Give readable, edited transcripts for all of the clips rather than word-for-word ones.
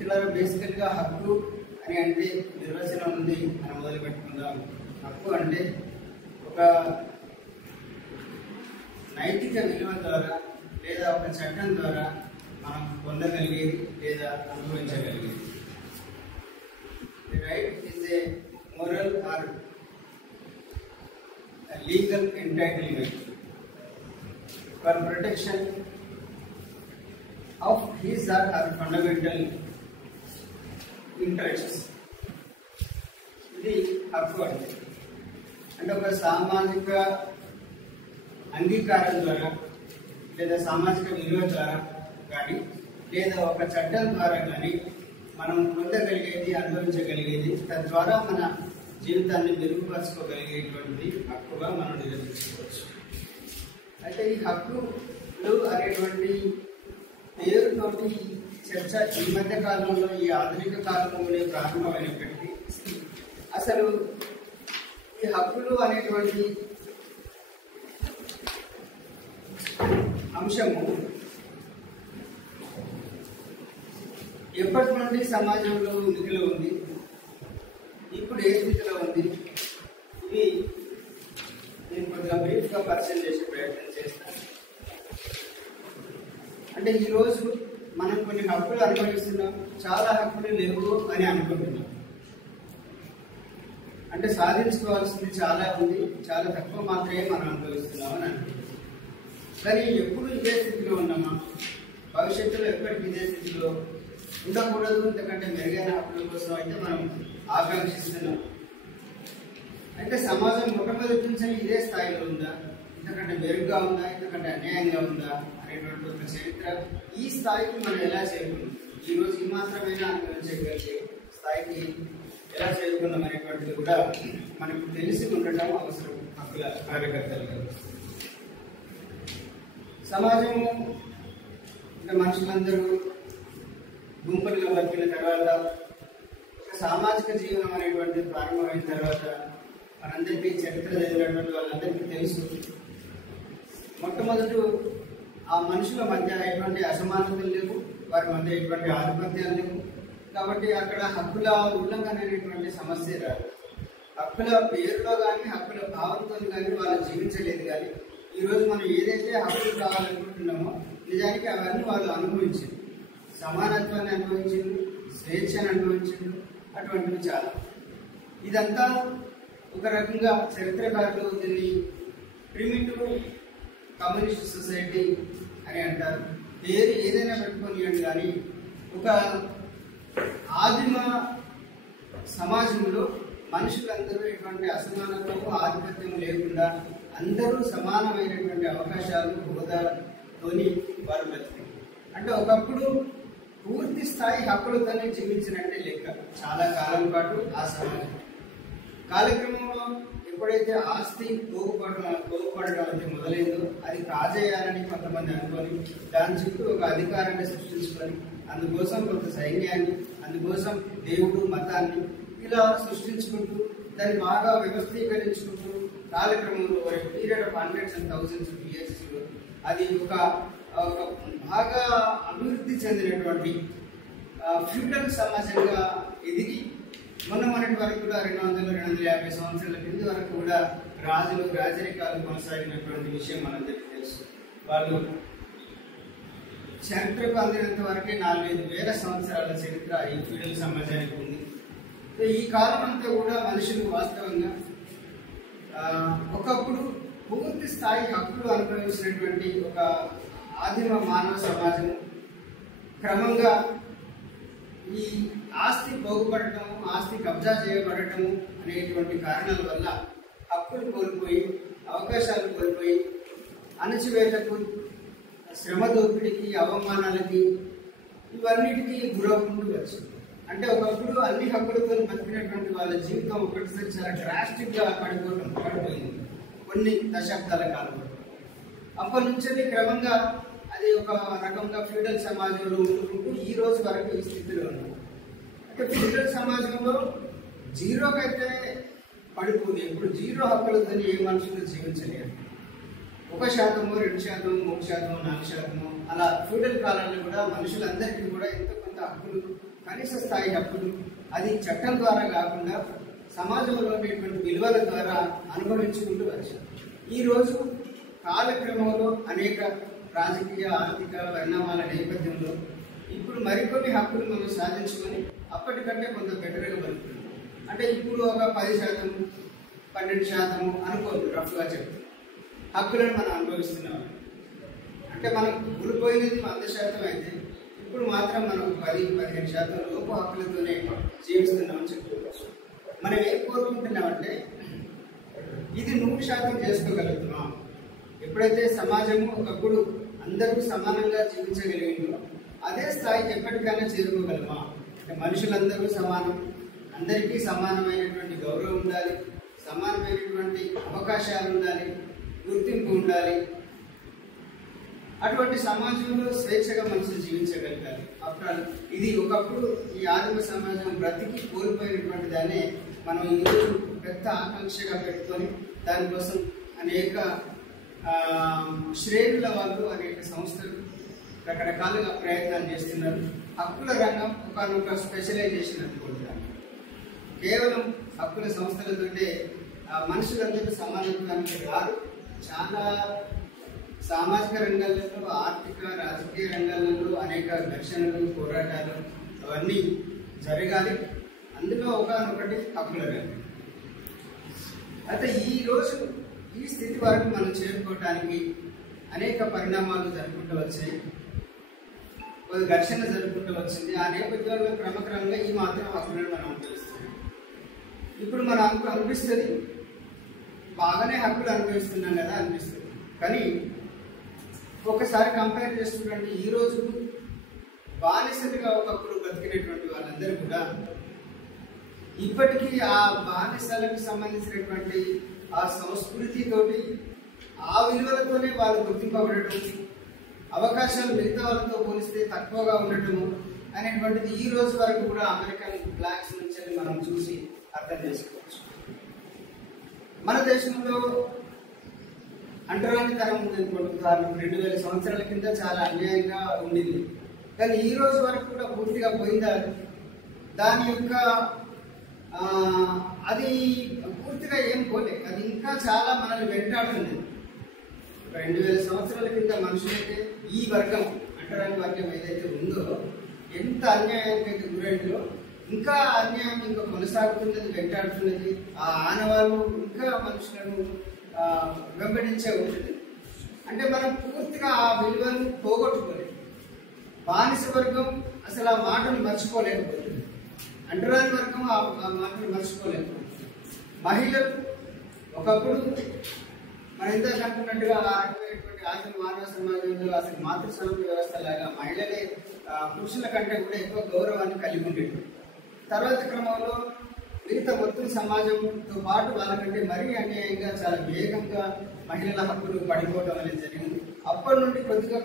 మిత్రులారా, బేసికల్గా హక్కు అని అంటే నిర్వచనం ఉంది. మనం మొదలు పెట్టుకుందాం. హక్కు అంటే ఒక నైతిక విలువ ద్వారా లేదా ఒక చట్టం ద్వారా మనం పొందగలిగేది లేదా అనుభవించగలిగేది. Right is a moral or a legal entitlement for protection of his or her fundamental interests. ఇది హక్కు అంటే ఒక సామాజిక అంగీకారం ద్వారా లేదా సామాజిక విలువ ద్వారా కానీ లేదా ఒక చట్టం ద్వారా కానీ మనం పొందగలిగేది, అనుభవించగలిగేది, తద్వారా మన జీవితాన్ని మెరుగుపరచుకోగలిగేటువంటి హక్కుగా మనం నిర్వచించుకోవచ్చు. అయితే ఈ హక్కులు అనేటువంటి పేరుతోటి చర్చ ఈ మధ్య కాలంలో, ఈ ఆధునిక కాలంలోనే ప్రారంభమైనప్పటికీ అసలు ఈ హక్కులు అనేటువంటి అంశము ఎప్పటి నుండి సమాజంలో ఉనికిలో ఉంది, ఇప్పుడు ఏ స్థితిలో ఉంది, ఇవి నేను కొద్దిగా బ్రీఫ్గా పరిచయం చేసే ప్రయత్నం చేస్తాను. అంటే ఈరోజు మనం కొన్ని హక్కులు అనుభవిస్తున్నాం, చాలా హక్కులు లేవు అని అనుకుంటున్నాం. అంటే సాధించుకోవాల్సింది చాలా ఉంది, చాలా తక్కువ మాత్రమే మనం అనుభవిస్తున్నాం అని అనుకుంటున్నాం. కానీ ఎప్పుడు ఇదే స్థితిలో ఉన్నామా? భవిష్యత్తులో ఎప్పటికీ ఇదే స్థితిలో ఉండకూడదు. ఇంతకంటే మెరుగైన హక్కుల కోసం అయితే మనం ఆకాంక్షిస్తున్నాం. అయితే సమాజం మొట్టమొదటి నుంచి ఇదే స్థాయిలో ఉందా, ఇంతకంటే మెరుగ్గా ఉందా, ఇంతకంటే అన్యాయంగా ఉందా అనేటువంటి ఒక చరిత్ర ఈ స్థాయికి మనం ఎలా చేరుకున్నాం, ఈరోజు ఈ మాత్రమైనా అనుభవించగలిగే స్థాయికి ఎలా చేరుకున్నాం అనేటువంటిది కూడా మనకు తెలిసి ఉండటం అవసరం. హక్కుల కార్యకర్తలుగా సమాజము ఇంకా మనుషులందరూ గుంపులుగా బతికిన తర్వాత, ఒక సామాజిక జీవనం అనేటువంటిది ప్రారంభమైన తర్వాత మనందరికీ చరిత్ర చదివినటువంటి వాళ్ళందరికీ తెలుసు, మొట్టమొదటి ఆ మనుషుల మధ్య ఎటువంటి అసమానతలు లేవు, వారి మధ్య ఎటువంటి ఆధిపత్యాలు లేవు. కాబట్టి అక్కడ హక్కుల ఉల్లంఘన అనేటువంటి సమస్య రాదు. హక్కుల పేరులో కానీ హక్కుల భావంతో కానీ వాళ్ళు జీవించలేదు. కానీ ఈరోజు మనం ఏదైతే హక్కులు కావాలనుకుంటున్నామో నిజానికి అవన్నీ వాళ్ళు అనుభవించారు. సమానత్వాన్ని అనుభవించిండు, స్వేచ్ఛను అనుభవించిండు, అటువంటివి చాలా. ఇదంతా ఒక రకంగా చరిత్రకారులు దీన్ని ప్రిమిటివ్ కమ్యూనిస్ట్ సొసైటీ అని అంటారు. పేరు ఏదైనా పెట్టుకోనియండి, కానీ ఒక ఆదిమ సమాజంలో మనుషులందరూ ఎటువంటి అసమానతకు ఆధిపత్యం లేకుండా అందరూ సమానమైనటువంటి అవకాశాలు, హోదాతోని వారు బతికారు. అంటే ఒకప్పుడు పూర్తి స్థాయి హక్కులతోనే జీవించినట్టే లెక్క చాలా కాలం పాటు ఆ సమాజం. కాలక్రమంలో ఎప్పుడైతే ఆస్తి పోగుపడడం అనేది మొదలైందో అది కాజేయాలని కొంతమంది అనుకొని దాని చుట్టూ ఒక అధికారాన్ని సృష్టించుకొని అందుకోసం కొంత సైన్యాన్ని, అందుకోసం దేవుడు, మతాన్ని ఇలా సృష్టించుకుంటూ దాన్ని బాగా వ్యవస్థీకరించుకుంటూ కాలక్రమంలో period of hundreds and thousands of years అది ఒక బాగా అభివృద్ధి చెందినటువంటి ఫ్యూడల్ సమాజంగా ఎదిగి మొన్నటి వరకు కూడా 200-250 సంవత్సరాల కింద వరకు కూడా రాజులు, రాజరికాలు కొనసాగినటువంటి విషయం మనందరికీ తెలుసు. వాళ్ళు చరిత్రకు అందినంత వరకే 4,5,000 సంవత్సరాల చరిత్ర ఈ ఫ్యూడల్ సమాజానికి ఉంది. ఈ కాలం అంతా కూడా మనుషులు వాస్తవంగా ఒకప్పుడు పూర్తి స్థాయి హక్కులు అనుభవించినటువంటి ఒక ఆదిమ మానవ సమాజము క్రమంగా ఈ ఆస్తి పోగుపడటము, ఆస్తి కబ్జా చేయబడటము అనేటువంటి కారణాల వల్ల హక్కులు కోల్పోయి, అవకాశాలు కోల్పోయి, అణచివేతకు, శ్రమ దోపిడికి, అవమానాలకి, ఇవన్నిటికీ గురవుకుంటూ వచ్చింది. అంటే ఒకప్పుడు అన్ని హక్కులతో బతికినటువంటి వాళ్ళ జీవితం ఒకటిసారి చాలా డ్రాస్టిక్గా పడిపోయింది కొన్ని దశాబ్దాల కాలంలో. అప్పటి నుంచి క్రమంగా అది ఒక రకంగా ఫ్యూడల్ సమాజంలో ఉంటుకుంటూ ఈ రోజు వరకు ఈ స్థితిలో ఉన్నాం. అంటే ఫ్యూడల్ సమాజంలో జీరోకైతే పడిపోతుంది. ఇప్పుడు జీరో హక్కులతో ఏ మనుషులు జీవించలేరు. 1%, 2%, 3%, 4% అలా ఫ్యూడల్ కాలంలో కూడా మనుషులందరికీ కూడా ఎంతో కొంత హక్కులు కనీస స్థాయి హక్కులు అది చట్టం ద్వారా కాకుండా సమాజంలో ఉండేటువంటి విలువల ద్వారా అనుభవించుకుంటూ వచ్చారు. ఈరోజు కాలక్రమంలో అనేక రాజకీయ ఆర్థిక పరిణామాల నేపథ్యంలో ఇప్పుడు మరికొన్ని హక్కులు మనం సాధించుకొని అప్పటికంటే కొంత బెటర్గా బతుకుతున్నాం. అంటే ఇప్పుడు ఒక 10%, 12% అనుకోండి, రఫ్గా చెప్తాం హక్కులను మనం అనుభవిస్తున్నాం. అంటే మనం కోల్పోయినది 100% అయితే ఇప్పుడు మాత్రం మనం 10-15% లోపు హక్కులతోనే జీవిస్తున్నామని చెప్పుకోవచ్చు. మనం ఏం కోరుకుంటున్నామంటే ఇది 100% చేసుకోగలుగుతున్నాం. ఎప్పుడైతే సమాజము ఒకప్పుడు అందరూ సమానంగా జీవించగలిగిందో అదే స్థాయికి ఎప్పటికైనా చేరుకోగలమా? అంటే మనుషులందరూ సమానం, అందరికీ సమానమైనటువంటి గౌరవం ఉండాలి, సమానమైనటువంటి అవకాశాలు ఉండాలి, గుర్తింపు ఉండాలి. అటువంటి సమాజంలో స్వేచ్ఛగా మనుషులు జీవించగలగాలి. ఆఫ్టర్ ఇది ఒకప్పుడు ఈ ఆదిమ సమాజం బ్రతికి కోల్పోయినటువంటి దాన్ని మనం ఈరోజు పెద్ద ఆకాంక్షగా పెట్టుకొని దానికోసం అనేక శ్రేణుల వాళ్ళు, అనేక సంస్థలు రకరకాలుగా ప్రయత్నాలు చేస్తున్నారు. హక్కుల రంగం ఒకనొక స్పెషలైజేషన్ అనుకుంటున్నారు. కేవలం హక్కుల సంస్థలతోటే మనుషులందరూ సమానత్వానికి రాదు. చాలా సామాజిక రంగాలలో, ఆర్థిక రాజకీయ రంగాలలో అనేక ఘర్షణలు, పోరాటాలు అవన్నీ జరగాలి. అందులో ఒకనొకటి హక్కుల రంగం. అయితే ఈరోజు ఈ స్థితి వరకు మనం చేరుకోవటానికి అనేక పరిణామాలు జరుపుకుంటూ వచ్చాయి, కొద్ది ఘర్షణ జరుపుకుంటూ వచ్చింది. ఆ నేపథ్యంలో క్రమక్రమంగా ఈ మాత్రం హక్కులను మనం అనుభవిస్తున్నాం. ఇప్పుడు మన అనిపిస్తుంది బాగానే హక్కులు అనుభవిస్తున్నాం కదా అనిపిస్తుంది. కానీ ఒకసారి కంపేర్ చేస్తుంటే ఈ రోజు బానిసలుగా ఒకప్పుడు బతికినటువంటి వాళ్ళందరూ కూడా ఇప్పటికీ ఆ బానిసలకు సంబంధించినటువంటి ఆ సంస్కృతితోటి, ఆ విలువలతోనే వాళ్ళు గుర్తింపబడటం, అవకాశాలు మిగతా వాళ్ళతో పోలిస్తే తక్కువగా ఉండటము అనేటువంటిది ఈ రోజు వరకు కూడా అమెరికన్ బ్లాక్స్ నుంచి మనం చూసి అర్థం చేసుకోవచ్చు. మన దేశంలో అంటరానితనం ఉందనుకోండి, 2000 సంవత్సరాల కింద చాలా అన్యాయంగా ఉండింది. కానీ ఈ రోజు వరకు కూడా పూర్తిగా పోయిందా? దాని యొక్క అది పూర్తిగా ఏం పోలే, అది ఇంకా చాలా మనల్ని వెంటాడుతుంది. 2000 సంవత్సరాల కింద మనుషులైతే ఈ వర్గం, అంటరాని వర్గం ఏదైతే ఉందో, ఎంత అన్యాయానికైతే గురైందో ఇంకా అన్యాయం ఇంకా కొనసాగుతున్నది, వెంటాడుతున్నది. ఆ ఆనవాళ్ళు ఇంకా మనుషులను వెంబడించే ఉంటుంది. అంటే మనం పూర్తిగా ఆ విలువను పోగొట్టుకోలేదు. బానిస వర్గం అసలు ఆ మాటను మర్చిపోలేకపోతుంది, అంటరాని వర్గం ఆ మాటను మర్చిపోలేకపోతుంది. మహిళలు ఒకప్పుడు మనం ఇందాక అనుకున్నట్టుగా రకమైనటువంటి ఆదిమ మానవ సమాజంలో అసలు మాతృస్వరూప వ్యవస్థ లాగా మహిళలే పురుషుల కంటే కూడా ఎక్కువ గౌరవాన్ని కలిగి ఉండేది. తర్వాత క్రమంలో మిగతా మొత్తం సమాజంతో పాటు వాళ్ళకంటే మరీ అన్యాయంగా చాలా వేగంగా మహిళల హక్కులు పడిపోవడం అనేది జరిగింది. అప్పటి నుండి కొద్దిగా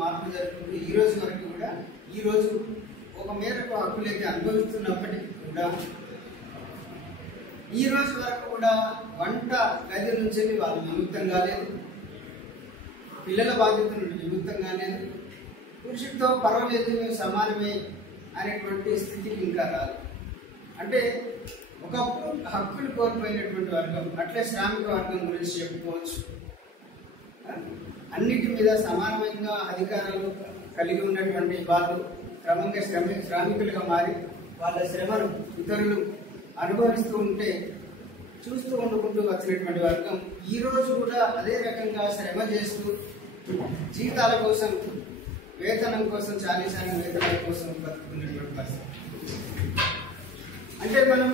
మార్పులు జరుగుతుంది. ఈ రోజు వరకు కూడా ఈ రోజు ఒక మేరకు హక్కులైతే అనుభవిస్తున్నప్పటికీ కూడా ఈ రోజు వరకు కూడా వంట గది నుంచి వాళ్ళు విముక్తం కాలేదు, పిల్లల బాధ్యత నుండి విముక్తం కాలేదు, పురుషుడితో పర్వాలేదు మేము సమానమే అనేటువంటి స్థితికి ఇంకా రాదు. అంటే ఒకప్పుడు హక్కులు కోల్పోయినటువంటి వర్గం, అట్లే శ్రామిక వర్గం గురించి చెప్పుకోవచ్చు. అన్నిటి మీద సమానమైన అధికారాలు కలిగి ఉన్నటువంటి వాళ్ళు క్రమంగా శ్రామికులుగా మారి వాళ్ళ శ్రమను ఇతరులు అనుభవిస్తూ ఉంటే చూస్తూ ఉండుకుంటూ వచ్చినటువంటి వర్గం ఈ రోజు కూడా అదే రకంగా శ్రమ చేస్తూ జీతాల కోసం, వేతనం కోసం, చాలీసాన వేతనాల కోసం బతుకున్నటువంటి పరిస్థితి. అంటే మనం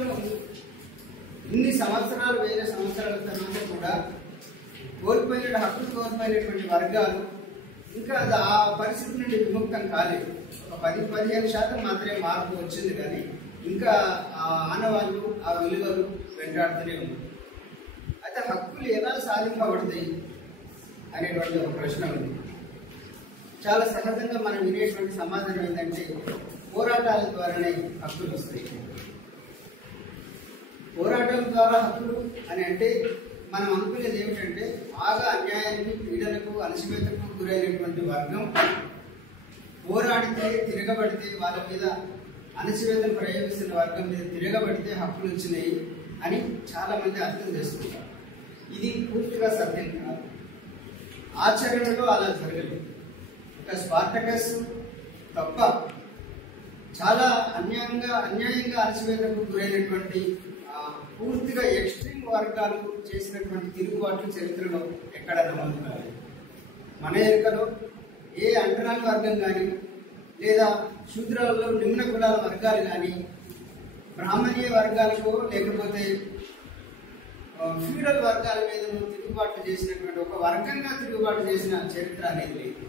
ఇన్ని సంవత్సరాలు, 1000 సంవత్సరాల తర్వాత కూడా కోల్పోయిన హక్కులు కోల్పోయినటువంటి వర్గాలు ఇంకా ఆ పరిస్థితి నుండి విముక్తం కాలేదు. ఒక 10-15% మాత్రమే మార్పు వచ్చింది, కానీ ఇంకా ఆ ఆనవాళ్ళు, ఆ విలువలు వెంటాడుతూనే ఉన్నాయి. అయితే హక్కులు ఎలా సాధింపబడతాయి అనేటువంటి ఒక ప్రశ్న ఉంది. చాలా సహజంగా మనం వినేటువంటి సమాధానం ఏంటంటే పోరాటాల ద్వారానే హక్కులు వస్తాయి. పోరాటం ద్వారా హక్కులు అని అంటే మనం అనుకునేది ఏమిటంటే బాగా అన్యాయానికి, పీడనకు, అణచివేతకు గురైనటువంటి వర్గం పోరాడితే, తిరగబడితే, వాళ్ళ మీద అణచివేతను ప్రయోగిస్తున్న వర్గం మీద తిరగబడితే హక్కులు వచ్చినాయి అని చాలా మంది అర్థం చేసుకుంటారు. ఇది పూర్తిగా సత్యం కాదు. ఆచరణలో అలా జరగలేదు. ఒక స్పార్టకస్ తప్ప చాలా అన్యాయంగా అణచివేతకు గురైనటువంటి పూర్తిగా ఎక్స్ట్రీమ్ వర్గాలు చేసినటువంటి తిరుగుబాట్లు చరిత్రలో ఎక్కడ నమోదు కాలేదు. మన ఎరుకలో ఏ అంటరాని వర్గం కానీ లేదా శూద్రాలలో నిమ్న కులాల వర్గాలు కానీ బ్రాహ్మణీయ వర్గాలకు లేకపోతే ఫ్యూడల్ వర్గాల మీద తిరుగుబాటు చేసినటువంటి ఒక వర్గంగా తిరుగుబాటు చేసిన చరిత్ర అనేది లేదు.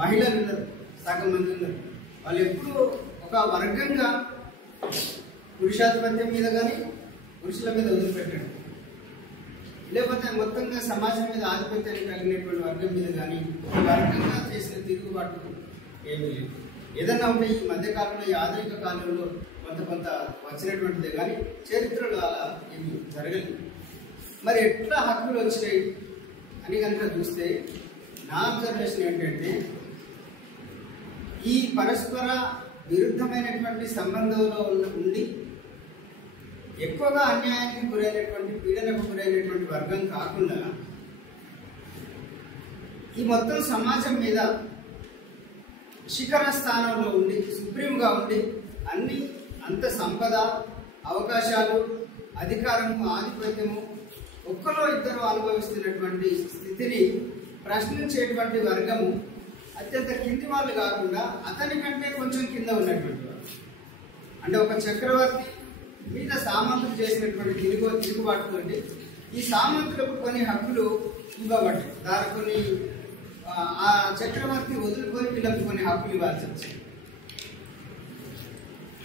మహిళలు ఉన్నారు, సగం మంది ఉన్నారు. వాళ్ళు ఎప్పుడూ ఒక వర్గంగా పురుషాధిపత్యం మీద కానీ పురుషుల మీద వదిలిపెట్టండి, లేకపోతే మొత్తంగా సమాజం మీద ఆధిపత్యాన్ని కలిగినటువంటి వర్గం మీద కానీ వర్గంగా చేసిన తిరుగుబాటు ఏమీ లేదు. ఏదన్నా ఉంటే ఈ మధ్యకాలంలో ఈ ఆధునిక కాలంలో కొంత వచ్చినటువంటిదే కానీ చరిత్రలో అలా ఏమి జరగలేదు. మరి ఎట్లా హక్కులు వచ్చినాయి అని కనుక చూస్తే నా అబ్జర్వేషన్ ఏంటంటే ఈ పరస్పర విరుద్ధమైనటువంటి సంబంధంలో ఉండి ఎక్కువగా అన్యాయానికి గురైనటువంటి పీడనకు గురైనటువంటి వర్గం కాకుండా ఈ మొత్తం సమాజం మీద శిఖర స్థానంలో ఉండి సుప్రీంగా ఉండి అంత సంపద, అవకాశాలు, అధికారము, ఆధిపత్యము ఒక్కలో ఇద్దరు అనుభవిస్తున్నటువంటి స్థితిని ప్రశ్నించేటువంటి వర్గము అత్యంత కింది వాళ్ళు కాకుండా అతని కంటే కొంచెం కింద ఉన్నటువంటి వారు. అంటే ఒక చక్రవర్తి మీద సామంతులు చేసినటువంటి తిరుగుబాటుతో ఈ సామంతులకు కొన్ని హక్కులు ఇవ్వబడ్డాయి. దాని కొన్ని ఆ చక్రవర్తి వదులుకొని వీళ్ళకి కొన్ని హక్కులు ఇవ్వాల్సి వచ్చింది.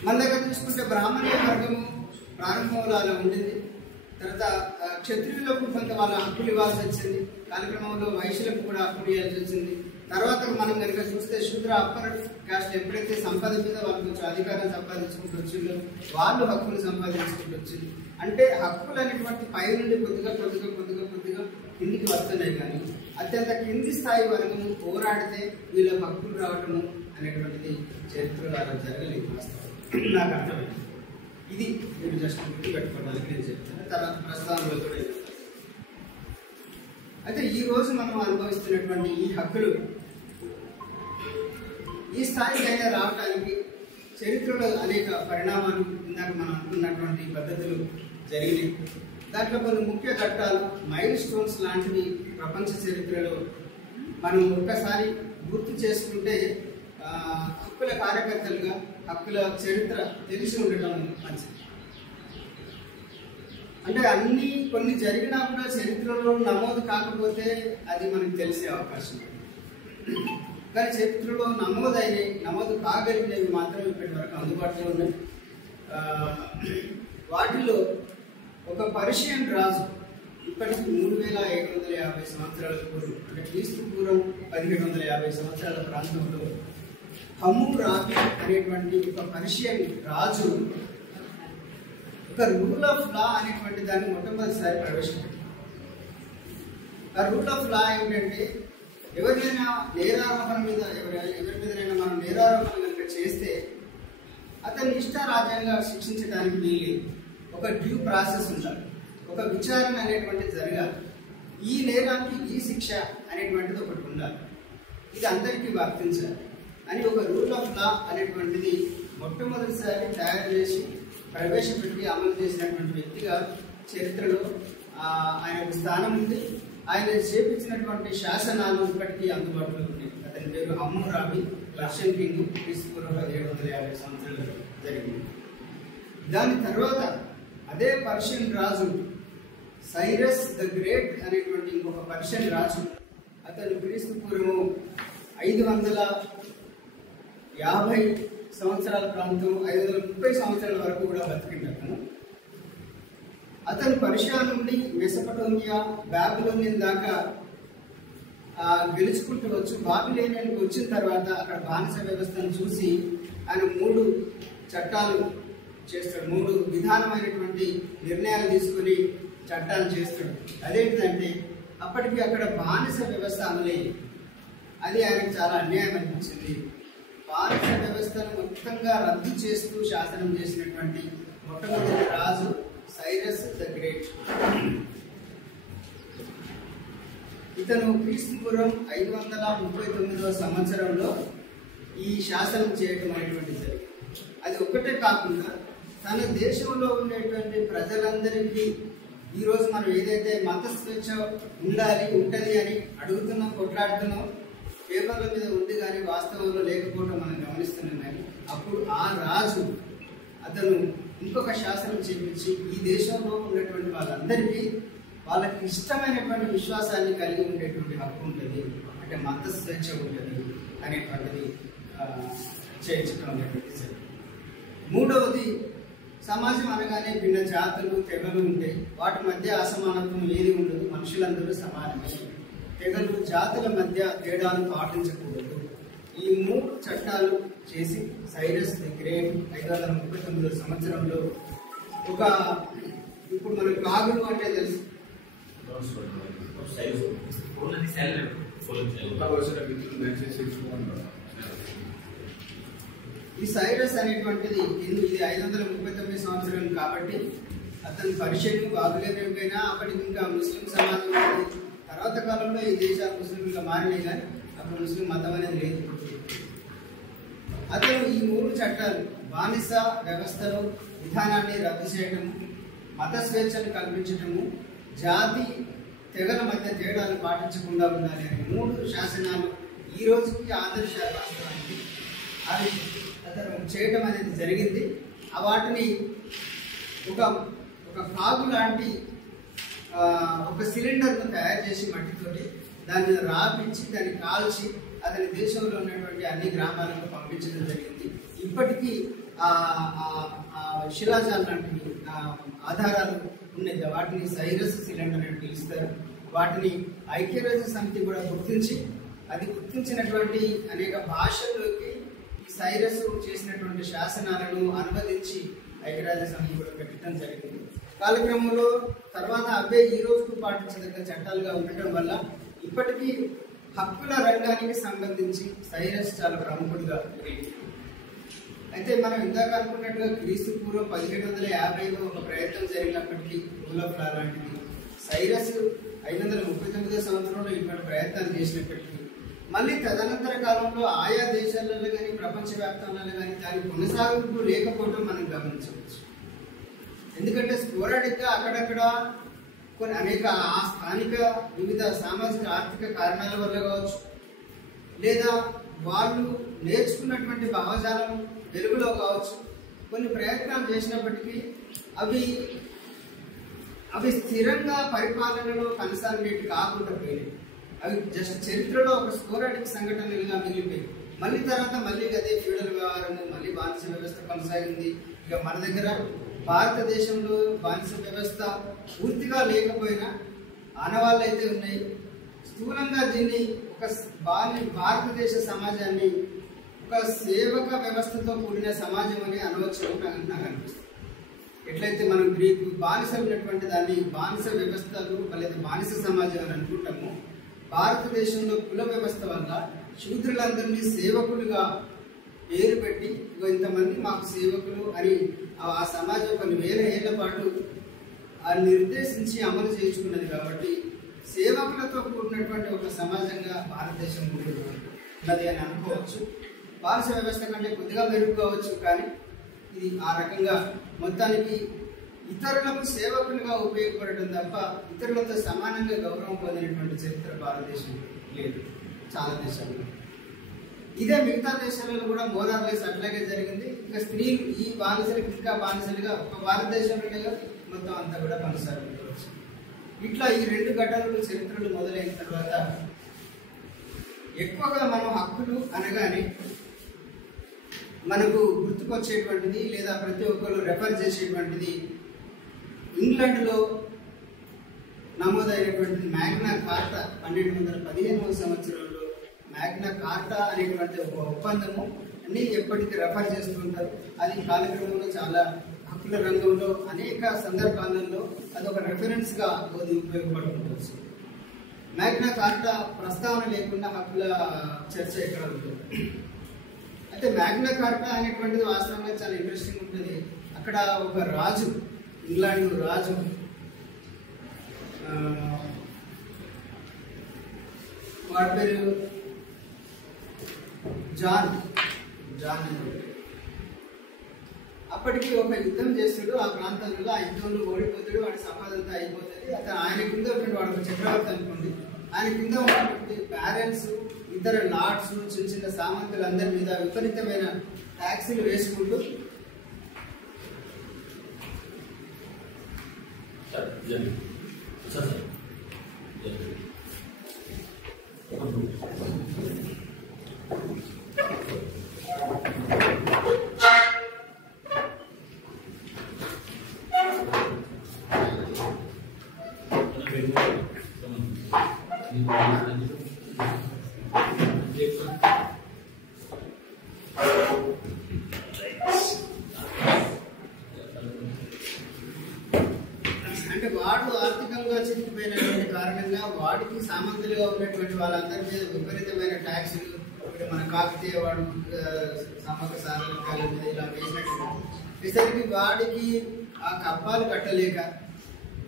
మన దగ్గర చూసుకుంటే బ్రాహ్మణీయ వర్గము ప్రారంభంలో అలా ఉండింది. తర్వాత క్షత్రియులకు కొంత వాళ్ళ హక్కులు ఇవ్వాల్సి వచ్చింది. కార్యక్రమంలో వైశ్యులకు కూడా హక్కులు ఇవ్వాల్సి వచ్చింది. తర్వాత మనం కనుక చూస్తే శూద్ర అప్పర్ కాస్ట్ ఎప్పుడైతే సంపద మీద వాళ్ళు కొంచెం అధికారం సంపాదించుకుంటూ వచ్చిందో వాళ్ళు హక్కులు సంపాదించుకుంటూ వచ్చింది. అంటే హక్కులు అనేటువంటి పై నుండి కొద్దిగా కిందికి వస్తున్నాయి. కానీ అత్యంత కింది స్థాయి వర్గము పోరాడితే వీళ్ళ హక్కులు రావటము అనేటువంటిది చరిత్రలో అలా జరగలేదు. నాకు అర్థమైంది. ఇది మీరు జస్ట్ గుర్తు పెట్టుకోవడానికి నేను చెప్తాను. తర్వాత ప్రస్థానంలో కూడా అయితే ఈ రోజు మనం అనుభవిస్తున్నటువంటి ఈ హక్కులు ఈ స్థాయికి అయినా రావడానికి చరిత్రలో అనేక పరిణామాలు ఇందాక మనం అనుకున్నటువంటి పద్ధతులు జరిగినాయి. దాంట్లో కొన్ని ముఖ్య ఘట్టాలు, మైల్ స్టోన్స్ లాంటివి ప్రపంచ చరిత్రలో మనం ఒక్కసారి గుర్తు చేసుకుంటే హక్కుల కార్యకర్తలుగా హక్కుల చరిత్ర తెలిసి ఉండటం మంచిది. అంటే కొన్ని జరిగినా కూడా చరిత్రలో నమోదు కాకపోతే అది మనకు తెలిసే అవకాశం ఉంది. కానీ చరిత్రలో నమోదు కాగలిగినవి మాత్రం ఇప్పటి వరకు అందుబాటులో ఉన్నాయి. వాటిలో ఒక పర్షియన్ రాజు ఇప్పటికి 3750 సంవత్సరాల పూర్వం, అంటే క్రీస్తు పూర్వం 1750 సంవత్సరాల ప్రాంతంలో హమ్మురాబి అనేటువంటి ఒక పర్షియన్ రాజు ఒక రూల్ ఆఫ్ లా అనేటువంటి దాన్ని మొట్టమొదటిసారి ప్రవేశపెట్టారు. ఆ రూల్ ఆఫ్ లా ఏంటంటే ఎవరినైనా నేరారోపణ మీద ఎవరి మీదైనా మనం నేరారోపణ కనుక చేస్తే అతన్ని ఇష్టారాజ్యంగా శిక్షించడానికి వీలు. ఒక డ్యూ ప్రాసెస్ ఉండాలి, ఒక విచారణ అనేటువంటిది జరగాలి. ఈ నేరానికి ఈ శిక్ష అనేటువంటిది ఒకటి ఉండాలి. ఇది అందరికీ వర్తించాలి అని ఒక రూల్ ఆఫ్ లా అనేటువంటిది మొట్టమొదటిసారి తయారు చేసి ప్రవేశపెట్టి అమలు చేసినటువంటి వ్యక్తిగా చరిత్రలో ఆయనకు స్థానం ఉంది. ఆయన చేపించినటువంటి శాసనాలు ఇప్పటికీ అందుబాటులో ఉన్నాయి. అతని పేరు హమ్మురాబి, పర్షియన్ కింగ్, క్రీస్తు పూర్వం 1750 సంవత్సరాలు జరిగింది. దాని తర్వాత అదే Persian Raju Cyrus the great అనేటువంటి ఇంకొక పర్షియన్ రాజు, అతను క్రీస్తు పూర్వం 550 సంవత్సరాల ప్రాంతం 530 సంవత్సరాల వరకు కూడా బతికిండు. అతను పర్షియా నుండి మెసొపటోమియా, బాబిలోనియన్ దాకా గెలుచుకుంటూ వచ్చి బాబిలోనియానికి వచ్చిన తర్వాత అక్కడ బానిస వ్యవస్థను చూసి ఆయన 3 చట్టాలు చేస్తాడు. 3 విధానమైనటువంటి నిర్ణయాలు తీసుకొని చట్టాలు చేస్తాడు. అదేంటంటే అప్పటికి అక్కడ బానిస వ్యవస్థ అమలయ్యింది. అది ఆయనకు చాలా అన్యాయం అనిపించింది. బానిస వ్యవస్థను మొత్తం రకంగా రద్దు చేస్తూ శాసనం చేసినటువంటి మొట్టమొదటి రాజు సైరస్ ద గ్రేట్. ఇతను క్రీస్తుపూర్వం 539వ సంవత్సరంలో ఈ శాసనం చేయటం అనేటువంటిది జరిగింది. అది ఒక్కటే కాకుండా తన దేశంలో ఉండేటువంటి ప్రజలందరికీ ఈరోజు మనం ఏదైతే మత స్వేచ్ఛ ఉంటుంది అని అడుగుతున్నాం, కొట్లాడుతున్నాం, పేపర్ల మీద ఉంది కానీ వాస్తవంలో లేకపోవడం మనం గమనిస్తున్నాం. కానీ అప్పుడు ఆ రాజు అతను ఇంకొక శాసనం చేపించి ఈ దేశంలో ఉన్నటువంటి వాళ్ళందరికీ వాళ్ళకి ఇష్టమైనటువంటి విశ్వాసాన్ని కలిగి ఉండేటువంటి హక్కు ఉంటుంది, అంటే మత స్వేచ్ఛ ఉంటుంది అనేటువంటిది చేయించడం అనేటువంటిది జరిగింది. మూడవది, సమాజం అనగానే భిన్న జాతులు తెగలు ఉంటాయి, వాటి మధ్య అసమానత్వం ఏది ఉండదు, మనుషులందరూ సమానమే, తెగలు జాతుల మధ్య తేడాను పాటించకూడదు. ఈ 3 చట్టాలు చేసి సైరస్ ది గ్రేట్ 539వ సంవత్సరంలో ఒక, ఇప్పుడు మనకు కాగులు అంటే తెలుసు, ఈ సైరస్ అనేటువంటిది ఇది 539 సంవత్సరం కాబట్టి అతను పరిచయం బాబులేకపోయినా అప్పటికి ఇంకా ముస్లిం సమాజం ఉంది. తర్వాత కాలంలో ఈ దేశాలు ముస్లింలుగా మారినాయి, కానీ అప్పుడు ముస్లిం మతం అనేది లేదు. అతను ఈ 3 చట్టాలు, బానిస వ్యవస్థలో విధానాన్ని రద్దు చేయటము, మత స్వేచ్ఛను కల్పించటము, జాతి తెగల మధ్య తేడాలు పాటించకుండా ఉండాలి అనే 3 శాసనాలు ఈ రోజుకి ఆదర్శాలు వాస్తవానికి అవి అతను చేయటం అనేది జరిగింది. వాటిని ఒక కాగు లాంటి ఒక సిలిండర్ను తయారు చేసి మట్టితోటి దాన్ని రాపించి దాన్ని కాల్చి అతని దేశంలో ఉన్నటువంటి అన్ని గ్రామాలకు పంపించడం జరిగింది. ఇప్పటికీ శిలాజాలు లాంటివి ఆధారాలు ఉన్నాయి, వాటిని సైరస్ సిలిండర్ అని పిలుస్తారు. వాటిని ఐక్యరాజ్య సమితి కూడా గుర్తించి, అది గుర్తించినటువంటి అనేక భాషల్లోకి ఈ సైరస్ చేసినటువంటి శాసనాలను అనువదించి ఐక్యరాజ్య సమితి కూడా పెట్టడం జరిగింది. కాలక్రమంలో తర్వాత అవే ఈ రోజుకు పాటించదగ్గ చట్టాలుగా ఉండటం వల్ల ఇప్పటికీ హక్కుల రంగానికి సంబంధించి సైరస్ చాలా ప్రముఖుడిగా ఉంది. అయితే మనం ఇందాక అనుకున్నట్టుగా క్రీస్తు పూర్వం 1750లో ఒక ప్రయత్నం జరిగినప్పటికీ రూల్ ఆఫ్ లా లాంటిది, సైరస్ 539వ సంవత్సరంలో ఇటువంటి ప్రయత్నాలు చేసినప్పటికీ మళ్ళీ తదనంతర కాలంలో ఆయా దేశాలలో కానీ ప్రపంచవ్యాప్తంలో కానీ దాని కొనసాగింపు లేకపోవడం మనం గమనించవచ్చు. ఎందుకంటే స్పోరాడిక్గా అక్కడక్కడ కొన్ని అనేక స్థానిక వివిధ సామాజిక ఆర్థిక కారణాల వల్ల కావచ్చు, లేదా వాళ్ళు నేర్చుకున్నటువంటి భావజాలం వెలుగులో కావచ్చు, కొన్ని ప్రయత్నాలు చేసినప్పటికీ అవి స్థిరంగా పరిపాలనలో కొనసాగేటి కాకుండా పోయినాయి. అవి జస్ట్ చరిత్రలో ఒక స్పోరాడిక్ సంఘటనలుగా మిగిలిపోయి మళ్ళీ తర్వాత మళ్ళీ అదే ఫ్యూడల్ వ్యవహారము, మళ్ళీ బానిస వ్యవస్థ కొనసాగింది. ఇక మన దగ్గర భారతదేశంలో బానిస వ్యవస్థ పూర్తిగా లేకపోయినా ఆనవాళ్ళు అయితే ఉన్నాయి. స్థూలంగా దీన్ని ఒక భారతదేశ సమాజాన్ని ఒక సేవక వ్యవస్థతో కూడిన సమాజం అని అనవచ్చు నాకు అనిపిస్తుంది. ఎట్లయితే మనం గ్రీకు బానిసలు ఉన్నటువంటి దాన్ని బానిస వ్యవస్థలు లేదా బానిస సమాజం అని అనుకుంటాము, భారతదేశంలో కుల వ్యవస్థ వల్ల శూద్రులందరినీ సేవకులుగా పేరు పెట్టి ఇంతమంది మాకు సేవకులు అని ఆ సమాజం కొన్ని వేల ఏళ్ల పాటు నిర్దేశించి అమలు చేయించుకున్నది. కాబట్టి సేవకులతో కూడినటువంటి ఒక సమాజంగా భారతదేశం ఉన్నది అని అనుకోవచ్చు. బానిస వ్యవస్థ కంటే కొద్దిగా మెరుగుకోవచ్చు, కానీ ఇది ఆ రకంగా మొత్తానికి ఇతరులకు సేవకులుగా ఉపయోగపడటం తప్ప ఇతరులతో సమానంగా గౌరవం పొందినటువంటి చరిత్ర భారతదేశం లేదు చాలా దేశాల్లో. ఇదే మిగతా దేశాలలో కూడా మోరార్లెస్ అట్లాగే జరిగింది. ఇక స్త్రీలు ఈ బానిసలకు ఇంకా బానిసలుగా ఒక భారతదేశంలోనే మొత్తం అంతా కూడా కొనసాగుకోవచ్చు. ఇట్లా ఈ 2 ఘటనలు చరిత్రలు మొదలైన తర్వాత ఎక్కువగా మనం హక్కులు అనగానే మనకు గుర్తుకొచ్చేటువంటిది లేదా ప్రతి ఒక్కరు రెఫర్ చేసేటువంటిది ఇంగ్లాండ్లో నమోదైనటువంటి మ్యాగ్నా కార్టా 1215వ సంవత్సరంలో మ్యాగ్నా కార్టా అనేటువంటి ఒక ఒప్పందము అన్ని ఎప్పటికీ రెఫర్ చేస్తుంటారు. అది కాలక్రమంలో చాలా హక్కుల రంగంలో అనేక సందర్భాలలో అదొక రెఫరెన్స్గా అది ఉపయోగపడుతుంటుంది. మ్యాగ్నా కార్టా ప్రస్తావన లేకుండా హక్కుల చర్చ ఎక్కడ ఉంటుంది. అయితే మ్యాగ్నా కార్టా అనేటువంటిది వాస్తవంగా చాలా ఇంట్రెస్టింగ్ ఉంటుంది. అక్కడ ఒక రాజు, ఇంగ్లాండ్ రాజు వాడి పేరు జాన్. అప్పటికి ఒక యుద్ధం చేస్తాడు ఆ ప్రాంతంలో. ఆ యుద్ధంలో ఓడిపోతాడు, వాడి సంపాదంతా అయిపోతుంది. అతను ఆయన కింద వాడు ఒక చక్రవర్తి అనుకోండి. ఆయన కింద ఉన్నటువంటి బ్యారెన్స్, ఇతర లార్డ్స్, చిన్న చిన్న సామంతులు అందరి మీద విపరీతమైన ట్యాక్సీలు వేసుకుంటూ అంటే వాడు ఆర్థికంగా చితికిపోయినటువంటి కారణంగా వాడికి సామంతులుగా ఉన్నటువంటి వాళ్ళందరి మీద విపరీతమైన ట్యాక్సులు, మన కాకతీయ వాడు సమ్మక సాగరికాల మీద ఇలా వేసినట్టు వాడికి ఆ కప్పాలు కట్టలేక,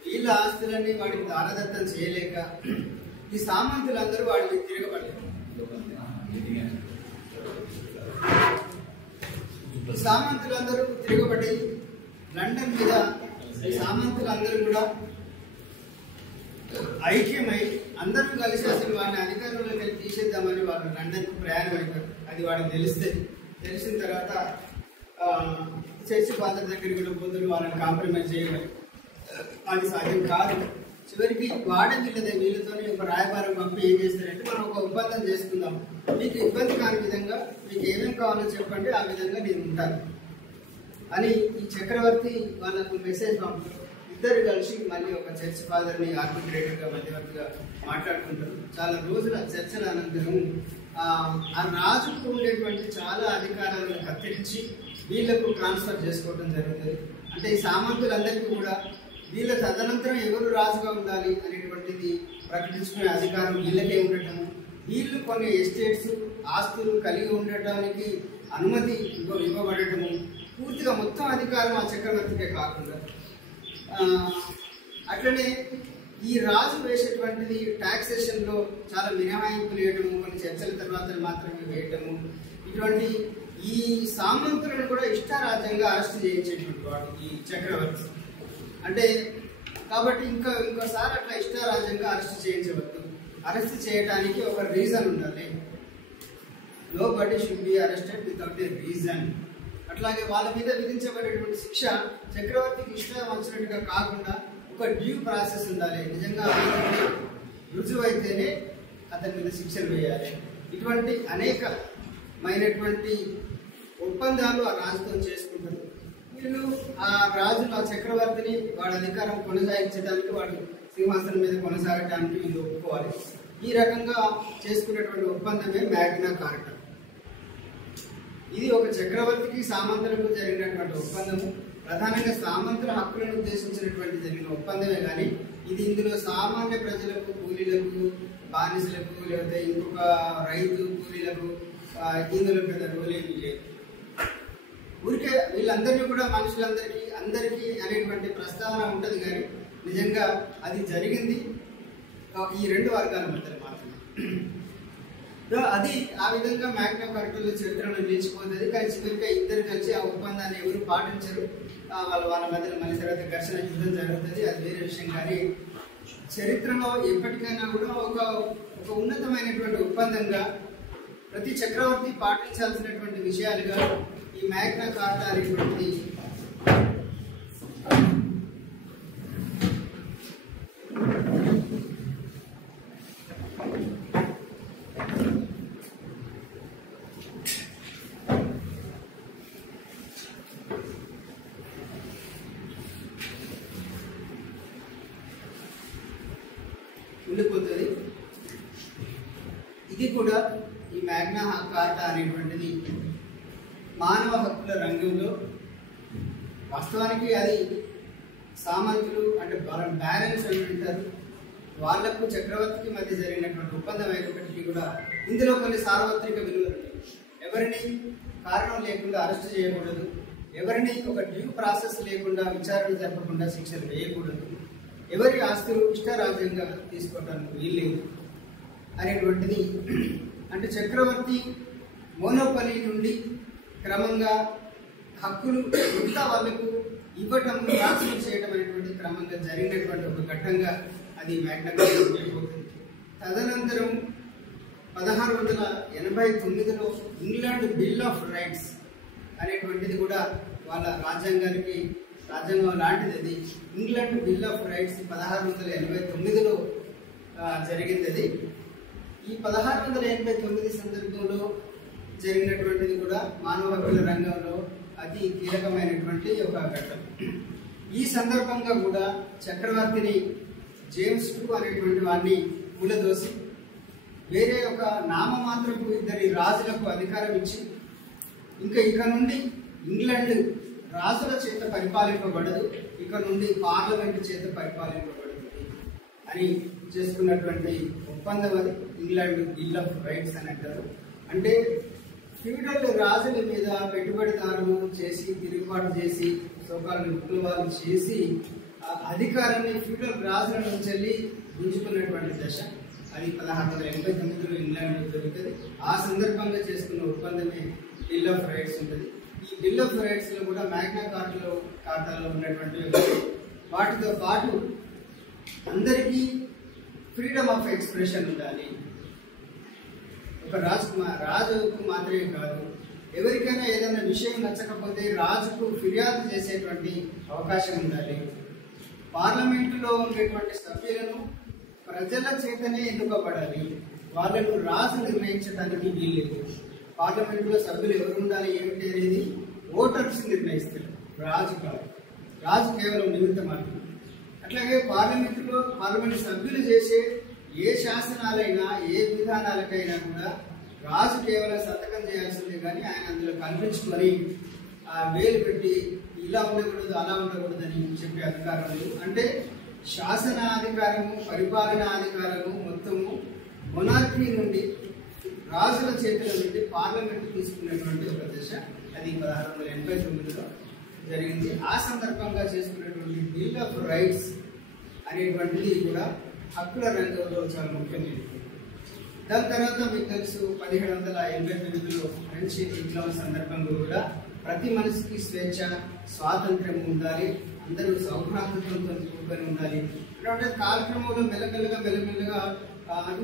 వీళ్ళ ఆస్తులన్నీ వాడికి దానదత్తం చేయలేక ఈ సామంతులందరూ వాడిని తిరగబడలేదు. ఈ సామంతులందరూ తిరగబడి లండన్ మీద ఈ సామంతులందరూ కూడా ఐక్యమై అందరూ కలిసి అసలు వాడిని అధికారంలోకి వెళ్ళి తీసేద్దామని వాళ్ళు లండన్కు ప్రయాణం అయిపోయారు. అది వాడికి తెలుస్తుంది. తెలిసిన తర్వాత చర్చి ఫాదర్ దగ్గరికి కూడా పోతున్నారు, వాళ్ళని కాంప్రమైజ్ చేయగలరు. అది సాధ్యం కాదు. చివరికి వాడే వీళ్ళతో ఒక రాయబారం పంపి ఏం చేస్తారంటే, మనం ఒక ఒప్పందం చేసుకుందాం, మీకు ఇబ్బంది కాని విధంగా మీకు ఏమేమి కావాలో చెప్పండి, ఆ విధంగా నేను ఉంటాను అని ఈ చక్రవర్తి వాళ్ళకు మెసేజ్ పంపుతారు. ఇద్దరు కలిసి మళ్ళీ ఒక చర్చ్ ఫాదర్ని ఆర్బిట్రేటర్గా మధ్యవర్తిగా మాట్లాడుకుంటారు. చాలా రోజుల చర్చల అనంతరం ఆ రాజుకు ఉండేటువంటి చాలా అధికారాలను కత్తిరించి వీళ్లకు ట్రాన్స్ఫర్ చేసుకోవడం జరుగుతుంది. అంటే ఈ సామంతులందరికీ కూడా వీళ్ళ తదనంతరం ఎవరు రాజుగా ఉండాలి అనేటువంటిది ప్రకటించుకునే అధికారం వీళ్ళకే ఉండటము, వీళ్ళు కొన్ని ఎస్టేట్స్ ఆస్తులు కలిగి ఉండటానికి అనుమతి ఇవ్వబడటము, పూర్తిగా మొత్తం అధికారం ఆ చక్రవర్తికే కాకుండా అట్లనే ఈ రాజు వేసేటువంటిది టాక్సేషన్లో చాలా మినహాయింపులు వేయటము, కొన్ని చర్చల తర్వాత మాత్రమే వేయటము, ఇటువంటి ఈ సామంతులను కూడా ఇష్టారాజ్యంగా అరెస్ట్ చేయించేటువంటి వాడు ఈ చక్రవర్తి. అంటే కాబట్టి ఇంకోసారి అట్లా ఇష్టారాజ్యంగా అరెస్ట్ చేయించవద్దు. అరెస్ట్ చేయడానికి ఒక రీజన్ ఉండాలి. Nobody should be arrested without a reason. అట్లాగే వాళ్ళ మీద విధించబడేటువంటి శిక్ష చక్రవర్తికి ఇష్టం వచ్చినట్టుగా కాకుండా ఒక డ్యూ ప్రాసెస్ ఉండాలి. నిజంగా రుజువు అయితేనే అతని మీద శిక్షలు వేయాలి. ఇటువంటి అనేకమైనటువంటి ఒప్పందాలు ఆ రాజుతో చేసుకుంటారు. వీళ్ళు ఆ రాజు ఆ చక్రవర్తిని వాడి అధికారం కొనసాగించడానికి, వాడు సింహాసనం మీద కొనసాగడానికి వీళ్ళు ఒప్పుకోవాలి. ఈ రకంగా చేసుకున్నటువంటి ఒప్పందమే మ్యాగ్నా కార్టా. ఇది ఒక చక్రవర్తికి సామంతులకు జరిగినటువంటి ఒప్పందము. ప్రధానంగా సామంతుల హక్కులను ఉద్దేశించినటువంటి జరిగిన ఒప్పందమే కానీ ఇది ఇందులో సామాన్య ప్రజలకు, కూలీలకు, బానిసలకు, లేకపోతే ఇంకొక రైతు కూలీలకు ఇందులో పెద్ద రోల్ ఏమీ లేదు. ఊరికే వీళ్ళందరినీ కూడా అందరికీ అనేటువంటి ప్రస్తావన ఉంటుంది కానీ నిజంగా అది జరిగింది ఈ రెండు వర్గాల మధ్యలో మాత్రమే. అది ఆ విధంగా మ్యాగ్నా కార్టాలో చరిత్రలో నిలిచిపోతుంది. కానీ చివరిగా ఇద్దరు కలిసి ఆ ఒప్పందాన్ని ఎవరు పాటించరు. వాళ్ళ మధ్యలో మళ్ళీ తర్వాత ఘర్షణ యుద్ధం జరుగుతుంది, అది వేరే విషయం. కానీ చరిత్రలో ఎప్పటికైనా కూడా ఒక ఉన్నతమైనటువంటి ఒప్పందంగా ప్రతి చక్రవర్తి పాటించాల్సినటువంటి విషయాలుగా ఈ మ్యాగ్నా కార్టా అనేటువంటిది ఉండిపోతుంది. ఇది కూడా ఈ మ్యాగ్నా కార్టా అనేటువంటిది మానవ హక్కుల రంగంలో వాస్తవానికి అది సామంతులు అంటే బ్యారెన్స్ అని అంటారు, వాళ్లకు చక్రవర్తికి మధ్య జరిగినటువంటి ఒప్పందం అయినప్పటికీ కూడా ఇందులో కొన్ని సార్వత్రిక విలువలు ఉన్నాయి. ఎవరిని కారణం లేకుండా అరెస్ట్ చేయకూడదు, ఎవరిని ఒక డ్యూ ప్రాసెస్ లేకుండా విచారణ జరపకుండా శిక్షలు వేయకూడదు, ఎవరి ఆస్తులు ఇష్టారాజ్యంగా తీసుకోవడానికి వీల్లేదు అనేటువంటిది. అంటే చక్రవర్తి మోనోపలి నుండి క్రమంగా హక్కులు మిగతా వాళ్ళకు ఇవ్వటం, ట్రాన్స్ఫర్ చేయడం అనేటువంటి క్రమంగా జరిగినటువంటి ఒక ఘట్టంగా అది మ్యాగ్నా కార్టా అయిపోతుంది. తదనంతరం 1689లో ఇంగ్లాండ్ బిల్ ఆఫ్ రైట్స్ అనేటువంటిది కూడా వాళ్ళ రాజ్యాంగం లాంటిది. అది ఇంగ్లాండ్ బిల్ ఆఫ్ రైట్స్ 1689లో జరిగింది. అది ఈ 1689 సందర్భంలో జరిగినటువంటిది కూడా మానవ హక్కుల రంగంలో అతి కీలకమైనటువంటి ఒక ఘట్టం. ఈ సందర్భంగా కూడా చక్రవర్తిని జేమ్స్ II అనేటువంటి వాడిని కూలదోసి వేరే ఒక నామమాత్రపు 2 రాజులకు అధికారం ఇచ్చి ఇంకా ఇక నుండి ఇంగ్లాండ్ రాజుల చేత పరిపాలింపబడదు, ఇక నుండి పార్లమెంటు చేత పరిపాలింపబడుతుంది అని చేసుకున్నటువంటి ఒప్పందం అది ఇంగ్లాండ్ బిల్ ఆఫ్ రైట్స్ అని అంటారు. అంటే ఫ్యూడల్ రాజుల మీద పెట్టుబడిదారులు చేసి తిరుగుబాటు చేసి సోకాలు విప్లవాలు చేసి అధికారాన్ని ఫ్యూడల్ రాజుల నుంచి వెళ్ళి గుంజుకున్నటువంటి దశ అది 1689లో ఇంగ్లాండ్లో జరుగుతుంది. ఆ సందర్భంగా చేసుకున్న ఒప్పందమే బిల్ ఆఫ్ రైట్స్ ఉంటుంది. ఈ బిల్ ఆఫ్ రైట్స్ లో కూడా మ్యాగ్నా కార్టాలో ఉన్నటువంటి వాటితో పాటు అందరికీ ఫ్రీడమ్ ఆఫ్ ఎక్స్ప్రెషన్ ఉండాలి. ఒక రాజుకు మాత్రమే కాదు, ఎవరికైనా ఏదైనా విషయం నచ్చకపోతే రాజుకు ఫిర్యాదు చేసేటువంటి అవకాశం ఉండాలి. పార్లమెంటులో ఉండేటువంటి సభ్యులను ప్రజల చేతనే ఎన్నుకోబడాలి, వాళ్ళను రాజు నిర్ణయించడానికి వీల్లేదు. పార్లమెంటులో సభ్యులు ఎవరు ఉండాలి ఏమిటి అనేది ఓటర్స్ నిర్ణయిస్తారు, రాజు కాదు. రాజు కేవలం నిమిత్త మాత్రం. అట్లాగే పార్లమెంటు సభ్యులు చేసే ఏ శాసనాలైనా ఏ విధానాలకైనా కూడా రాజు కేవలం సంతకం చేయాల్సిందే, కానీ ఆయన అందులో కల్పించుకొని వేలు పెట్టి ఇలా ఉండకూడదు అలా ఉండకూడదని చెప్పే అధికారం లేదు. అంటే శాసనాధికారము పరిపాలనా అధికారము మొత్తము మొనార్కీ నుండి రాజుల చేతుల నుండి పార్లమెంట్ తీసుకున్నటువంటి ఒక దశ అది 1689లో జరిగింది. ఆ సందర్భంగా చేసుకున్నటువంటి బిల్ ఆఫ్ రైట్స్ అనేటువంటిది కూడా హక్కుల రంగంలో చాలా ముఖ్యమైనది. దాని తర్వాత మీకు తెలుసు 1789లో ఫ్రెంచ్ విప్లవం సందర్భంగా కూడా ప్రతి మనిషికి స్వేచ్ఛ స్వాతంత్ర్యం ఉండాలి, అందరూ సౌభ్రాతృత్వంతో కూడుకొని ఉండాలి. అంటే కాలక్రమంలో మెల్లమెల్లగా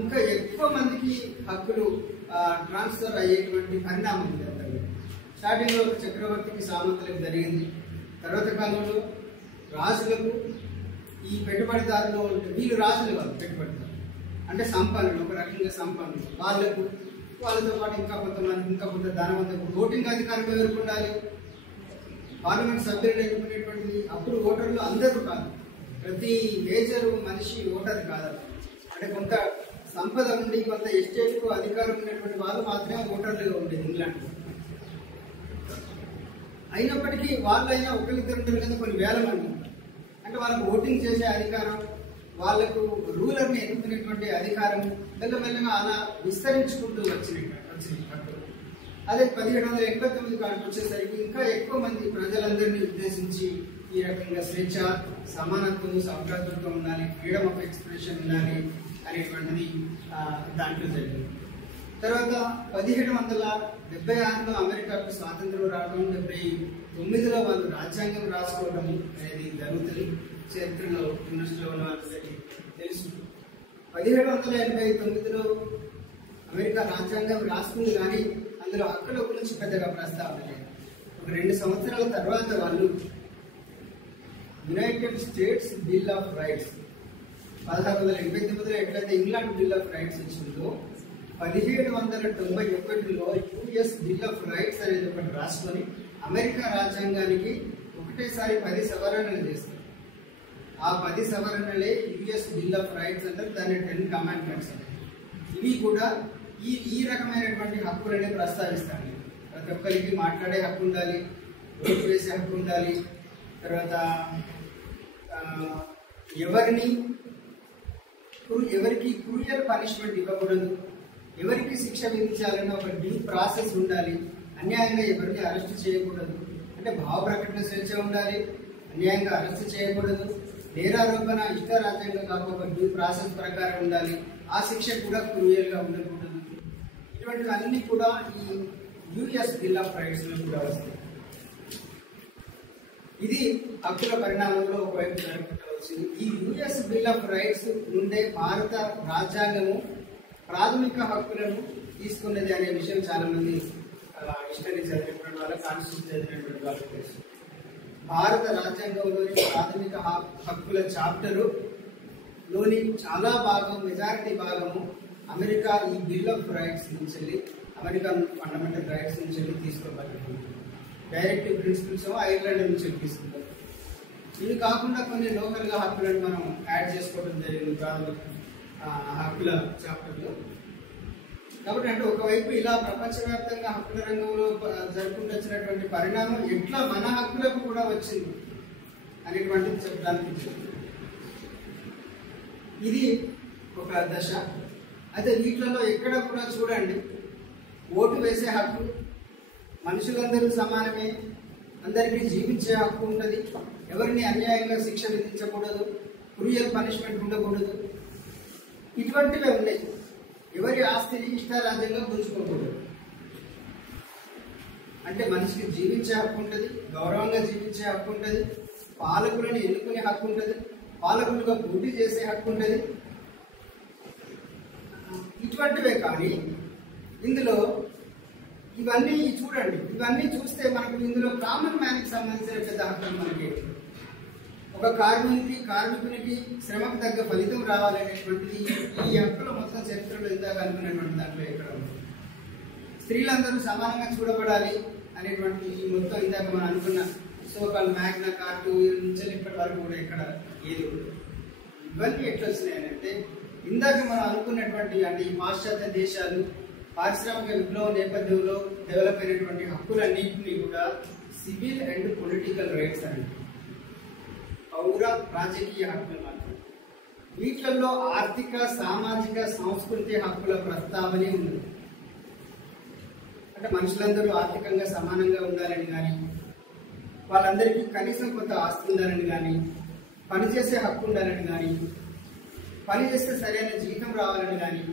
ఇంకా ఎక్కువ మందికి హక్కులు ట్రాన్స్ఫర్ అయ్యేటువంటి పరిణామం ఉంది. స్టార్టింగ్ లో చక్రవర్తికి సామంతులకు జరిగింది, తర్వాత కాలంలో రాజులకు ఈ పెట్టుబడిదారులు వీళ్ళు రాజులు కాదు, పెట్టుబడిదారులు అంటే సంపన్నులు, ఒక రకంగా సంపన్నులు. వాళ్ళతో పాటు ఇంకా కొంత ధనవంతులు ఓటింగ్ అధికారం ఎవరికి ఉండాలి, పార్లమెంట్ సభ్యులు ఎన్నుకునేటువంటిది. అప్పుడు ఓటర్లు అందరూ కాదు, ప్రతి మేజర్ మనిషి ఓటర్ కాదు. అంటే కొంత సంపద ఉండి కొంత ఎస్టేట్కు అధికారం ఉన్నటువంటి వాళ్ళు మాత్రమే ఓటర్లుగా ఉండేది ఇంగ్లాండ్లో. అయినప్పటికీ వాళ్ళైనా ఒకరిద్దరు ఉంటారు కదా, కొన్ని వేల మంది. అంటే వాళ్ళకు ఓటింగ్ చేసే అధికారం, వాళ్లకు రూలర్ని ఎన్నుకునేటువంటి అధికారం మెల్లమెల్లగా అలా విస్తరించుకుంటూ వచ్చినాయి. అదే 1789 కాడికి వచ్చేసరికి ఇంకా ఎక్కువ మంది ప్రజలందరినీ ఉద్దేశించి ఈ రకంగా స్వేచ్ఛ సమానత్వం సౌభ్రాతృత్వం ఉండాలి, ఫ్రీడమ్ ఆఫ్ ఎక్స్ప్రెషన్ ఉండాలి అనేటువంటిది దాంట్లో జరిగింది. తర్వాత 1776లో అమెరికాకు స్వాతంత్రం రావడం, 79లో వాళ్ళు రాజ్యాంగం రాసుకోవడం అనేది జరుగుతుంది. చరిత్రలో యూనివర్సిటీలో ఉన్న వాళ్ళకి తెలుసు. 1789లో అమెరికా రాజ్యాంగం రాసుకుంది, కానీ అందులో హక్కుల గురించి పెద్దగా ప్రస్తావన లేదు. ఒక 2 సంవత్సరాల తర్వాత వాళ్ళు United States bill of rights 1689లో ఎట్లయితే ఇంగ్లాండ్ బిల్ ఆఫ్ రైట్స్ ఇచ్చిందో 1791లో యుఎస్ బిల్ ఆఫ్ రైట్స్ అనేది ఒకటి రాసుకొని అమెరికా రాజ్యాంగానికి ఒకటేసారి 10 సవరణలు చేస్తారు. ఆ 10 సవరణలే యుఎస్ బిల్ ఆఫ్ రైట్స్ అంటారు, దాన్ని 10 కమాండ్మెంట్స్ అంటారు. ఇవి కూడా ఈ రకమైనటువంటి హక్కులనే ప్రస్తావిస్తాను. ప్రతి ఒక్కరికి మాట్లాడే హక్కు ఉండాలి, ఓటు వేసే హక్కు ఉండాలి, తర్వాత ఎవరికి క్రూయల్ పనిష్మెంట్ ఇవ్వకూడదు, ఎవరికి శిక్ష విధించాలన్న ఒక డ్యూ ప్రాసెస్ ఉండాలి అన్యాయంగా ఎవరిని అరెస్ట్ చేయకూడదు, అంటే భావ ప్రకటన స్వేచ్ఛ ఉండాలి, అన్యాయంగా అరెస్ట్ చేయకూడదు, నేరారోపణ ఇష్టారాజ్యంగా కాకుండా డ్యూ ప్రాసెస్ ప్రకారం ఉండాలి, ఆ శిక్ష కూడా క్రూయల్గా ఉండకూడదు. ఇటువంటివన్నీ కూడా ఈ యుఎస్ బిల్ ఆఫ్ రైట్స్ లో కూడా వస్తాయి. ఇది హక్కుల పరిణామంలో ఒకవైపు జరుగుతూ వచ్చింది. ఈ యుఎస్ బిల్ ఆఫ్ రైట్స్ నుండే భారత రాజ్యాంగము ప్రాథమిక హక్కులను తీసుకున్నది అనే విషయం చాలా మంది హిస్టరీ చదివినటువంటి వాళ్ళ కాన్స్టిట్యూషన్ చదివినటువంటి వాళ్ళకి తెలుసు. భారత రాజ్యాంగంలోని ప్రాథమిక హక్కుల చాప్టరు లోని చాలా భాగం, మెజారిటీ భాగము అమెరికా ఈ బిల్ ఆఫ్ రైట్స్ నుంచి, అమెరికన్ ఫండమెంటల్ రైట్స్ నుంచి తీసుకోబడింది. డైరెక్టివ్ ప్రిన్సిపల్స్ ఐర్లాండ్ నుంచి తీసుకుంటారు. ఇవి కాకుండా కొన్ని లోకల్గా హక్కులను మనం యాడ్ చేసుకోవడం జరిగింది ప్రాథమిక హక్కుల చాప్టర్లో. కాబట్టి అంటే ఒకవైపు ఇలా ప్రపంచవ్యాప్తంగా హక్కుల రంగంలో జరుపుకుంటూ వచ్చినటువంటి పరిణామం ఎట్లా మన హక్కులకు కూడా వచ్చింది అనేటువంటిది చెప్పడానికి ఇది ఒక దశ. అయితే వీటిలో ఎక్కడ కూడా చూడండి, ఓటు వేసే హక్కు, మనుషులందరూ సమానమే, అందరికీ జీవించే హక్కు ఉంటుంది, ఎవరిని అన్యాయంగా శిక్ష విధించకూడదు, క్రూయల్ పనిష్మెంట్ ఉండకూడదు, ఇటువంటివే ఉన్నాయి. ఎవరి ఆస్తిని ఇష్టారాజ్యంగా గుంజుకోకూడదు. అంటే మనిషికి జీవించే హక్కు ఉంటుంది, గౌరవంగా జీవించే హక్కు ఉంటుంది, పాలకులను ఎన్నుకునే హక్కు ఉంటుంది, పాలకులుగా పోటీ చేసే హక్కు ఉంటుంది, ఇటువంటివే. కానీ ఇందులో ఇవన్నీ చూడండి, ఇవన్నీ చూస్తే మనకు ఇందులో కామన్ మ్యాన్కి సంబంధించిన పెద్ద హక్కులు మనకి, ఒక కార్మికునికి శ్రమకు తగ్గ ఫలితం రావాలనేటువంటిది ఈ హక్కుల మొత్తం చరిత్రలో ఇందాక అనుకునేటువంటి దాంట్లో ఎక్కడ ఉంది. స్త్రీలందరూ సమానంగా చూడబడాలి అనేటువంటి ఈ మొత్తం ఇందాక మనం అనుకున్న సోకాల్ మ్యాగ్నా కార్టు నుంచి ఇప్పటి వరకు కూడా ఇక్కడ ఏది ఉండదు. ఇవన్నీ ఎట్లా వచ్చినాయనంటే ఇందాక మనం అనుకున్నటువంటి అంటే ఈ పాశ్చాత్య దేశాలు పారిశ్రామిక విప్లవం నేపథ్యంలో డెవలప్ అయినటువంటి హక్కులన్నింటినీ కూడా సివిల్ అండ్ పొలిటికల్ రైట్స్ అంటే పౌర రాజకీయ హక్కులు మాత్రం. వీటిల్లో ఆర్థిక, సామాజిక, సాంస్కృతిక హక్కుల ప్రస్తావనే ఉంది. అంటే మనుషులందరూ ఆర్థికంగా సమానంగా ఉండాలని కానీ, వాళ్ళందరికీ కనీసం కొంత ఆస్తి ఉండాలని కానీ, పనిచేసే హక్కు ఉండాలని కానీ, పని చేస్తే సరైన జీతం రావాలని కానీ,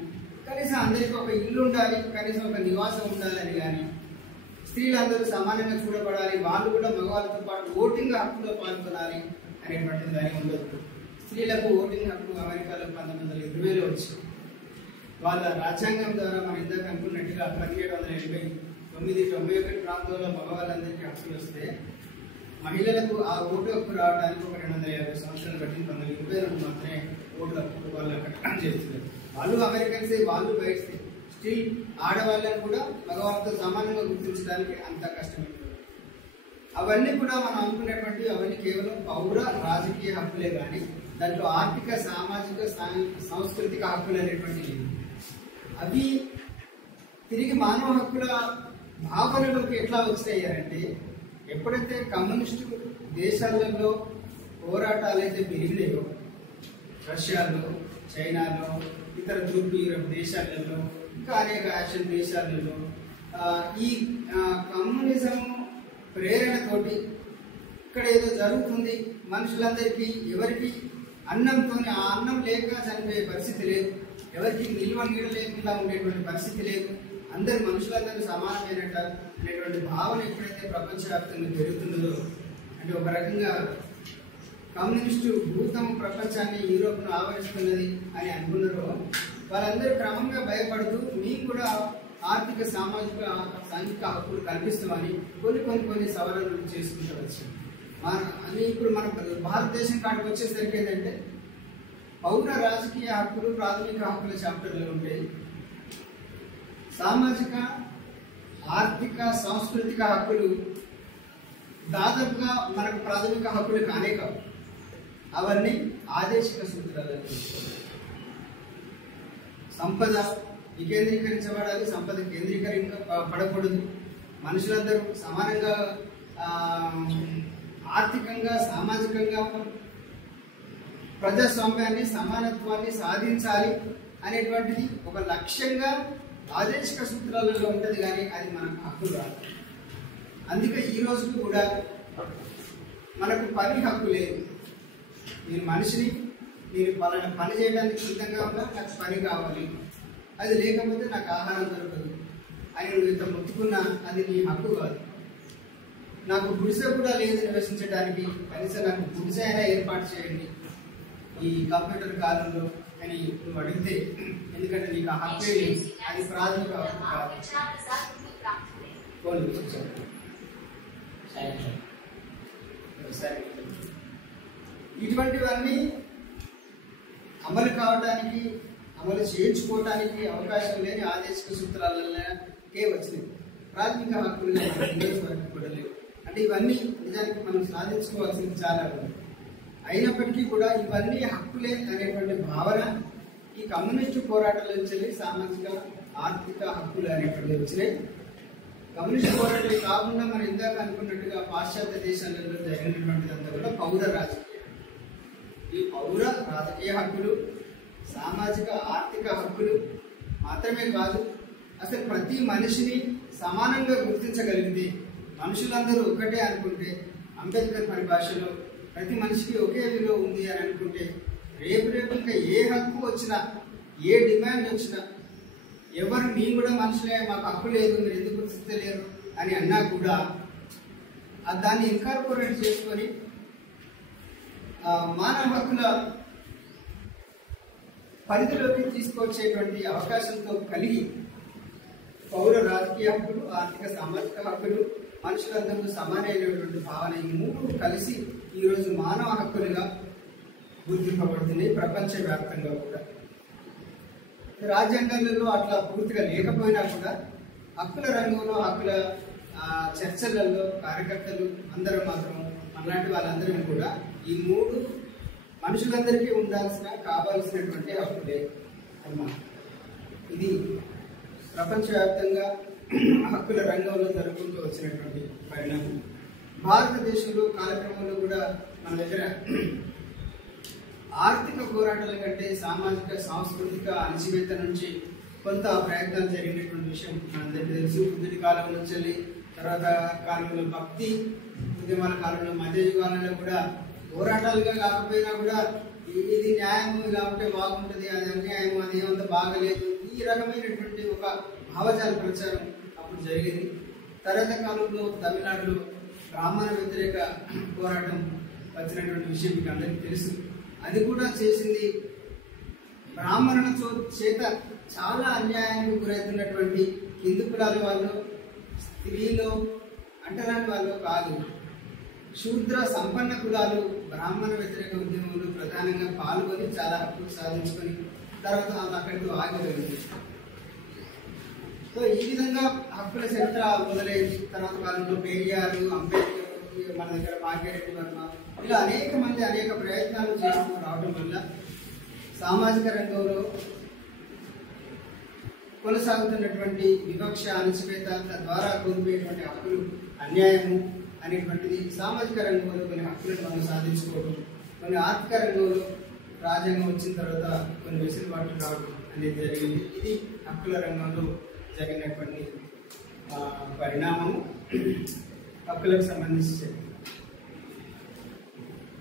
కనీసం అందరికీ ఒక ఇల్లు ఉండాలి, కనీసం ఒక నివాసం ఉండాలని కానీ, స్త్రీలందరూ సమానంగా చూడబడాలి, వాళ్ళు కూడా మగవాళ్ళతో పాటు ఓటింగ్ హక్కులో పాల్గొనాలి అనేటువంటిది దాని ఉండదు. స్త్రీలకు ఓటింగ్ హక్కు అమెరికాలో 1920లో వచ్చింది. వాళ్ళ రాజ్యాంగం ద్వారా మనం ఇందాక అనుకున్నట్టుగా 1789-91 ప్రాంతంలో మగవాళ్ళందరికీ హక్కులు వస్తే మహిళలకు ఆ ఓటు హక్కు రావడానికి ఒక 250 సంవత్సరాలు పట్టింది. 1922 మాత్రమే ఓటు హక్కు వాళ్ళు అక్కడ చేస్తున్నారు. వాళ్ళు అమెరికన్సే, వాళ్ళు బయటసే. స్టిల్ ఆడవాళ్ళని కూడా మగవాళ్ళతో సమానంగా గుర్తించడానికి అంత కష్టమైంది. అవన్నీ కూడా మనం అనుకునేటువంటి అవన్నీ కేవలం పౌర రాజకీయ హక్కులే కానీ దాంట్లో ఆర్థిక, సామాజిక, సాంస్కృతిక హక్కులు అనేటువంటివి అవి తిరిగి మానవ హక్కుల భావనలోకి ఎట్లా వచ్చాయంటే ఎప్పుడైతే కమ్యూనిస్టు దేశాలలో పోరాటాలు అయితే పెరిగినాయో, రష్యాలో, చైనాలో, ఇతర తూర్పు యూరప్ దేశాలలో, ఇంకా అనేక ఆసియన్ దేశాలలో ఈ కమ్యూనిజం ప్రేరణతోటి ఇక్కడ ఏదో జరుగుతుంది, మనుషులందరికీ ఎవరికి అన్నంతో ఆ అన్నం లేక చనిపోయే పరిస్థితి లేదు, ఎవరికి నిల్వ నీడ లేకుండా ఉండేటువంటి పరిస్థితి లేదు, అందరు మనుషులందరూ సమానమైనట అనేటువంటి భావన ఎప్పుడైతే ప్రపంచవ్యాప్తంగా పెరుగుతున్నదో, అంటే ఒక రకంగా కమ్యూనిస్టు భూతం ప్రపంచాన్ని, యూరోప్ను ఆవరిస్తున్నది అని అనుకున్నారో వాళ్ళందరూ క్రమంగా భయపడుతూ మేము కూడా ఆర్థిక, సామాజిక, సాంఘిక హక్కులు కల్పిస్తామని కొన్ని సవరణలు చేసుకుంటూ వచ్చాం. అని ఇప్పుడు మన భారతదేశం కాడికి వచ్చేసరికి ఏంటంటే పౌర రాజకీయ హక్కులు ప్రాథమిక హక్కుల చాప్టర్లో ఉంటాయి. సామాజిక, ఆర్థిక, సాంస్కృతిక హక్కులు దాదాపుగా మనకు ప్రాథమిక హక్కులు కానే కావు. అవన్నీ ఆదేశిక సూత్రాలు. సంపద వికేంద్రీకరించబడాలి, సంపద పడకూడదు, మనుషులందరూ సమానంగా ఆర్థికంగా, సామాజికంగా ప్రజాస్వామ్యాన్ని, సమానత్వాన్ని సాధించాలి అనేటువంటిది ఒక లక్ష్యంగా ఆదేశిక సూత్రాలలో ఉంటుంది. కానీ అది మనకు హక్కు రాదు. అందుకే ఈ రోజుకు కూడా మనకు పని హక్కు లేదు. నేను మనిషిని, నేను పలానా పని చేయడానికి సిద్ధంగా ఉన్నా, నాకు పని కావాలి, అది లేకపోతే నాకు ఆహారం దొరకదు అని నువ్వు ఇంత మొత్తుకున్నా అది నీ హక్కు కాదు. నాకు గుడిసె కూడా లేదు నివసించడానికి, కనీసం నాకు గుడిసె అయినా ఏర్పాటు చేయండి ఈ కంప్యూటర్ కాలంలో అని నువ్వు అడిగితే, ఎందుకంటే నీకు ఆ హక్కే లేదు, అది ప్రాథమిక హక్కు కాదు. ఇటువంటివన్నీ అమలు కావడానికి, అమలు చేయించుకోవడానికి అవకాశం లేని ఆదేశిక సూత్రాలకే వచ్చినాయి. ప్రాథమిక హక్కులు ఈరోజు వరకు కూడా లేవు. అంటే ఇవన్నీ నిజానికి మనం సాధించుకోవాల్సింది చాలా ఉంది. అయినప్పటికీ కూడా ఇవన్నీ హక్కులే అనేటువంటి భావన ఈ కమ్యూనిస్టు పోరాటాల నుంచి సామాజిక ఆర్థిక హక్కులు అనేటువంటివి వచ్చినాయి. కమ్యూనిస్ట్ పోరాటాలు కాకుండా మనం ఇందాక అనుకున్నట్టుగా పాశ్చాత్య దేశాలలో జరిగినటువంటిదంతా కూడా పౌర రాజకీయం. ఈ పౌర రాజకీయ హక్కులు, సామాజిక ఆర్థిక హక్కులు మాత్రమే కాదు, అసలు ప్రతి మనిషిని సమానంగా గుర్తించగలిగితే, మనుషులందరూ ఒకటే అనుకుంటే, అంబేద్కర్ పరిభాషలో ప్రతి మనిషికి ఒకే విలువ ఉంది అని అనుకుంటే, రేపు ఇంకా ఏ హక్కు వచ్చినా, ఏ డిమాండ్ వచ్చినా, ఎవరు మేము కూడా మనుషులే, మాకు హక్కు లేదు, మీరు ఎందుకు గుర్తించలేరు అని అన్నా కూడా దాన్ని ఇన్కార్పొరేట్ చేసుకొని మానవ హక్కుల పరిధిలోకి తీసుకొచ్చేటువంటి అవకాశంతో కలిగి పౌర రాజకీయ హక్కులు, ఆర్థిక సామాజిక హక్కులు, మనుషులందరూ సమానమైనటువంటి భావన, ఈ మూడు కలిసి ఈరోజు మానవ హక్కులుగా గుర్తింపబడుతున్నాయి ప్రపంచవ్యాప్తంగా కూడా. రాజ్యాంగాలలో అట్లా పూర్తిగా లేకపోయినా కూడా హక్కుల రంగంలో, హక్కుల చర్చలలో కార్యకర్తలు అందరూ మాత్రం అలాంటి వాళ్ళందరూ కూడా ఈ మూడు మనుషులందరికీ కావాల్సినటువంటి హక్కులే అన్నమాట. ఇది ప్రపంచవ్యాప్తంగా హక్కుల రంగంలో జరుగుతూ వచ్చినటువంటి పరిణామం. భారతదేశంలో కాలక్రమంలో కూడా మన దగ్గర ఆర్థిక పోరాటాల కంటే సామాజిక సాంస్కృతిక అణచివేత నుంచి కొంత ప్రయత్నాలు జరిగినటువంటి విషయం మనందరికీ తెలుసు. బుద్ధుడి కాలం నుంచి తర్వాత కాలంలో భక్తి ఉద్యమాల కాలంలో, మధ్య యుగాలలో కూడా పోరాటాలుగా కాకపోయినా కూడా ఇది న్యాయము, ఇలా ఉంటే బాగుంటుంది, అది అన్యాయము, అది ఏమంత బాగలేదు, ఈ రకమైనటువంటి ఒక భావజాల ప్రచారం అప్పుడు జరిగింది. తర్వాత కాలంలో తమిళనాడులో బ్రాహ్మణ వ్యతిరేక పోరాటం వచ్చినటువంటి విషయం మీకు అందరికీ తెలుసు. అది కూడా చేసింది బ్రాహ్మణుల చేత చాలా అన్యాయానికి గురవుతున్నటువంటి హిందూ కులాల వాళ్ళు, స్త్రీలు, అంటరాని వాళ్ళు కాదు, శూద్ర సంపన్న కులాలు బ్రాహ్మణ వ్యతిరేక ఉద్యమంలో ప్రధానంగా పాల్గొని చాలా హక్కులు సాధించుకొని తర్వాత అక్కడితో ఆగిపోయింది. సో ఈ విధంగా హక్కుల చరిత్ర మొదలైంది. తర్వాత కాలంలో పెరియారు, అంబేద్కర్, మన దగ్గర భాగ్యరెడ్డి వర్మ, ఇలా అనేక మంది అనేక ప్రయత్నాలు చేస్తూ రావడం వల్ల సామాజిక రంగంలో కొనసాగుతున్నటువంటి వివక్ష, అణచివేత, తద్వారా కోల్పోయేటువంటి హక్కులు, అన్యాయము అనేటువంటిది సామాజిక రంగంలో కొన్ని హక్కులను మనం సాధించుకోవడం, కొన్ని ఆర్థిక రంగంలో రాజ్యాంగం వచ్చిన తర్వాత కొన్ని వెసులుబాట్లు రావడం అనేది జరిగింది. ఇది హక్కుల రంగంలో జరిగినటువంటి పరిణామము, హక్కులకు సంబంధించి.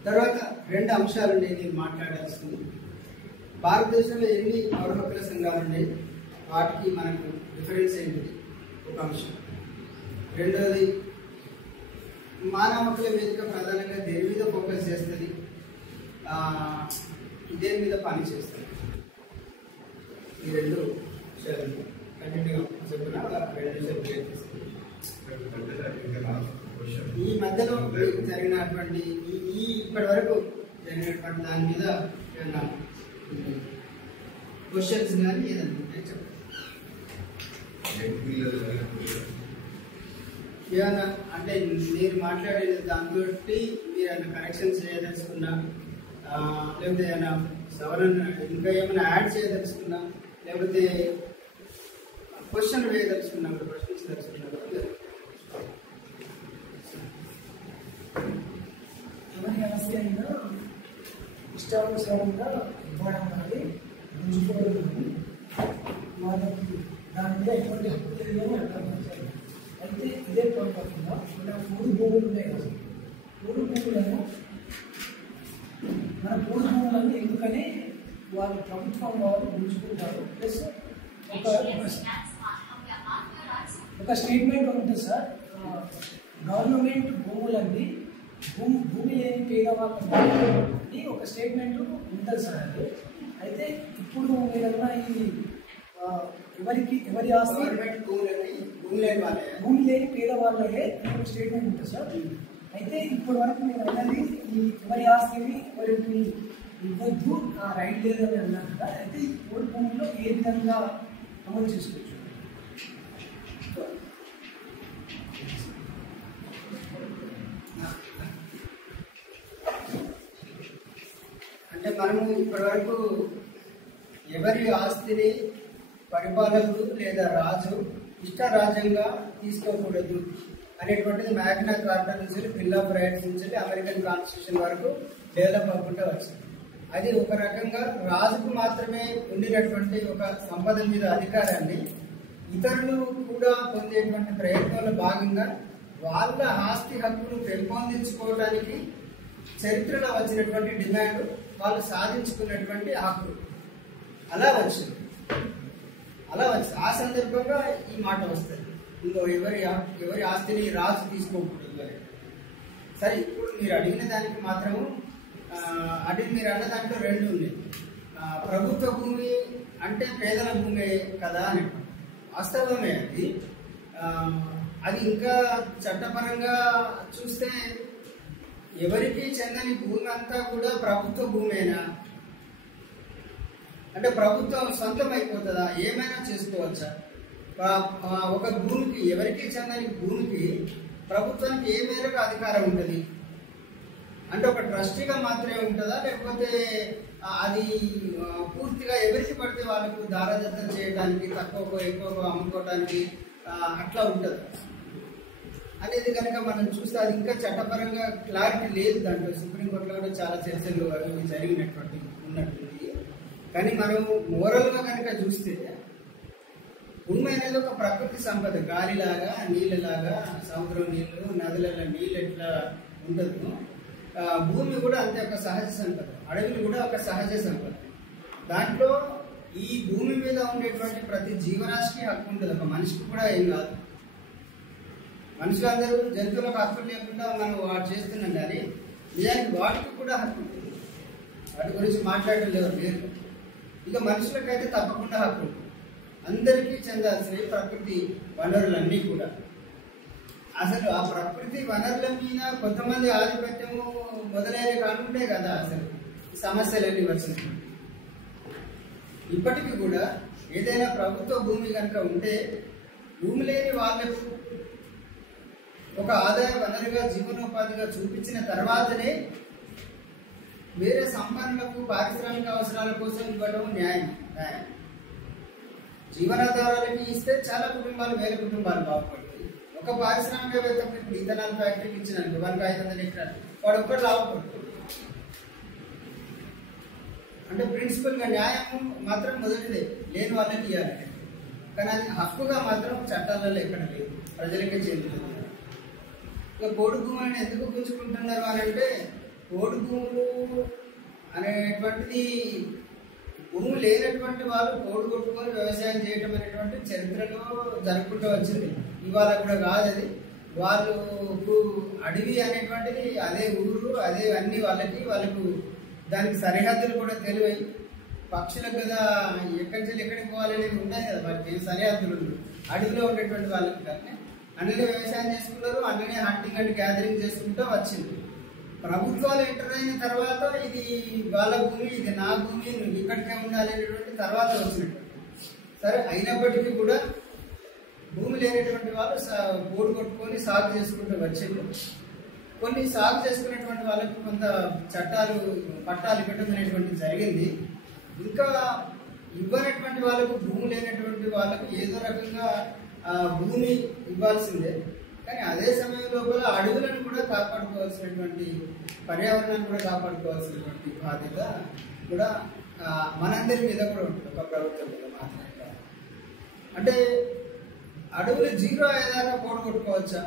తర్వాత రెండు అంశాలు నేను మాట్లాడాల్సింది. భారతదేశంలో ఎన్ని పౌర హక్కుల సంఘాలు ఉన్నాయి, వాటికి మనకు డిఫరెన్స్ ఏంటిది ఒక అంశం. రెండవది, మానవ హక్కుల వేదిక ప్రధానంగా దేని మీద ఫోకస్ చేస్తుంది, దేని మీద పని చేస్తుంది. ఈ రెండు విషయాలు కంటిన్యూ చెప్పిన ఈ మధ్యలో జరిగినటువంటి ఇప్పటి వరకు జరిగినటువంటి దాని మీద ఏమన్నా క్వశ్చన్స్ కానీ ఏదన్నా చెప్పండి. ఏమన్నా అంటే నేను మాట్లాడేది దాంతో మీరు ఏమైనా కరెక్షన్స్ చేయదలుచుకున్నా, లేకపోతే ఏమైనా సవరణ ఇంకా ఏమైనా యాడ్ చేయదలుచుకున్నా, లేకపోతే క్వశ్చన్ వేయదలుచుకున్నా, ప్రశ్నించదలుచుకున్నా ఎవరి రహస్యంగా ఇష్టానుసారంగా ఇవ్వడం అనేది గుంజుకోవడం, వాళ్ళకి దాని మీద ఎటువంటి హక్కు తెలియని అర్థం. అయితే ఇదే కాకుండా మన మూడు భూములు ఉన్నాయి కదా, మూడు భూములను మన మూడు భూములను ఎందుకని వాళ్ళు ప్రభుత్వం వాళ్ళు గుంజుకుంటారు. ప్లస్ ఒక స్టేట్మెంట్ ఉంటుంది సార్, గవర్నమెంట్ భూములన్నీ భూమి లేని పేదవాళ్ళని ఒక స్టేట్మెంట్ ఉంటుంది సార్. అది అయితే ఇప్పుడు మీరన్నా ఈ ఎవరి ఆస్తి భూమి లేని పేదవాళ్ళకే ఒక స్టేట్మెంట్ ఉంటుంది సార్. అయితే ఇప్పటి వరకు నేను అన్నది ఈ ఎవరి ఆస్తిని ఎవరికి ఇవ్వద్దు, రైట్ లేదని అన్నారు కదా. అయితే ఈ మూడు భూముల్లో ఏ విధంగా అమలు చేసుకోవచ్చు? అంటే మనము ఇప్పటివరకు ఎవరి ఆస్తిని పరిపాలకుడు లేదా రాజు ఇష్టరాజ్యంగా తీసుకోకూడదు అనేటువంటిది మ్యాగ్నా కార్టా నుంచి, బిల్ ఆఫ్ రైట్స్ నుంచి అమెరికన్ కాన్స్టిట్యూషన్ వరకు డెవలప్ అవ్వకుండా వచ్చింది. అది ఒక రకంగా రాజుకు మాత్రమే ఉండినటువంటి ఒక సంపద మీద అధికారాన్ని ఇతరులు కూడా పొందేటువంటి ప్రయత్నంలో భాగంగా వాళ్ళ ఆస్తి హక్కును పెంపొందించుకోవడానికి చరిత్రలో వచ్చినటువంటి డిమాండ్, వాళ్ళు సాధించుకున్నటువంటి హక్కు అలా వచ్చింది. ఆ సందర్భంగా ఈ మాట వస్తుంది, ఇంకో ఎవరి ఆస్తిని రాజు తీసుకోకూడదు అని. సరే, ఇప్పుడు మీరు అడిగిన దానికి మాత్రము మీరు అన్న దాంట్లో రెండు ఉన్నాయి. ప్రభుత్వ భూమి అంటే పేదల భూమి కదా అని వాస్తవమే. అది ఇంకా చట్టపరంగా చూస్తే ఎవరికి చెందని భూమి అంతా కూడా ప్రభుత్వ భూమేనా అంటే ప్రభుత్వం సొంతం అయిపోతుందా? ఏమైనా చేసుకోవచ్చా? ఒక భూమికి, ఎవరికి చెందని భూమికి ప్రభుత్వానికి ఏ మేరకు అధికారం ఉంటుంది? అంటే ఒక ట్రస్టీగా మాత్రమే ఉంటుందా, లేకపోతే అది పూర్తిగా ఎవరికి పడితే వాళ్ళకు దారాదత్తం చేయడానికి, తక్కువ ఎక్కువ అమ్ముకోవడానికి అట్లా ఉంటుంది అనేది కనుక మనం చూస్తే అది ఇంకా చట్టపరంగా క్లారిటీ లేదు. దాంట్లో సుప్రీంకోర్టులో కూడా చాలా చర్చలు అవి జరిగినటువంటి ఉన్నట్టుంది. కానీ మనం మోరల్గా కనుక చూస్తే భూమి అనేది ఒక ప్రకృతి సంపద. గాలిలాగా, నీళ్ళలాగా, సముద్రం నీళ్ళు, నదులలో నీళ్ళు ఎట్లా ఉండదు, భూమి కూడా అంతే ఒక సహజ సంపద. అడవులు కూడా ఒక సహజ సంపద. దాంట్లో ఈ భూమి మీద ఉండేటువంటి ప్రతి జీవరాశికి హక్కు ఉంటుంది. ఒక మనిషికి కూడా ఏం కాదు. మనుషులందరూ జంతువులకు హక్కు లేకుండా మనం వాడు చేస్తున్నాం, కానీ నిజానికి వాటికి కూడా హక్కు ఉంటుంది. వాటి గురించి మాట్లాడటం లేదు లేదు. ఇక మనుషులకైతే తప్పకుండా హక్కు ఉంటుంది. అందరికీ చెందాల్సిన ప్రకృతి వనరులన్నీ కూడా. అసలు ఆ ప్రకృతి వనరుల మీద కొంతమంది ఆధిపత్యము మొదలైన కానుంటే కదా అసలు సమస్యలన్నీ వచ్చినాయి. ఇప్పటికీ కూడా ఏదైనా ప్రభుత్వ భూమి కనుక ఉంటే భూమి లేని వాళ్లకు ఒక ఆదాయ వనరుగా, జీవనోపాధిగా చూపించిన తర్వాతనే వేరే సంపన్నులకు పారిశ్రామిక అవసరాల కోసం ఇవ్వడం న్యాయం. జీవనాధారాలకి ఇస్తే చాలా కుటుంబాలు, వేల కుటుంబాలు బాగుపడుతుంది. ఒక పారిశ్రామికవేత్తకు ఇప్పుడు ఇథనాల్ ఫ్యాక్టరీకి ఇచ్చినాను 500 ఎకరాలు, వాడు ఒక్కటి లాభపడుతుంది. అంటే ప్రిన్సిపల్గా న్యాయం మాత్రం మొదటిదే, లేని వాళ్ళకి ఇవ్వాలి. కానీ అది హక్కుగా మాత్రం చట్టాలలో ఎక్కడ లేదు, ప్రజలకే చెందుతుంది. ఇక పోడు భూములను ఎందుకు పుంజుకుంటున్నారు అని అంటే, పోడు భూములు అనేటువంటిది భూమి లేనటువంటి వాళ్ళు పోడు కొట్టుకొని వ్యవసాయం చేయటం అనేటువంటి చరిత్రలో జరుపుకుంటూ వచ్చింది. ఇవాళ కూడా కాదు అది. వాళ్ళకు అడవి అనేటువంటిది అదే ఊరు, అదే అన్ని వాళ్ళకు దానికి సరిహద్దులు కూడా తెలివై, పక్షులకు కదా ఎక్కడి నుంచి ఎక్కడికి పోవాలనేది ఉంటాయి కదా, వాటికి ఏం సరిహద్దులు ఉండవు. అడవిలో ఉండేటువంటి వాళ్ళకి కానీ అన్ననే వ్యవసాయం చేసుకున్నారు, అన్ననే హంటింగ్ అండ్ గ్యాదరింగ్ చేసుకుంటూ వచ్చింది. ప్రభుత్వాలు ఎంటర్ అయిన తర్వాత ఇది వాళ్ళ భూమి, ఇది నా భూమి, నువ్వు ఇక్కడికే ఉండాలి అనేటువంటి తర్వాత వచ్చినట్టు. సరే, అయినప్పటికీ కూడా భూమి లేనటువంటి వాళ్ళు పోడు కొట్టుకొని సాగు చేసుకుంటూ వచ్చిండ్రు. కొన్ని సాగు చేసుకునేటువంటి వాళ్ళకు కొంత చట్టాలు, పట్టాలు ఇవ్వడం అనేటువంటిది జరిగింది. ఇంకా ఇవ్వనటువంటి వాళ్ళకు, భూమి లేనటువంటి వాళ్ళకు ఏదో రకంగా భూమి ఇవ్వాల్సిందే. కానీ అదే సమయం లోపల అడవులను కూడా కాపాడుకోవాల్సినటువంటి, పర్యావరణాన్ని కూడా కాపాడుకోవాల్సినటువంటి బాధ్యత కూడా మనందరి మీద కూడా ఉంటుంది, ఒక ప్రభుత్వం మీద మాత్రమే కాదు. అంటే అడవులు జీరో అయ్యేదాకా పోగొట్టుకోవచ్చా?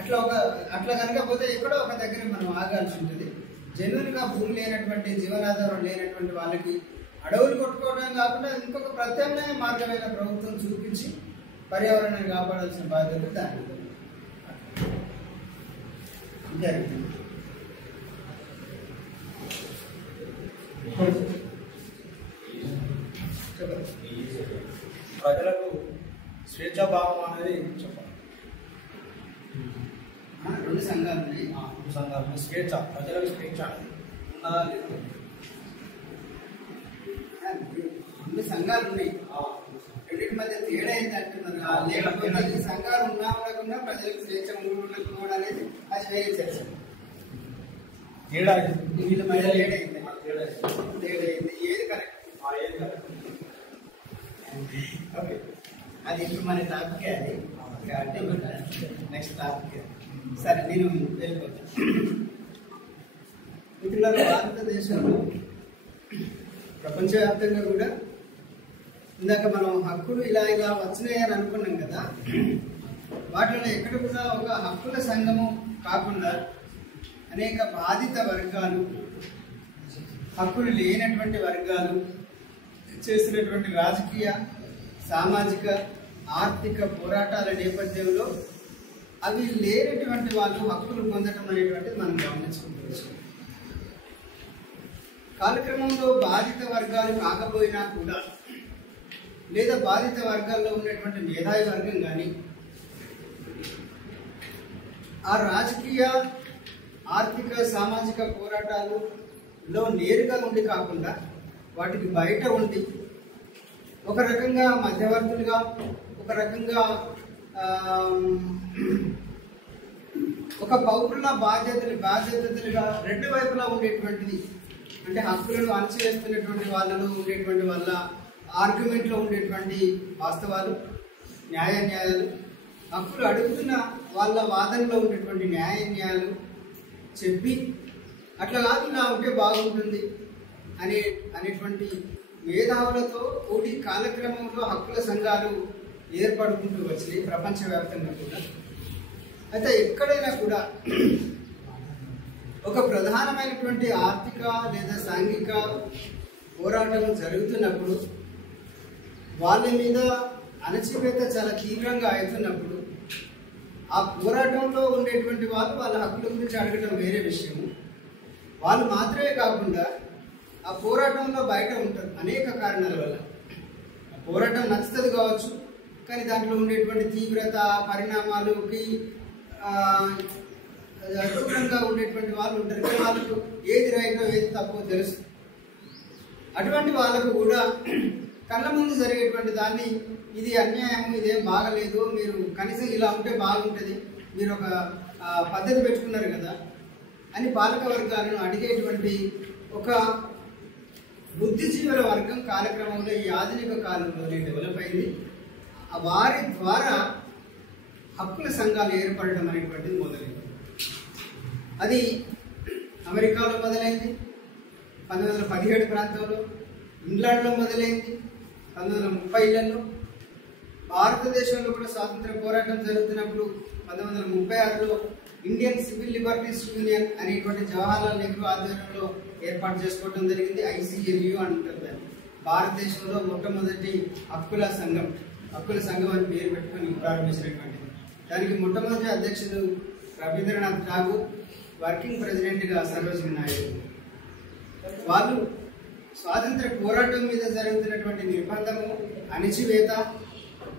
అట్లా కనుక పోతే ఎక్కడో ఒక దగ్గర మనం ఆగాల్సి ఉంటుంది. జెన్యున్గా భూమి లేనటువంటి, జీవనాధారం లేనటువంటి వాళ్ళకి అడవులు కొట్టుకోవడం కాకుండా ఇంకొక ప్రత్యామ్నాయ మార్గమైన ప్రభుత్వం చూపించి పర్యావరణాన్ని కాపాడాల్సిన బాధ్యత దాని జరుగుతుంది. ప్రజలకు స్వేచ్ఛాభావం అనేది చెప్పాలి. రెండు సంఘాలు ఉన్నాయి. సంఘాలు స్వేచ్ఛ, ప్రజలకు స్వేచ్ఛ అనేది ఉన్నదా లేదా? రెండు సంఘాలు ఉన్నాయి. రెండింటి మధ్య తేడా ఏంటి అంటున్నారు. లేకపోతే ఈ సంఘాలు ఉన్నా ఉండకుండా ప్రజలకు స్వేచ్ఛ ఉండకపోవడం అనేది అది వేరే చర్చ. తేడా వీళ్ళ మధ్య తేడా అయింది. ఏది కరెక్ట్? ఓకే, అది ఇప్పుడు మన టాపిక్ అది. Next topic. సరే, నేను వెళ్ళిపోతాను. మిత్రులారా, భారతదేశంలో ప్రపంచవ్యాప్తంగా కూడా ఇందాక మనం హక్కులు ఇలా వచ్చినాయని అనుకున్నాం కదా, వాటిలో ఎక్కడ కూడా ఒక హక్కుల సంఘము కాకుండా అనేక బాధిత వర్గాలు, హక్కులు లేనటువంటి వర్గాలు చేసినటువంటి రాజకీయ, సామాజిక, ఆర్థిక పోరాటాల నేపథ్యంలో అవి లేనటువంటి వాళ్ళు హక్కులు పొందడం అనేటువంటిది మనం గమనించుకోవచ్చు. కాలక్రమంలో బాధిత వర్గాలు కాకపోయినా కూడా, లేదా బాధిత వర్గాల్లో ఉన్నటువంటి మేధావి వర్గం కానీ ఆ రాజకీయ, ఆర్థిక, సామాజిక పోరాటాలలో నేరుగా ఉండి కాకుండా వాటికి బయట ఉండి ఒక రకంగా మధ్యవర్తులుగా, ఒక రకంగా ఒక పౌరుల బాధ్యతలుగా రెండు వైపులా ఉండేటువంటిది. అంటే హక్కులను అణచివేస్తున్నటువంటి వాళ్ళలో ఉండేటువంటి వాళ్ళ ఆర్గ్యుమెంట్లో ఉండేటువంటి వాస్తవాలు, న్యాయాలు, హక్కులు అడుగుతున్న వాళ్ళ వాదనలో ఉండేటువంటి న్యాయాలు చెప్పి అట్లా కాదు ఇలా ఉంటే బాగుంటుంది అనేటువంటి మేధావులతో కూడి కాలక్రమంలో హక్కుల సంఘాలు ఏర్పడుకుంటూ వచ్చినాయి ప్రపంచవ్యాప్తంగా కూడా. అయితే ఎక్కడైనా కూడా ఒక ప్రధానమైనటువంటి ఆర్థిక లేదా సాంఘిక పోరాటం జరుగుతున్నప్పుడు, వాళ్ళ మీద అణచివేత చాలా తీవ్రంగా అవుతున్నప్పుడు, ఆ పోరాటంలో ఉండేటువంటి వాళ్ళు వాళ్ళ హక్కుల గురించి అడగడం వేరే విషయము. వాళ్ళు మాత్రమే కాకుండా ఆ పోరాటంలో బయట ఉంటారు అనేక కారణాల వల్ల. ఆ పోరాటం నచ్చుతుంది కావచ్చు, కానీ దాంట్లో ఉండేటువంటి తీవ్రత, పరిణామాలకి దూరంగా ఉండేటువంటి వాళ్ళు ఉంటారు. కానీ వాళ్ళకు ఏది రైటో ఏది తప్పో తెలుసు. అటువంటి వాళ్ళకు కూడా కళ్ళ ముందు జరిగేటువంటి దాన్ని ఇది అన్యాయం, ఇదేం బాగలేదు, మీరు కనీసం ఇలా ఉంటే బాగుంటుంది, మీరు ఒక పద్ధతి పెట్టుకున్నారు కదా అని పాలక వర్గాలను అడిగేటువంటి ఒక బుద్ధిజీవుల వర్గం కాలక్రమంలో ఈ ఆధునిక కాలంలోనే డెవలప్ అయింది. వారి ద్వారా హక్కుల సంఘాలు ఏర్పడడం అనేటువంటిది మొదలైంది. అది అమెరికాలో మొదలైంది 1917 ప్రాంతంలో, ఇంగ్లాండ్లో మొదలైంది 1930లలో, భారతదేశంలో కూడా స్వాతంత్ర పోరాటం జరుగుతున్నప్పుడు 1936లో ఇండియన్ సివిల్ లిబర్టీస్ యూనియన్ అనేటువంటి జవహర్లాల్ నెహ్రూ ఆధ్వర్యంలో ఏర్పాటు చేసుకోవడం జరిగింది. ICLU అంటారు దాన్ని. భారతదేశంలో మొట్టమొదటి హక్కుల సంఘం అని పేరు పెట్టుకొని ప్రారంభించినటువంటిది. దానికి మొట్టమొదటి అధ్యక్షుడు రవీంద్రనాథ్ ఠాగూర్, వర్కింగ్ ప్రెసిడెంట్గా సరోజినీ నాయుడు. వాళ్ళు స్వాతంత్ర పోరాటం మీద జరుగుతున్నటువంటి నిర్బంధము, అణచివేత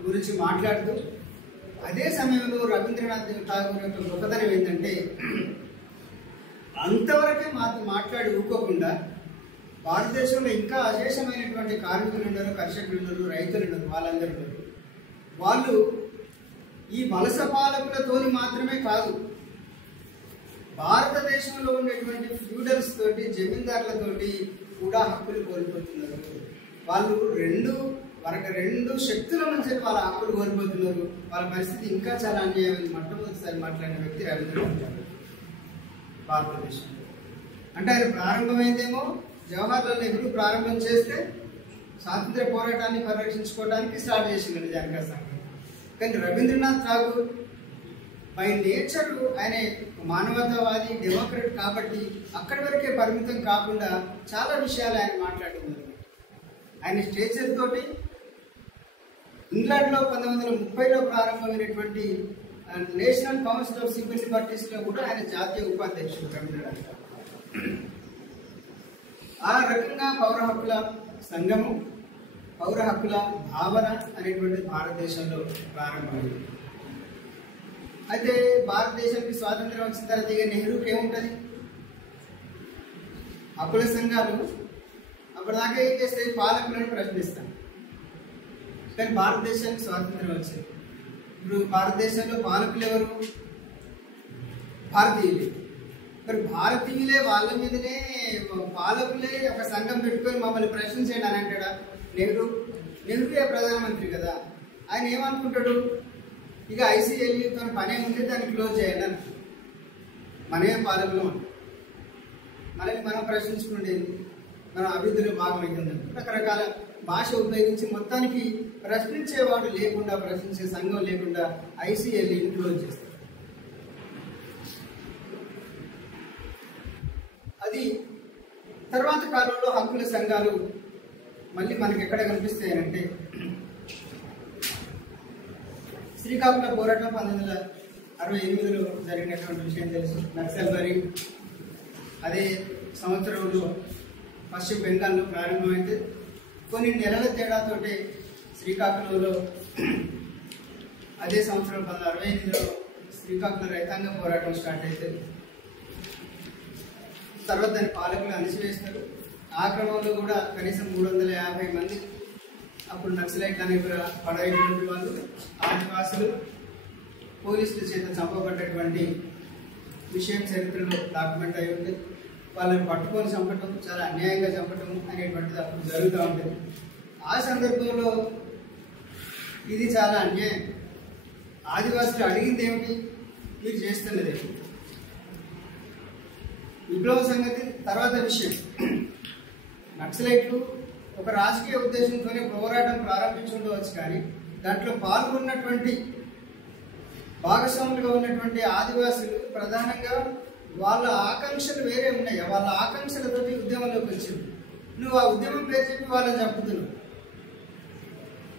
గురించి మాట్లాడుతూ, అదే సమయంలో రవీంద్రనాథ్ ఠాగూర్ యొక్క గొప్పతనం ఏంటంటే అంతవరకే మాట్లాడి ఊరుకోకుండా భారతదేశంలో ఇంకా అశేషమైనటువంటి కార్మికులు ఉన్నారు, కర్షకులు ఉన్నారు, రైతులు ఉన్నారు, వాళ్ళందరూ ఉన్నారు. వాళ్ళు ఈ వలస పాలకులతోని మాత్రమే కాదు, భారతదేశంలో ఉండేటువంటి ఫ్యూడల్స్ తోటి, జమీందారులతోటి కూడా హక్కులు కోల్పోతున్నారు. వాళ్ళు రెండు శక్తుల నుంచి వాళ్ళ హక్కులు కోల్పోతున్నారు. వాళ్ళ పరిస్థితి ఇంకా చాలా అన్యాయమైంది. మొట్టమొదటిసారి మాట్లాడిన వ్యక్తి రవీంద్రనాథ్ ఠాగూర్ భారతదేశంలో. అంటే ఆయన ప్రారంభమైందేమో జవహర్లాల్ నెహ్రూ ప్రారంభం చేస్తే స్వాతంత్ర పోరాటాన్ని పరిరక్షించుకోవడానికి స్టార్ట్ చేసింది జానక సంఘం. కానీ రవీంద్రనాథ్ ఠాగూర్ బై నేచర్ ఆయన మానవతావాది డెమోక్రట్ కాబట్టి అక్కడి వరకే పరిమితం కాకుండా చాలా విషయాలు ఆయన మాట్లాడుతున్నారు. ఆయన స్టేచర్ తోటి ఇంగ్లాండ్లో 1930లో ప్రారంభమైనటువంటి నేషనల్ కౌన్సిల్ ఆఫ్ సివిల్ లిబర్టీస్లో కూడా ఆయన జాతీయ ఉపాధ్యక్షుడు కమిటీ. ఆ రకంగా పౌర హక్కుల సంఘము, పౌర హక్కుల భావన అనేటువంటి భారతదేశంలో ప్రారంభమైంది. అయితే భారతదేశానికి స్వాతంత్రం వచ్చిన తర్వాత ఇక నెహ్రూకి ఏముంటుంది? హక్కుల సంఘాలు అప్పటిదాకా ఏం చేస్తే పాలకులను ప్రశ్నిస్తాం. కానీ భారతదేశానికి స్వాతంత్రం వచ్చింది. ఇప్పుడు భారతదేశంలో పాలకులు ఎవరు? భారతీయులే. మరి భారతీయులే వాళ్ళ మీదనే పాలకులే ఒక సంఘం పెట్టుకొని మమ్మల్ని ప్రశ్నించండి అని అంటాడా నెహ్రూయే ప్రధానమంత్రి కదా. ఆయన ఏమనుకుంటాడు? ఇక ఐసీఎల్యూతో పనే ఉంది, దాన్ని క్లోజ్ చేయాలని. మనమే పాలకులు మనల్ని మనం ప్రశ్నించుకునేది, మన అభివృద్ధిలో భాగమవుతుందని రకరకాల భాష ఉపయోగించి మొత్తానికి ప్రశ్నించేవాడు లేకుండా, ప్రశ్నించే సంఘం లేకుండా ఐసీఎల్యూని క్లోజ్ చేస్తారు. అది తర్వాత కాలంలో హక్కుల సంఘాలు మళ్ళీ మనకి ఎక్కడ కనిపిస్తాయంటే శ్రీకాకుళం పోరాటం 1968లో జరిగినటువంటి విషయం తెలుసు. నక్సల్బరీ అదే సంవత్సరంలో పశ్చిమ బెంగాల్లో ప్రారంభమైతే కొన్ని నెలల తేడాతోటే శ్రీకాకుళంలో అదే సంవత్సరం 1968లో శ్రీకాకుళం రైతాంగ పోరాటం స్టార్ట్ అవుతుంది. తర్వాత దాని పాలకులు అణిచివేస్తారు. ఆ క్రమంలో కూడా కనీసం 350 మంది అప్పుడు నక్సలైట్ అనే పడైనటువంటి వాళ్ళు ఆదివాసులు పోలీసుల చేత చంపబడ్డటువంటి విషయం చరిత్రలో డాక్యుమెంట్ అయి ఉంది. వాళ్ళని పట్టుకొని చంపటం, చాలా అన్యాయంగా చంపటం అనేటువంటిది అప్పుడు జరుగుతూ ఉంటుంది. ఆ సందర్భంలో ఇది చాలా అన్యాయం. ఆదివాసులు అడిగింది ఏమిటి? మీరు చేస్తున్నది ఏమిటి? విప్లవ సంగతి తర్వాత విషయం. నక్సలైట్లు ఒక రాజకీయ ఉద్దేశంతోనే పోరాటం ప్రారంభించి ఉండవచ్చు, కానీ దాంట్లో పాల్గొన్నటువంటి భాగస్వాములుగా ఉన్నటువంటి ఆదివాసులు ప్రధానంగా వాళ్ళ ఆకాంక్షలు వేరే ఉన్నాయి. వాళ్ళ ఆకాంక్షలతోటి ఉద్యమంలోకి వచ్చింది. నువ్వు ఆ ఉద్యమం పేరు చెప్పి వాళ్ళని చంపుతున్నావు.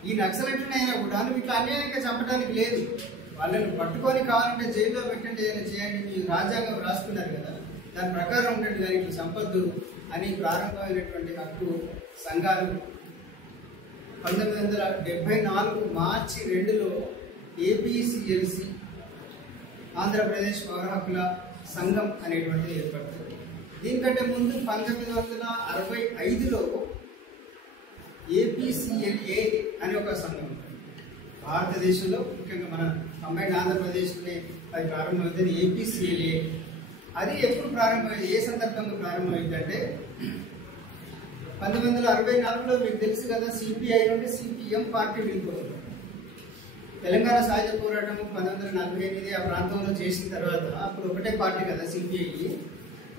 ఈ నక్సలైట్లను అయినా కూడా నువ్వు ఇట్లా అన్యాయంగా చంపడానికి లేదు. వాళ్ళని పట్టుకొని కావాలంటే జైల్లో పెట్టండి, ఏదైనా చేయండి, మీరు రాజ్యాంగం రాసుకున్నారు కదా, దాని ప్రకారం ఉండండి, కానీ ఇట్లా చంపొద్దు అని ప్రారంభమైనటువంటి హక్కు సంఘాలు 1974 మార్చి 2లో ఏపీసీఎల్సీ ఆంధ్రప్రదేశ్ పౌర హక్కుల సంఘం అనేటువంటిది ఏర్పడుతుంది. దీనికంటే ముందు 1965లో ఏపీసీఎల్ఏ అనే ఒక సంఘం ఉంటుంది భారతదేశంలో. ముఖ్యంగా మన కంబైన్ ఆంధ్రప్రదేశ్లోనే అది ప్రారంభమవుతుంది. ఏపీసీఎల్ఏ అది ఎప్పుడు ప్రారంభమైంది, ఏ సందర్భంగా ప్రారంభమైందంటే 1964లో మీకు తెలుసు కదా, సిపిఐ నుండి సిపిఎం పార్టీ విడిపోతుంది. తెలంగాణ సాయుధ పోరాటం 1948 ఆ ప్రాంతంలో చేసిన తర్వాత అప్పుడు ఒకటే పార్టీ కదా సిపిఐ.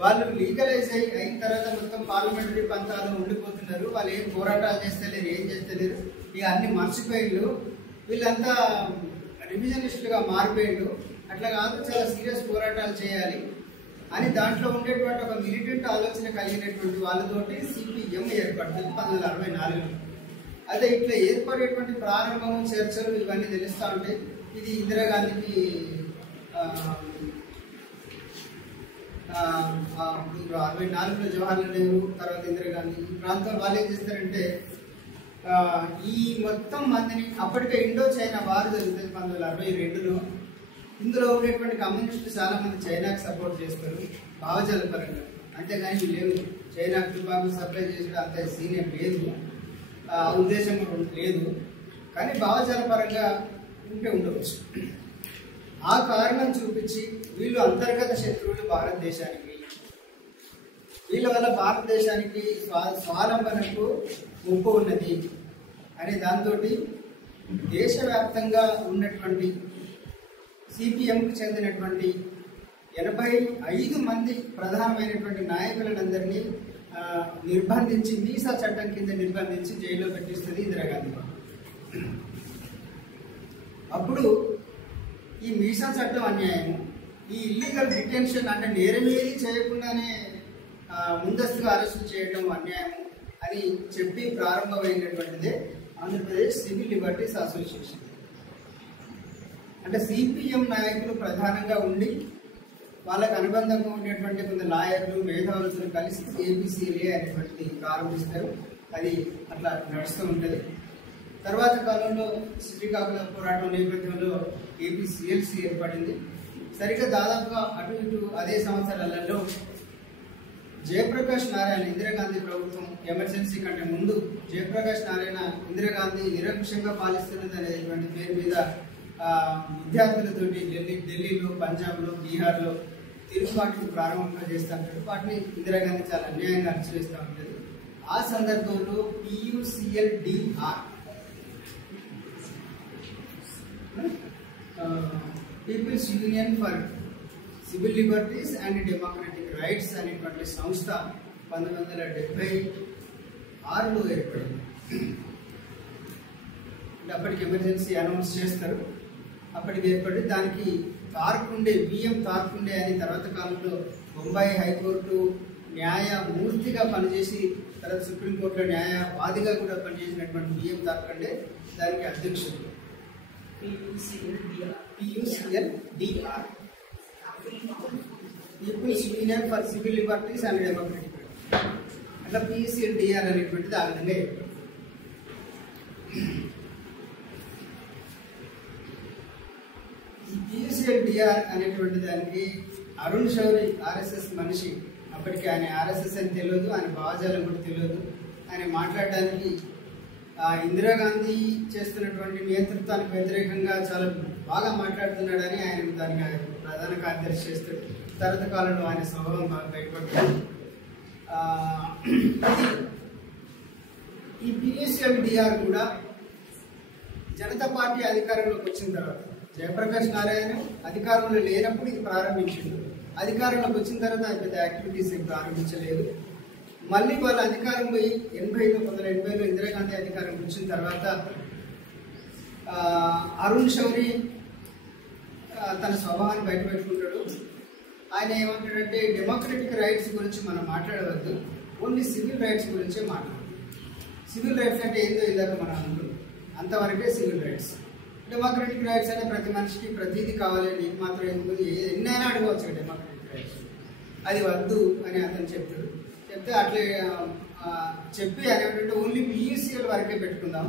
వాళ్ళు లీగలైజ్ అయిన తర్వాత మొత్తం పార్లమెంటరీ పంతాలు ఉండిపోతున్నారు. వాళ్ళు ఏం పోరాటాలు చేస్తలేరు, ఏం చేస్తలేరు, ఇక అన్ని మర్చిపోయిండు. వీళ్ళంతా రివిజనిస్టులుగా మారిపోయిండు. అట్లా కాదు, చాలా సీరియస్ పోరాటాలు చేయాలి అని దాంట్లో ఉండేటువంటి ఒక మిలిటెంట్ ఆలోచన కలిగినటువంటి వాళ్ళతోటి సిపిఎం ఏర్పడుతుంది 1964లో. అదే ఇట్లా ఏర్పడేటువంటి ప్రారంభము, చర్చలు ఇవన్నీ తెలుస్తూ ఉంటాయి. ఇది ఇందిరాగాంధీకి 64లో జవహర్లాల్ నెహ్రూ, తర్వాత ఇందిరాగాంధీ ఈ ప్రాంతం వాళ్ళు ఏం చేస్తారంటే ఈ మొత్తం మందిని అప్పటికే ఇండో చైనా వారు జరుగుతుంది 1962లో. ఇందులో ఉండేటువంటి కమ్యూనిస్టులు చాలా మంది చైనాకి సపోర్ట్ చేస్తారు భావజాల పరంగా. అంతేగాని లేవు చైనాకు తుపాకులు సప్లై చేసడం అంత సీనియర్ లేదు, ఉద్దేశం లేదు. కానీ భావజాల పరంగా ఉంటే ఉండవచ్చు. ఆ కారణం చూపించి వీళ్ళు అంతర్గత శత్రువులు భారతదేశానికి, వీళ్ళ వల్ల భారతదేశానికి స్వావలంబనకు ముప్పు ఉన్నది అనే దాంతో దేశవ్యాప్తంగా ఉన్నటువంటి సిపిఎంకు చెందినటువంటి 85 మంది ప్రధానమైనటువంటి నాయకులందరినీ నిర్బంధించి మీసా చట్టం కింద నిర్బంధించి జైల్లో పెట్టిస్తుంది ఇందిరాగాంధీ. అప్పుడు ఈ మీసా చట్టం అన్యాయం. ఈ ఇల్లీగల్ డిటెన్షన్ అంటే నేరమేది చేయకుండానే ముందస్తుగా అరెస్టు చేయడం అన్యాయం అని చెప్పి ప్రారంభమైనటువంటిదే ఆంధ్రప్రదేశ్ సివిల్ లిబర్టీస్ అసోసియేషన్. అంటే సిపిఎం నాయకులు ప్రధానంగా ఉండి వాళ్ళకు అనుబంధంగా ఉండేటువంటి కొంత లాయర్లు మేధావులతో కలిసి ఏపీసీఎల్ఏ అనేటువంటిది ప్రారంభిస్తారు. అది అట్లా నడుస్తూ ఉంటుంది. తర్వాత కాలంలో శ్రీకాకుళం పోరాటం నేపథ్యంలో ఏపీసీఎల్సీ ఏర్పడింది. సరిగ్గా దాదాపుగా అటు ఇటు అదే సంవత్సరాలలో జయప్రకాష్ నారాయణ ఇందిరాగాంధీ ప్రభుత్వం ఎమర్జెన్సీ కంటే ముందు జయప్రకాష్ నారాయణ ఇందిరాగాంధీ నిరంకుశంగా పాలిస్తున్నది అనేటువంటి పేరు మీద విద్యార్థులతోటి ఢిల్లీలో, పంజాబ్లో, బీహార్లో తిరుగుబాట్లు ప్రారంభంగా చేస్తూ ఉంటాడు. వాటిని ఇందిరాగాంధీ చాలా అన్యాయంగా అణచివేస్తూ ఉంటుంది. ఆ సందర్భంలో PUCLDR people's union for civil liberties and democratic rights అనేటువంటి సంస్థ 1976లో ఏర్పడింది. అప్పటికి ఎమర్జెన్సీ అనౌన్స్ చేస్తారు. అప్పటికి ఏర్పడి దానికి తార్కుండే బిఎం తార్కుండే అని తర్వాత కాలంలో బొంబాయి హైకోర్టు న్యాయమూర్తిగా పనిచేసి తర్వాత సుప్రీంకోర్టులో న్యాయవాదిగా కూడా పనిచేసినటువంటి బిఎం తార్కుండే దానికి అధ్యక్షుడు. PUCLDR people's union for civil liberties and democratic అట్లా PUCLDR అనేటువంటిది ఆ విధంగా ఏర్పడింది. ఈ PUCLDR అనేటువంటి దానికి అరుణ్ శౌరి ఆర్ఎస్ఎస్ మనిషి. అప్పటికి ఆయన ఆర్ఎస్ఎస్ అని తెలియదు, ఆయన భావజాలం కూడా తెలియదు. ఆయన మాట్లాడడానికి ఇందిరాగాంధీ చేస్తున్నటువంటి నియంతృత్వానికి వ్యతిరేకంగా చాలా బాగా మాట్లాడుతున్నాడని ఆయన దానికి ప్రధాన కార్యదర్శి చేస్తాడు. తర్వాత కాలంలో ఆయన స్వభావం బాగా బయటపడుతుంది. ఈ PUCLDR కూడా జనతా పార్టీ అధికారంలోకి వచ్చిన తర్వాత జయప్రకాష్ నారాయణ అధికారంలో లేనప్పుడు ఇది ప్రారంభించింది. అధికారంలోకి వచ్చిన తర్వాత పెద్ద యాక్టివిటీస్ ఏం ప్రారంభించలేదు. మళ్ళీ వాళ్ళ అధికారం పోయి 1980లో ఇందిరాగాంధీ అధికారం వచ్చిన తర్వాత అరుణ్ శౌరి తన స్వభావాన్ని బయటపెట్టుకుంటాడు. ఆయన ఏమంటాడంటే డెమోక్రటిక్ రైట్స్ గురించి మనం మాట్లాడవద్దు, ఓన్లీ సివిల్ రైట్స్ గురించే మాట్లాడదు. సివిల్ రైట్స్ అంటే ఏందో ఇందాక మనం అనుకున్నాం, అంతవరకే సివిల్ రైట్స్. డెమోక్రటిక్ రైట్స్ అంటే ప్రతి మనిషికి ప్రతిదీ కావాలి, నీకు మాత్రం ఎందుకు ఎన్నైనా అడగవచ్చు డెమోక్రటిక్ రైట్స్, అది వద్దు అని అతను చెప్తాడు. చెప్తే అట్లే చెప్పి అని ఏంటంటే ఓన్లీ PUCL వరకే పెట్టుకుందాం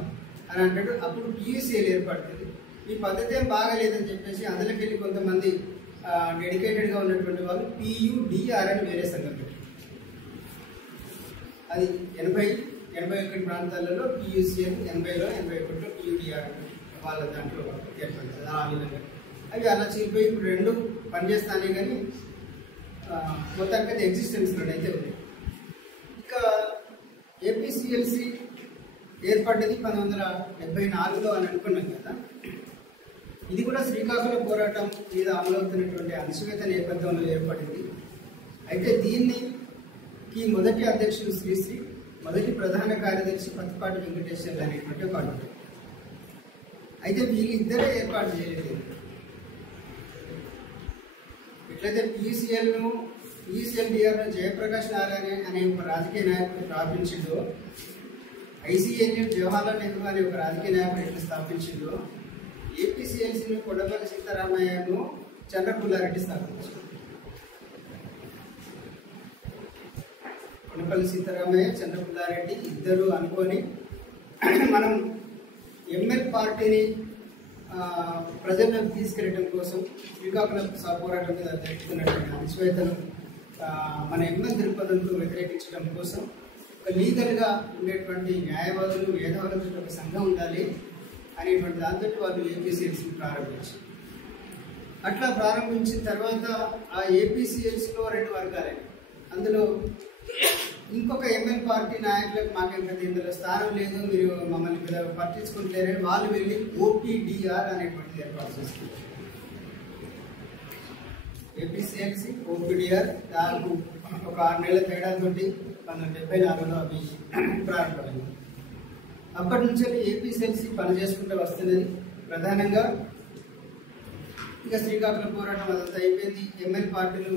అని అంటాడు. అప్పుడు PUCL ఏర్పడుతుంది. ఈ పద్ధతి ఏం బాగాలేదని చెప్పేసి అందులోకి వెళ్ళి కొంతమంది డెడికేటెడ్గా ఉన్నటువంటి వాళ్ళు PUDR అని వేరే సంఘం పెట్టారు. అది 80-81 ప్రాంతాలలో PUCL, 80లో 81లో PUDR వాళ్ళ దాంట్లో ఏర్పడుతుంది. ఆ విధంగా అవి అలా చీలిపోయి ఇప్పుడు రెండు పనిచేస్తానే కానీ మొత్తానికి అది ఎగ్జిస్టెన్స్లో అయితే ఉంది. ఇంకా ఏపీసీఎల్సీ ఏర్పడ్డది 1974లో అని అనుకున్నాం కదా. ఇది కూడా శ్రీకాకుళం పోరాటం మీద అమలవుతున్నటువంటి అణచివేత నేపథ్యంలో ఏర్పడింది. అయితే దీనికి మొదటి అధ్యక్షుడు శ్రీశ్రీ, మొదటి ప్రధాన కార్యదర్శి పత్తిపాటి వెంకటేశ్వర్లు అనేటువంటి ఒక అడ్డు. అయితే వీళ్ళిద్దరే ఏర్పాటు చేయలేదు. ఎట్లయితే PUCLDR జయప్రకాష్ నారాయణ అనే ఒక రాజకీయ నాయకుడు స్థాపించిందో, ICNU జవహర్లాల్ నెహ్రూ అనే ఒక రాజకీయ నాయకుడు ఎట్లా స్థాపించిందో, ఏపీసీఎల్సీని కొడపల్లి సీతారామయ్యను చంద్రపుల్లారెడ్డి స్థాపించారు. కొడపల్లి సీతారామయ్య, చంద్రపుల్లారెడ్డి ఇద్దరు అనుకొని మనం ML పార్టీని ప్రజల్లోకి తీసుకెళ్ళడం కోసం శ్రీకాకుళం పోరాటం మీద జరుగుతున్నటువంటి అణచివేతను మన ML దృక్పథంతో వ్యతిరేకించడం కోసం ఒక లీగల్గా ఉండేటువంటి న్యాయవాదులు, మేధావులతో ఒక సంఘం ఉండాలి అనేటువంటి దాంతో వాళ్ళు ఏపీసీఎల్సీని ప్రారంభించారు. అట్లా ప్రారంభించిన తర్వాత ఆ ఏపీసీఎల్సీలో రెండు వర్గాలే. అందులో ఇంకొక ML పార్టీ నాయకులకు మాకేం పెద్ద ఇందులో స్థానం లేదు, మీరు మమ్మల్ని పట్టించుకుంటలేరని వాళ్ళు వెళ్ళి OPDR అనేటువంటిది ఏర్పాటు చేస్తారు. ఏపీసీఎల్సీ, OPDR దాదాపు ఒక 6 నెలల తేడాతోటి 1974లో అవి ప్రారంభమైంది. అప్పటి నుంచి ఏపీసీఎల్సీ పనిచేసుకుంటూ వస్తున్నది. ప్రధానంగా ఇక శ్రీకాకుళం పోరాటం అదంతా అయిపోయింది. ఎంఎల్ పార్టీలు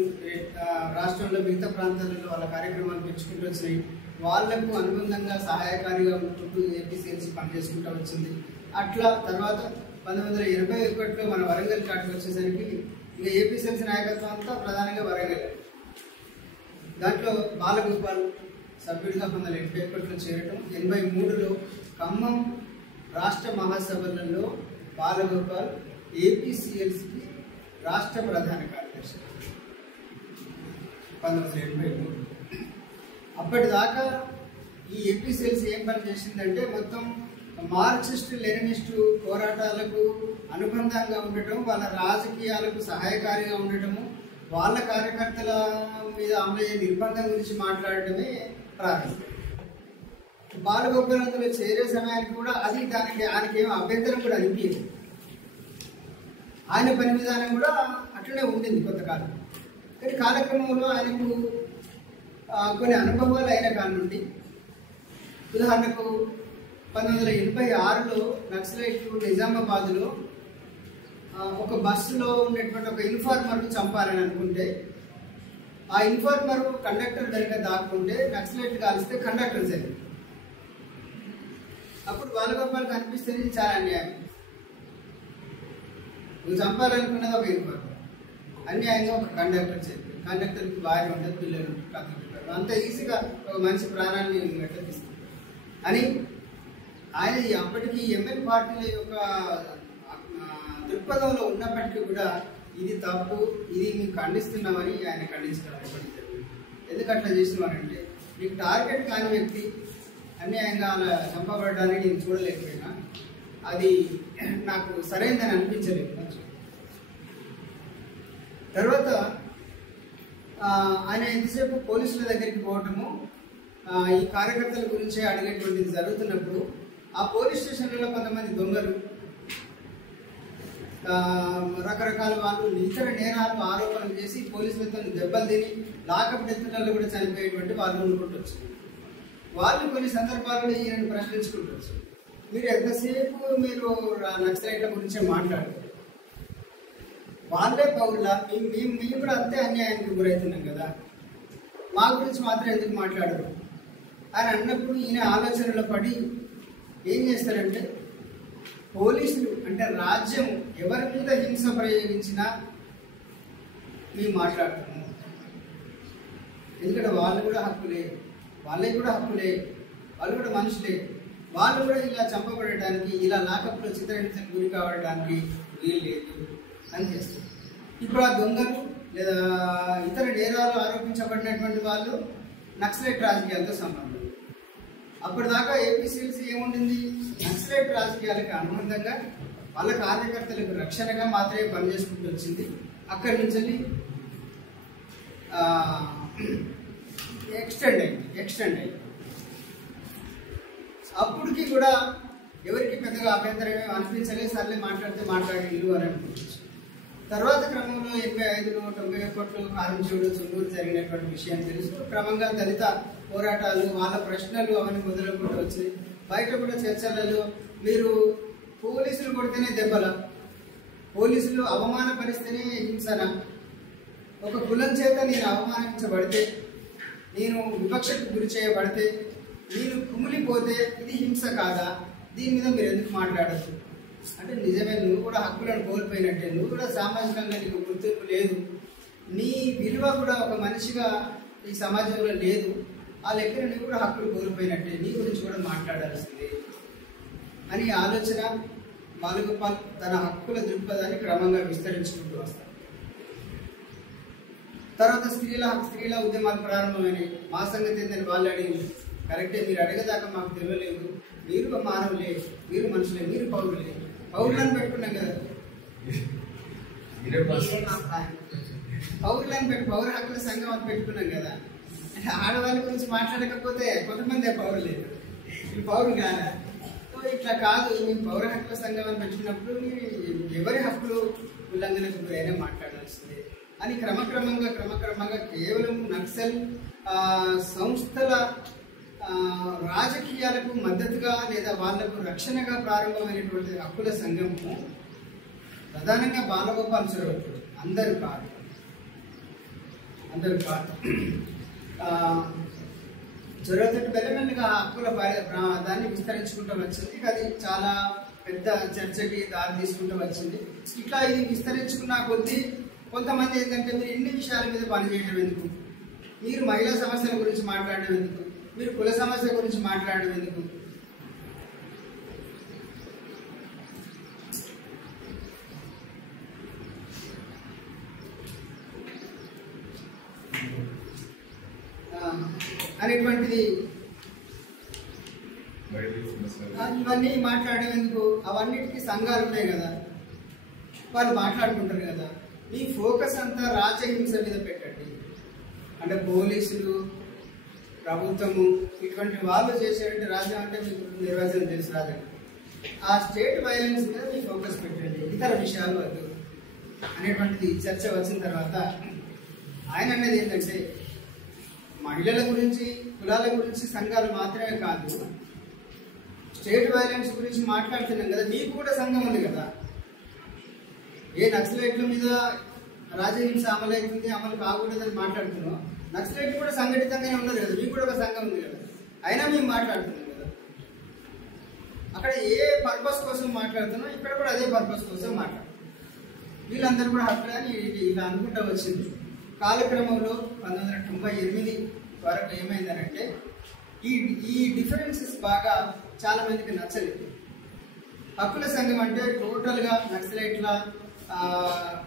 రాష్ట్రంలో మిగతా ప్రాంతాలలో వాళ్ళ కార్యక్రమాలు పెంచుకుంటూ వచ్చినాయి. వాళ్లకు అనుబంధంగా సహాయకారిగా ఉంటూ ఏపీసీఎల్సీ పనిచేసుకుంటూ వచ్చింది. అట్లా తర్వాత 1981లో మన వరంగల్ కాటికి వచ్చేసరికి ఇక ఏపీసీఎల్సీ నాయకత్వం అంతా ప్రధానంగా వరంగల్. దాంట్లో బాలగోపాల్ సభ్యుడిగా 1981లో చేరటం, 83లో ఖమ్మం రాష్ట్ర మహాసభలలో బాలగోపాల్ ఏపీసీఎల్సీకి రాష్ట్ర ప్రధాన కార్యదర్శి 1983. అప్పటిదాకా ఈ ఏపీసీఎల్సీ ఏం పని చేసిందంటే మొత్తం మార్క్సిస్టు లెనినిస్టు పోరాటాలకు అనుబంధంగా ఉండటం, వాళ్ళ రాజకీయాలకు సహాయకారిగా ఉండటము, వాళ్ళ కార్యకర్తల మీద అమలయ్యే నిర్బంధం గురించి మాట్లాడటమే ప్రారంభించారు. బాలగోపాల్ అందులో చేరే సమయానికి కూడా అది ఆయనకి ఏమో అభ్యంతరం కూడా అనిపించదు. ఆయన పని విధానం కూడా అట్లనే ఉండింది కొంతకాలం. కానీ కాలక్రమంలో ఆయనకు కొన్ని అనుభవాలు అయిన కాలం నుండి, ఉదాహరణకు 1986లో నక్సలైట్లు నిజామాబాద్లో ఒక బస్సులో ఉన్నటువంటి ఒక ఇన్ఫార్మర్ను చంపాలని అనుకుంటే, ఆ ఇన్ఫార్మర్ కండక్టర్ వెనక దాక్కుంటే నక్సలైట్లు కాలిస్తే కండక్టర్ జరిగింది. అప్పుడు బాలగోపాల్కి అనిపిస్తుంది చాలా అన్యాయం. నువ్వు చంపాలనుకున్నది ఒక ఇన్ఫార్మర్, అన్యాయంగా ఒక కండక్టర్ చెప్పి, కండక్టర్కి భార్య ఉంటుంది, పిల్లలు ఉంటుంది, అంత ఈజీగా ఒక మనిషి ప్రాణాన్ని తీస్తుంది అని ఆయన అప్పటికి ఎంఎల్ పార్టీల యొక్క దృక్పథంలో ఉన్నప్పటికీ కూడా ఇది తప్పు, ఇది మేము ఖండిస్తున్నామని ఆయన ఖండించడం జరిగింది. ఎందుకు అట్లా చేసినామంటే, నీకు టార్గెట్ కాని వ్యక్తి అన్యాయంగా అలా చంపబడడానికి నేను చూడలేకపోయినా అది నాకు సరైనదని అనిపించలేదు. తర్వాత ఆయన ఎంతసేపు పోలీసుల దగ్గరికి పోవటము, ఈ కార్యకర్తల గురించి అడిగేటువంటిది జరుగుతున్నప్పుడు ఆ పోలీస్ స్టేషన్లలో కొంతమంది దొంగలు, రకరకాల వాళ్ళు ఇతర నేరాలు ఆరోపణలు చేసి పోలీసులతో దెబ్బలు తిని లాకప్ డెత్తులలో కూడా చనిపోయేటువంటి వాళ్ళు అనుకుంటవచ్చు. వాళ్ళు కొన్ని సందర్భాల్లో ఈయనను ప్రశ్నించుకుంటవచ్చు, మీరు ఎంతసేపు మీరు నక్సలైట్ల గురించే మాట్లాడారు, వాళ్ళే పౌరుల మేము కూడా అంతే అన్యాయానికి గురవుతున్నాం కదా, మా గురించి మాత్రం ఎందుకు మాట్లాడరు అని అన్నప్పుడు ఈయన ఆలోచనలో పడి ఏం చేస్తారంటే, పోలీసులు అంటే రాజ్యం ఎవరి మీద హింస ప్రయోగించినా మేము మాట్లాడుతున్నాము, ఎందుకంటే వాళ్ళు కూడా హక్కులే, వాళ్ళకి కూడా హక్కులే, వాళ్ళు కూడా మనుషులే, వాళ్ళు కూడా ఇలా చంపబడటానికి, ఇలా లాకప్లో చిత్రహింసకు గురి కావడానికి వీలు లేదు అని చేస్తారు. ఇప్పుడు ఆ దొంగలు లేదా ఇతర నేరాలు ఆరోపించబడినటువంటి వాళ్ళు నక్సలైట్ రాజకీయాలతో సంబంధం. అప్పటిదాకా ఏపీసీఎల్సీ ఏముండింది, నక్సలైట్ రాజకీయాలకు అనుబంధంగా వాళ్ళ కార్యకర్తలకు రక్షణగా మాత్రమే పనిచేసుకుంటూ వచ్చింది. అక్కడి నుంచి ఎక్స్టెండ్ అయింది. అప్పటికి కూడా ఎవరికి పెద్దగా అభ్యంతరమే అనిపించలేదు, సర్లే మాట్లాడిల్లు అని అనుకోవచ్చు. తర్వాత క్రమంలో 85లో 91లో కారంచేడు చుండూరు జరిగినటువంటి విషయం తెలుసు. క్రమంగా దళిత పోరాటాలు, వాళ్ళ ప్రశ్నలు అవన్నీ మొదలుకుంటూ వచ్చాయి. బయట కూడా చర్చలలో మీరు పోలీసులు కొడితేనే దెబ్బల, పోలీసులు అవమానపరిస్తేనే హింసన, ఒక కులం చేత నేను అవమానించబడితే, నేను వివక్షకు గురి చేయబడితే, నేను కుమిలిపోతే ఇది హింస కాదా, దీని మీద మీరు ఎందుకు మాట్లాడచ్చు అంటే, నిజమే నువ్వు కూడా హక్కులను కోల్పోయినట్టే, నువ్వు కూడా సామాజికంగా నీకు గుర్తింపు లేదు, నీ విలువ కూడా ఒక మనిషిగా ఈ సమాజంలో లేదు, ఆ లెక్కన నువ్వు కూడా హక్కులు కోల్పోయినట్టే, నీ గురించి కూడా మాట్లాడాల్సిందే అని ఆలోచన బాలగోపాల్ తన హక్కుల దృక్పథాన్ని క్రమంగా విస్తరించుకుంటూ వస్తాడు. తర్వాత స్త్రీల ఉద్యమాలు ప్రారంభమైనవి. మా సంగతి ఏంటని వాళ్ళు అడిగింది, కరెక్టే, మీరు అడిగేదాకా మాకు తెలియలేదు, మీరు మానవులే, మీరు మనుషులే, మీరు పౌరులే, పౌరులను పెట్టుకున్నాం కదా, పౌరులను పౌర హక్కుల సంఘం అని పెట్టుకున్నాం కదా, అంటే ఆడవాళ్ళ గురించి మాట్లాడకపోతే కొంతమంది పౌరులే, ఈ పౌరులు కాదా, ఇట్లా కాదు, మేము పౌర హక్కుల సంఘం అని పెట్టుకున్నప్పుడు ఎవరి హక్కులు ఉల్లంఘనకు గురైనా మాట్లాడాల్సిందే అని క్రమక్రమంగా కేవలం నక్సల్ సంస్థల రాజకీయాలకు మద్దతుగా లేదా వాళ్లకు రక్షణగా ప్రారంభమైనటువంటి హక్కుల సంఘము ప్రధానంగా బాలగోపాల్ చొరవతోటి, అందరూ కాదు. చొరవతోటి మెల్లమెల్లగా హక్కుల దాన్ని విస్తరించుకుంటూ వచ్చింది. అది చాలా పెద్ద చర్చకి దారి తీసుకుంటూ వచ్చింది. ఇట్లా ఇది విస్తరించుకున్న కొద్దీ కొంతమంది ఏంటంటే, మీరు ఇన్ని విషయాల మీద పనిచేయడం ఎందుకు, మీరు మహిళా సమస్యల గురించి మాట్లాడడం ఎందుకు, మీరు కుల సమస్య గురించి మాట్లాడడం ఎందుకు, అనేటువంటిది ఇవన్నీ మాట్లాడడం ఎందుకు, అవన్నిటికీ సంఘాలు ఉన్నాయి కదా, వాళ్ళు మాట్లాడుకుంటారు కదా. మీ ఫోకస్ అంతా రాజహింస మీద పెట్టండి. అంటే పోలీసులు, ప్రభుత్వము, ఇటువంటి వాళ్ళు చేసేటువంటి రాజ్యం అంటే మీకు నిర్వచనం తెలుసు రాజ్యం. ఆ స్టేట్ వైలెన్స్ మీద మీ ఫోకస్ పెట్టండి, ఇతర విషయాలు వద్దు అనేటువంటిది చర్చ వచ్చిన తర్వాత ఆయన అనేది ఏంటంటే, మహిళల గురించి, కులాల గురించి సంఘాలు మాత్రమే కాదు, స్టేట్ వైలెన్స్ గురించి మాట్లాడుతున్నాం కదా, మీకు కూడా సంఘం ఉంది కదా. ఏ నక్సలైట్ల మీద రాజహింస అమలు అవుతుంది, అమలు కాకూడదని మాట్లాడుతున్నాం, నక్సలైట్లు కూడా సంఘటితంగానే ఉన్నారు కదా, మీకు కూడా ఒక సంఘం ఉంది కదా, అయినా మేము మాట్లాడుతున్నాం కదా. అక్కడ ఏ పర్పస్ కోసం మాట్లాడుతున్నాం, ఇక్కడ కూడా అదే పర్పస్ కోసం మాట్లాడుతున్నాం. వీళ్ళందరూ కూడా అక్కడ ఇలా అనుకుంటూ వచ్చింది. కాలక్రమంలో 1998 వరకు ఏమైందనంటే, ఈ డిఫరెన్సెస్ బాగా చాలా మందికి నచ్చలేదు. హక్కుల సంఘం అంటే టోటల్గా నక్సలైట్ల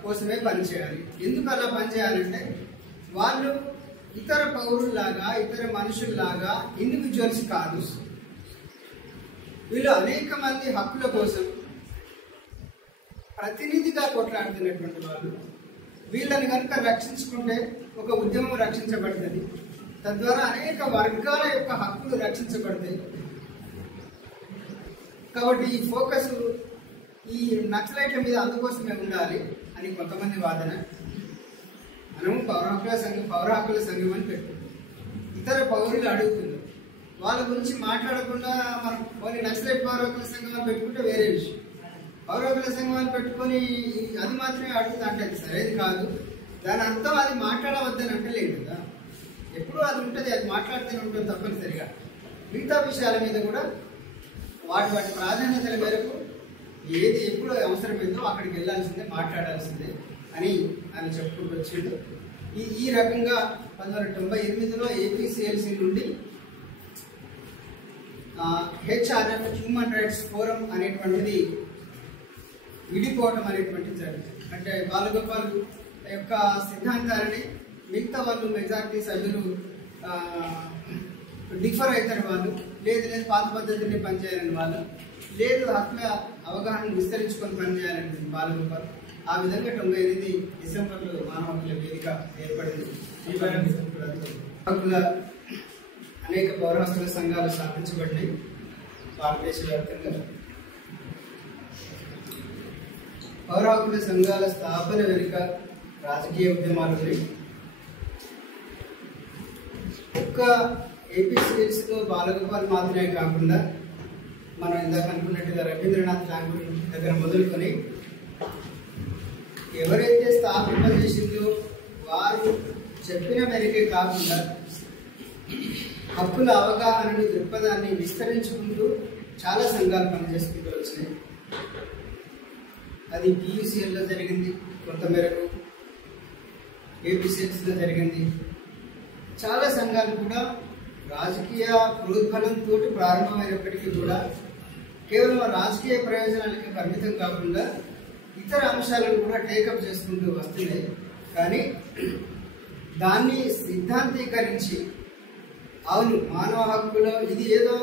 కోసమే పనిచేయాలి. ఎందుకు అలా పనిచేయాలంటే, వాళ్ళు ఇతర పౌరుల్లాగా, ఇతర మనుషుల్లాగా ఇండివిజువల్స్ కాదు. వీళ్ళు అనేక మంది హక్కుల కోసం ప్రతినిధిగా కొట్లాడుతున్నటువంటి వాళ్ళు. వీళ్ళని కనుక రక్షించుకుంటే ఒక ఉద్యమం రక్షించబడుతుంది, తద్వారా అనేక వర్గాల యొక్క హక్కులు రక్షించబడతాయి. కాబట్టి ఈ ఫోకస్ ఈ నక్సలైట్ల మీద అందుకోసమే ఉండాలి అని కొంతమంది వాదన. మనము పౌర హక్కుల సంఘం అని పెట్టుకుంటాం. ఇతర పౌరులు అడుగుతున్నారు, వాళ్ళ గురించి మాట్లాడకుండా మనం కొన్ని నక్సలైట్ పౌర హక్కుల సంఘం అని పెట్టుకుంటే వేరే విషయం. పౌర హక్కుల సంఘం అని పెట్టుకొని అది మాత్రమే అడుగుతా అంటే అది సరేది కాదు. దాని అర్థం అది మాట్లాడవద్దని అంటలేదు కదా, ఎప్పుడు అది ఉంటుంది, అది మాట్లాడితేనే ఉంటుంది తప్పనిసరిగా. మిగతా విషయాల మీద కూడా వాటి ప్రాధాన్యతల మేరకు ఏది ఎప్పుడు అవసరమైందో అక్కడికి వెళ్ళాల్సిందే, మాట్లాడాల్సిందే అని ఆయన చెప్పుకుంటూ వచ్చిండు. ఈ రకంగా 1998లో ఏపీసీఎల్సీ నుండి హెచ్ఆర్ఎఫ్ హ్యూమన్ రైట్స్ ఫోరం అనేటువంటిది విడిపోవడం అనేటువంటిది జరిగింది. అంటే బాలగోపాల్ యొక్క సిద్ధాంతాలని మిగతా వాళ్ళు, మెజారిటీ సభ్యులు డిఫర్ అవుతారు. వాళ్ళు లేదు పాత పద్ధతిని పనిచేయాలని, వాళ్ళు లేదు హక్కుల అవగాహన విస్తరించుకొని పనిచేయాలని బాలగోపాల్. ఆ విధంగా 98 డిసెంబర్లో మానవ హక్కుల వేదిక ఏర్పడింది. హక్కుల అనేక పౌర హక్కుల సంఘాలు స్థాపించబడినాయి భారతదేశ వ్యాప్తంగా. పౌర హక్కుల సంఘాల స్థాపన వెనుక రాజకీయ ఉద్యమాలు ఉన్నాయి. ఒక్క ఏపీసీఎల్సీలో బాలగోపాల్ మాత్రమే కాకుండా, మనం ఇందాక అనుకున్నట్టుగా రవీంద్రనాథ్ ఠాగూర్ దగ్గర మొదలుకొని ఎవరైతే స్థాపింపజేసిందో వారు చెప్పిన మేరకే కాకుండా హక్కుల అవగాహనని, దృక్పథాన్ని విస్తరించుకుంటూ చాలా సంఘాలు పనిచేసుకుంటూ వచ్చినాయి. అది పియూసీఎల్లో జరిగింది, కొంతమేరకు ఏపీసీఎల్సీలో జరిగింది. చాలా సంఘాలు కూడా రాజకీయ ప్రోద్బలంతో ప్రారంభమైనప్పటికీ కూడా కేవలం రాజకీయ ప్రయోజనాలకి పరిమితం కాకుండా ఇతర అంశాలను కూడా టేకప్ చేసుకుంటూ వస్తున్నాయి. కానీ దాన్ని సిద్ధాంతీకరించి, అవును మానవ హక్కులో ఇది ఏదో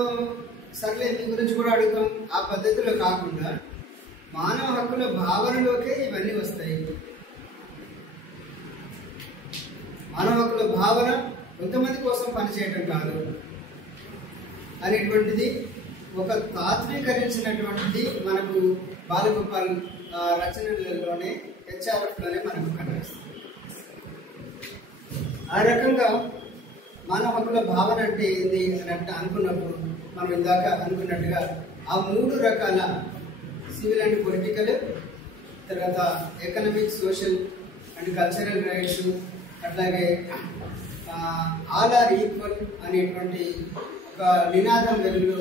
సర్లే మీ గురించి కూడా అడుగుతాం ఆ పద్ధతిలో కాకుండా మానవ హక్కుల భావనలోకే ఇవన్నీ వస్తాయి. మానవ హక్కుల భావన కొంతమంది కోసం పనిచేయటం కాదు అనేటువంటిది ఒక తాత్వికరించినటువంటిది మనకు బాలగోపాల్ రచనలలోనే, హెచ్ఆర్ఎఫ్లోనే మనకు కనిపిస్తుంది. ఆ రకంగా మానవ హక్కుల భావన అంటే ఏంది అని అనుకున్నప్పుడు మనం ఇందాక అనుకున్నట్టుగా ఆ 3 రకాల సివిల్ అండ్ పొలిటికల్, తర్వాత economic, social and cultural rights, అట్లాగే ఆల్ ఆర్ ఈక్వల్ అనేటువంటి ఒక నినాదం వెలుగులో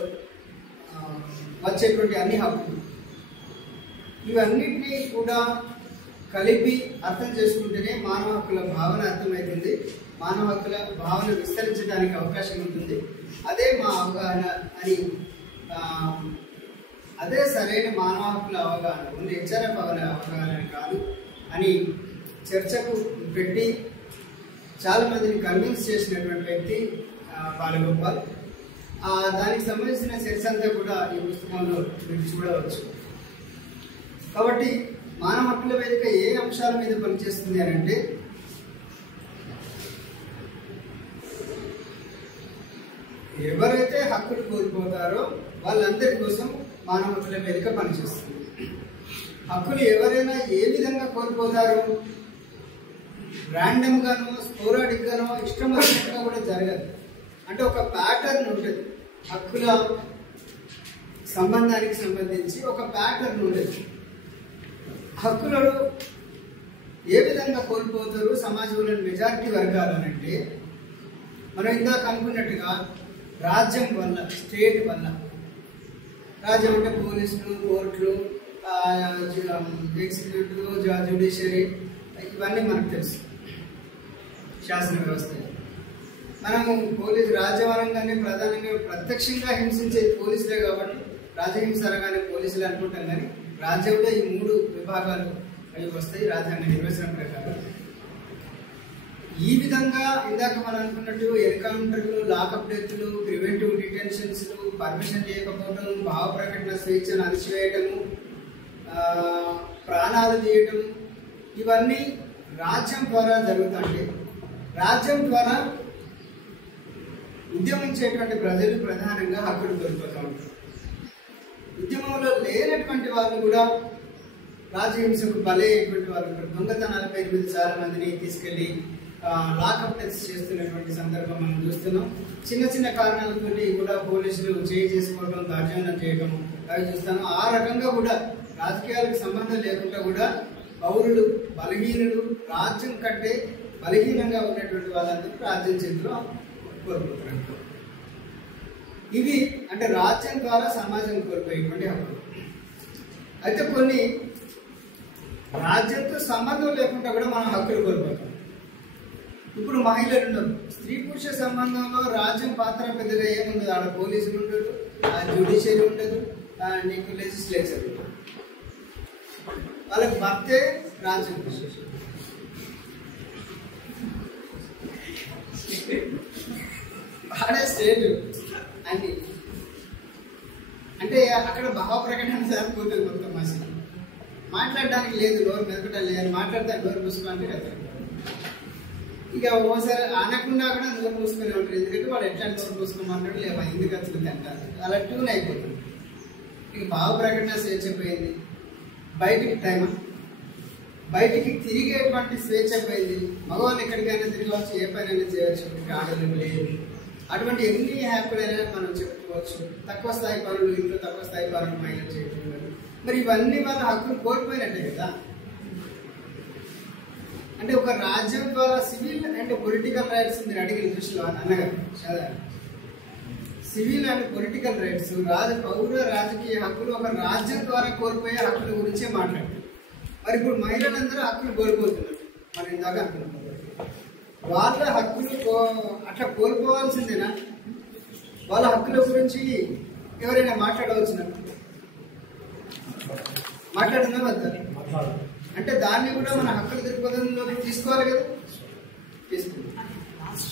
వచ్చేటువంటి అన్ని హక్కులు, ఇవన్నిటినీ కూడా కలిపి అర్థం చేసుకుంటేనే మానవ హక్కుల భావన అర్థమవుతుంది, మానవ హక్కుల భావన విస్తరించడానికి అవకాశం ఉంటుంది. అదే మా అవగాహన అని, అదే సరైన మానవ హక్కుల అవగాహన, ఓన్లీ హెచ్ఆర్ఎఫ్ అవగాహన కాదు అని చర్చకు పెట్టి చాలామందిని కన్విన్స్ చేసినటువంటి వ్యక్తి బాలగోపాల్. దానికి సంబంధించిన చర్చ అంతా కూడా ఈ పుస్తకంలో మీరు చూడవచ్చు. కాబట్టి మానవ హక్కుల వేదిక ఏ అంశాల మీద పనిచేస్తుంది అని అంటే, ఎవరైతే హక్కులు కోల్పోతారో వాళ్ళందరి కోసం మానవ హక్కుల వేదిక పనిచేస్తుంది. హక్కులు ఎవరైనా ఏ విధంగా కోల్పోతారో ర్యాండమ్ గానో స్పోరాడిక్ గానో ఇష్టం వచ్చినట్టుగా కూడా జరగదు. అంటే ఒక ప్యాటర్న్ ఉంటుంది, హక్కుల సంబంధానికి సంబంధించి ఒక ప్యాటర్న్ ఉండదు. హక్కులను ఏ విధంగా కోల్పోతారు సమాజంలోని మెజారిటీ వర్గాలు అంటే, మనం ఇందాక అనుకున్నట్టుగా రాజ్యం వల్ల, స్టేట్ వల్ల. రాజ్యం అంటే పోలీసులు, కోర్టులు, ఎగ్జిక్యూటివ్, జ్యుడిషియరీ, ఇవన్నీ మనకు తెలుసు. శాసన వ్యవస్థ. మనము రాజ్యం అనగానే ప్రధానంగా ప్రత్యక్షంగా హింసించేది పోలీసులే కాబట్టి రాజహింస అనగానే పోలీసులు అనుకుంటాం, కానీ రాజ్యంలో ఈ 3 విభాగాలు అవి వస్తాయి రాజ్యాంగ నిర్వచనం ప్రకారం. ఈ విధంగా ఇందాక మనం అనుకున్నట్టు ఎన్కౌంటర్లు, లాకప్ డెత్లు, ప్రివెంటివ్ డిటెన్షన్స్, పర్మిషన్ లేకపోవడం, భావ ప్రకటన స్వేచ్ఛను అణచివేయటము, ప్రాణాలు తీయటం, ఇవన్నీ రాజ్యం ద్వారా జరుగుతాయి. రాజ్యం ద్వారా ఉద్యమించేటువంటి ప్రజలు ప్రధానంగా హక్కులు కోల్పోతూ ఉంటారు. ఉద్యమంలో లేనటువంటి వాళ్ళు కూడా రాజహింసకు బలయ్యేటువంటి వాళ్ళు, దొంగతనాల పేరు మీద చాలా మందిని తీసుకెళ్లి లాకప్ డెత్స్ చేస్తున్నటువంటి సందర్భం మనం చూస్తున్నాం. చిన్న చిన్న కారణాలతో కూడా పోలీసులు చేసుకోవడం, దౌర్జన్యం చేయడం అవి చూస్తాము. ఆ రకంగా కూడా రాజకీయాలకు సంబంధం లేకుండా కూడా పౌరులు, బలహీనులు, రాజ్యం కంటే బలహీనంగా ఉన్నటువంటి వాళ్ళందరూ రాజ్యం చేతిలో కోల్పోతున్నారు. ఇవి అంటే రాజ్యం ద్వారా సమాజం కోల్పోయేటువంటి హక్కులు. అయితే కొన్ని రాజ్యంతో సంబంధం లేకుండా కూడా మనం హక్కులు కోల్పోతాం. ఇప్పుడు మహిళలు ఉన్నారు, స్త్రీ పురుష సంబంధంలో రాజ్యం పాత్ర పెద్దగా ఏముండదు. ఆడ పోలీసులు ఉండదు, జ్యుడిషియరీ ఉండదు, నీకు లెజిస్లేచర్ ఉండదు. వాళ్ళకి భర్తే రాజ్యం. ఆడే స్టేట్ అన్ని అంటే అక్కడ భావ ప్రకటన సరిపోతుంది. మొత్తం మసలు మాట్లాడడానికి లేదు, నోరు మెదపడం లేదు, మాట్లాడతా నోరు మూసుకుంటే కదా. ఇక ఓసారి అనకుండా కూడా నోరు మూసుకొని ఉంటారు. ఎందుకంటే వాడు ఎట్లా నోరు మూసుకోమంటాడు, లేవా ఎందుకు వచ్చింది అంటారు. అలా ట్యూన్ అయిపోతుంది. ఇక భావ ప్రకటన స్వేచ్ఛ పోయింది, బయటికి టైం, బయటికి తిరిగేటువంటి స్వేచ్ఛ పోయింది. మగవాళ్ళు ఎక్కడికైనా తిరగవచ్చు, ఏ పనైనా చేయవచ్చు, ఆడలు లేదు. అటువంటి ఎన్ని హ్యాపీలైనా మనం చెప్పుకోవచ్చు. తక్కువ స్థాయి పనులు ఇంట్లో, తక్కువ స్థాయి పనులు మహిళలు చేయడం, మరి ఇవన్నీ వాళ్ళ హక్కులు కోల్పోయినట్టే కదా. అంటే ఒక రాజ్యం ద్వారా సివిల్ అండ్ పొలిటికల్ రైట్స్ మీరు అడిగిన దృష్టిలో అన్నగారు కదా, సివిల్ అండ్ పొలిటికల్ రైట్స్, పౌర రాజకీయ హక్కులు ఒక రాజ్యం ద్వారా కోల్పోయే హక్కుల గురించే మాట్లాడుతారు. మరి ఇప్పుడు మహిళలందరూ హక్కులు కోల్పోతున్నారు. మనం ఇందాక అనుకున్నాం, వాళ్ళ హక్కులు అట్లా కోల్పోవాల్సిందేనా? వాళ్ళ హక్కుల గురించి ఎవరైనా మాట్లాడవచ్చునా? మాట్లాడుతున్నా వద్దా? అంటే దాన్ని కూడా మన హక్కుల దృక్పథంలోకి తీసుకోవాలి కదా. తీసుకుంటాం.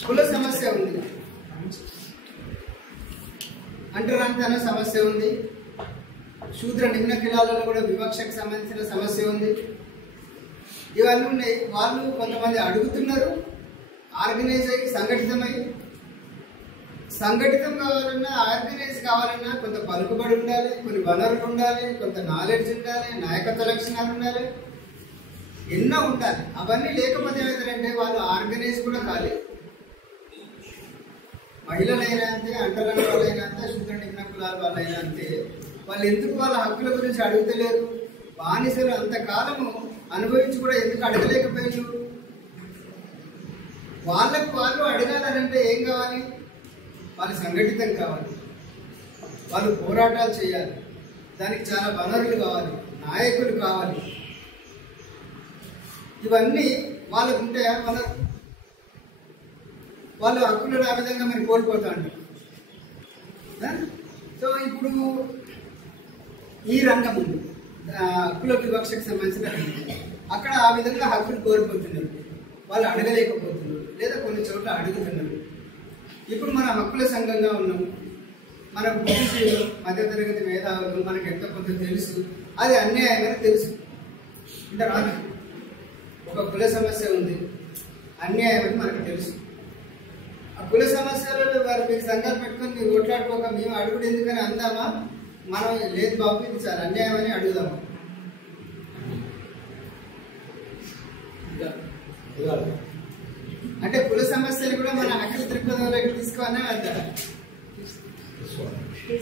కుల సమస్య ఉంది, అంటరానితన సమస్య ఉంది, శూద్ర నిమ్న కులాలలో కూడా వివక్షకు సంబంధించిన సమస్య ఉంది. ఇవన్నీ ఉన్నాయి. వాళ్ళు కొంతమంది అడుగుతున్నారు, ఆర్గనైజ్ అయ్యి సంఘటితం కావాలన్నా, ఆర్గనైజ్ కావాలన్నా కొంత పలుకుబడి ఉండాలి, కొన్ని వనరులు ఉండాలి, కొంత నాలెడ్జ్ ఉండాలి, నాయకత్వ లక్షణాలు ఉండాలి, ఎన్నో ఉండాలి. అవన్నీ లేకపోతే ఏమవుతారంటే వాళ్ళు ఆర్గనైజ్ కూడా కాలేదు. మహిళలైనా అంతే, అంటరాని వాళ్ళైనా అంతే, శూద్ర నిమ్న కులాల వాళ్ళైనా అంతే. వాళ్ళు ఎందుకు వాళ్ళ హక్కుల గురించి అడుగుతలేరు? బానిసలు అంతకాలము అనుభవించి కూడా ఎందుకు అడగలేకపోయారు? వాళ్ళకు వాళ్ళు అడగాలంటే ఏం కావాలి? వాళ్ళు సంఘటితం కావాలి, వాళ్ళు పోరాటాలు చేయాలి, దానికి చాలా వనరులు కావాలి, నాయకులు కావాలి. ఇవన్నీ వాళ్ళకు ఉంటాయా? వాళ్ళు హక్కులు ఆ విధంగా మరి కోల్పోతా ఉంటారు. సో ఇప్పుడు ఈ రంగం ఉంది, హక్కుల వివక్షకు సంబంధించిన రంగం. అక్కడ ఆ విధంగా హక్కులు కోల్పోతున్నారు, వాళ్ళు అడగలేకపోతున్నారు, లేదా కొన్ని చోట్ల అడుగుతున్నారు. ఇప్పుడు మన హక్కుల సంఘంగా ఉన్నాం, మనకు బుద్ధిజీవులు, మధ్యతరగతి మేధావులు, మనకు ఎంతో కొంత తెలుసు, అది అన్యాయమని తెలుసు. అంటే రాదు, ఒక కుల సమస్య ఉంది, అన్యాయం అని మనకు తెలుసు. ఆ కుల సమస్యలలో వారు మీకు సంఘాలు పెట్టుకొని మీరు కొట్లాడుకోక మేము అడుగుడు ఎందుకని అందామా? మనం లేదు బాబు ఇది చాలా అన్యాయం అని అడుగుదామా? అంటే కుల సమస్యలు కూడా మన హక్కుల దృక్పథంలోకి తీసుకోవాలని అంటారా?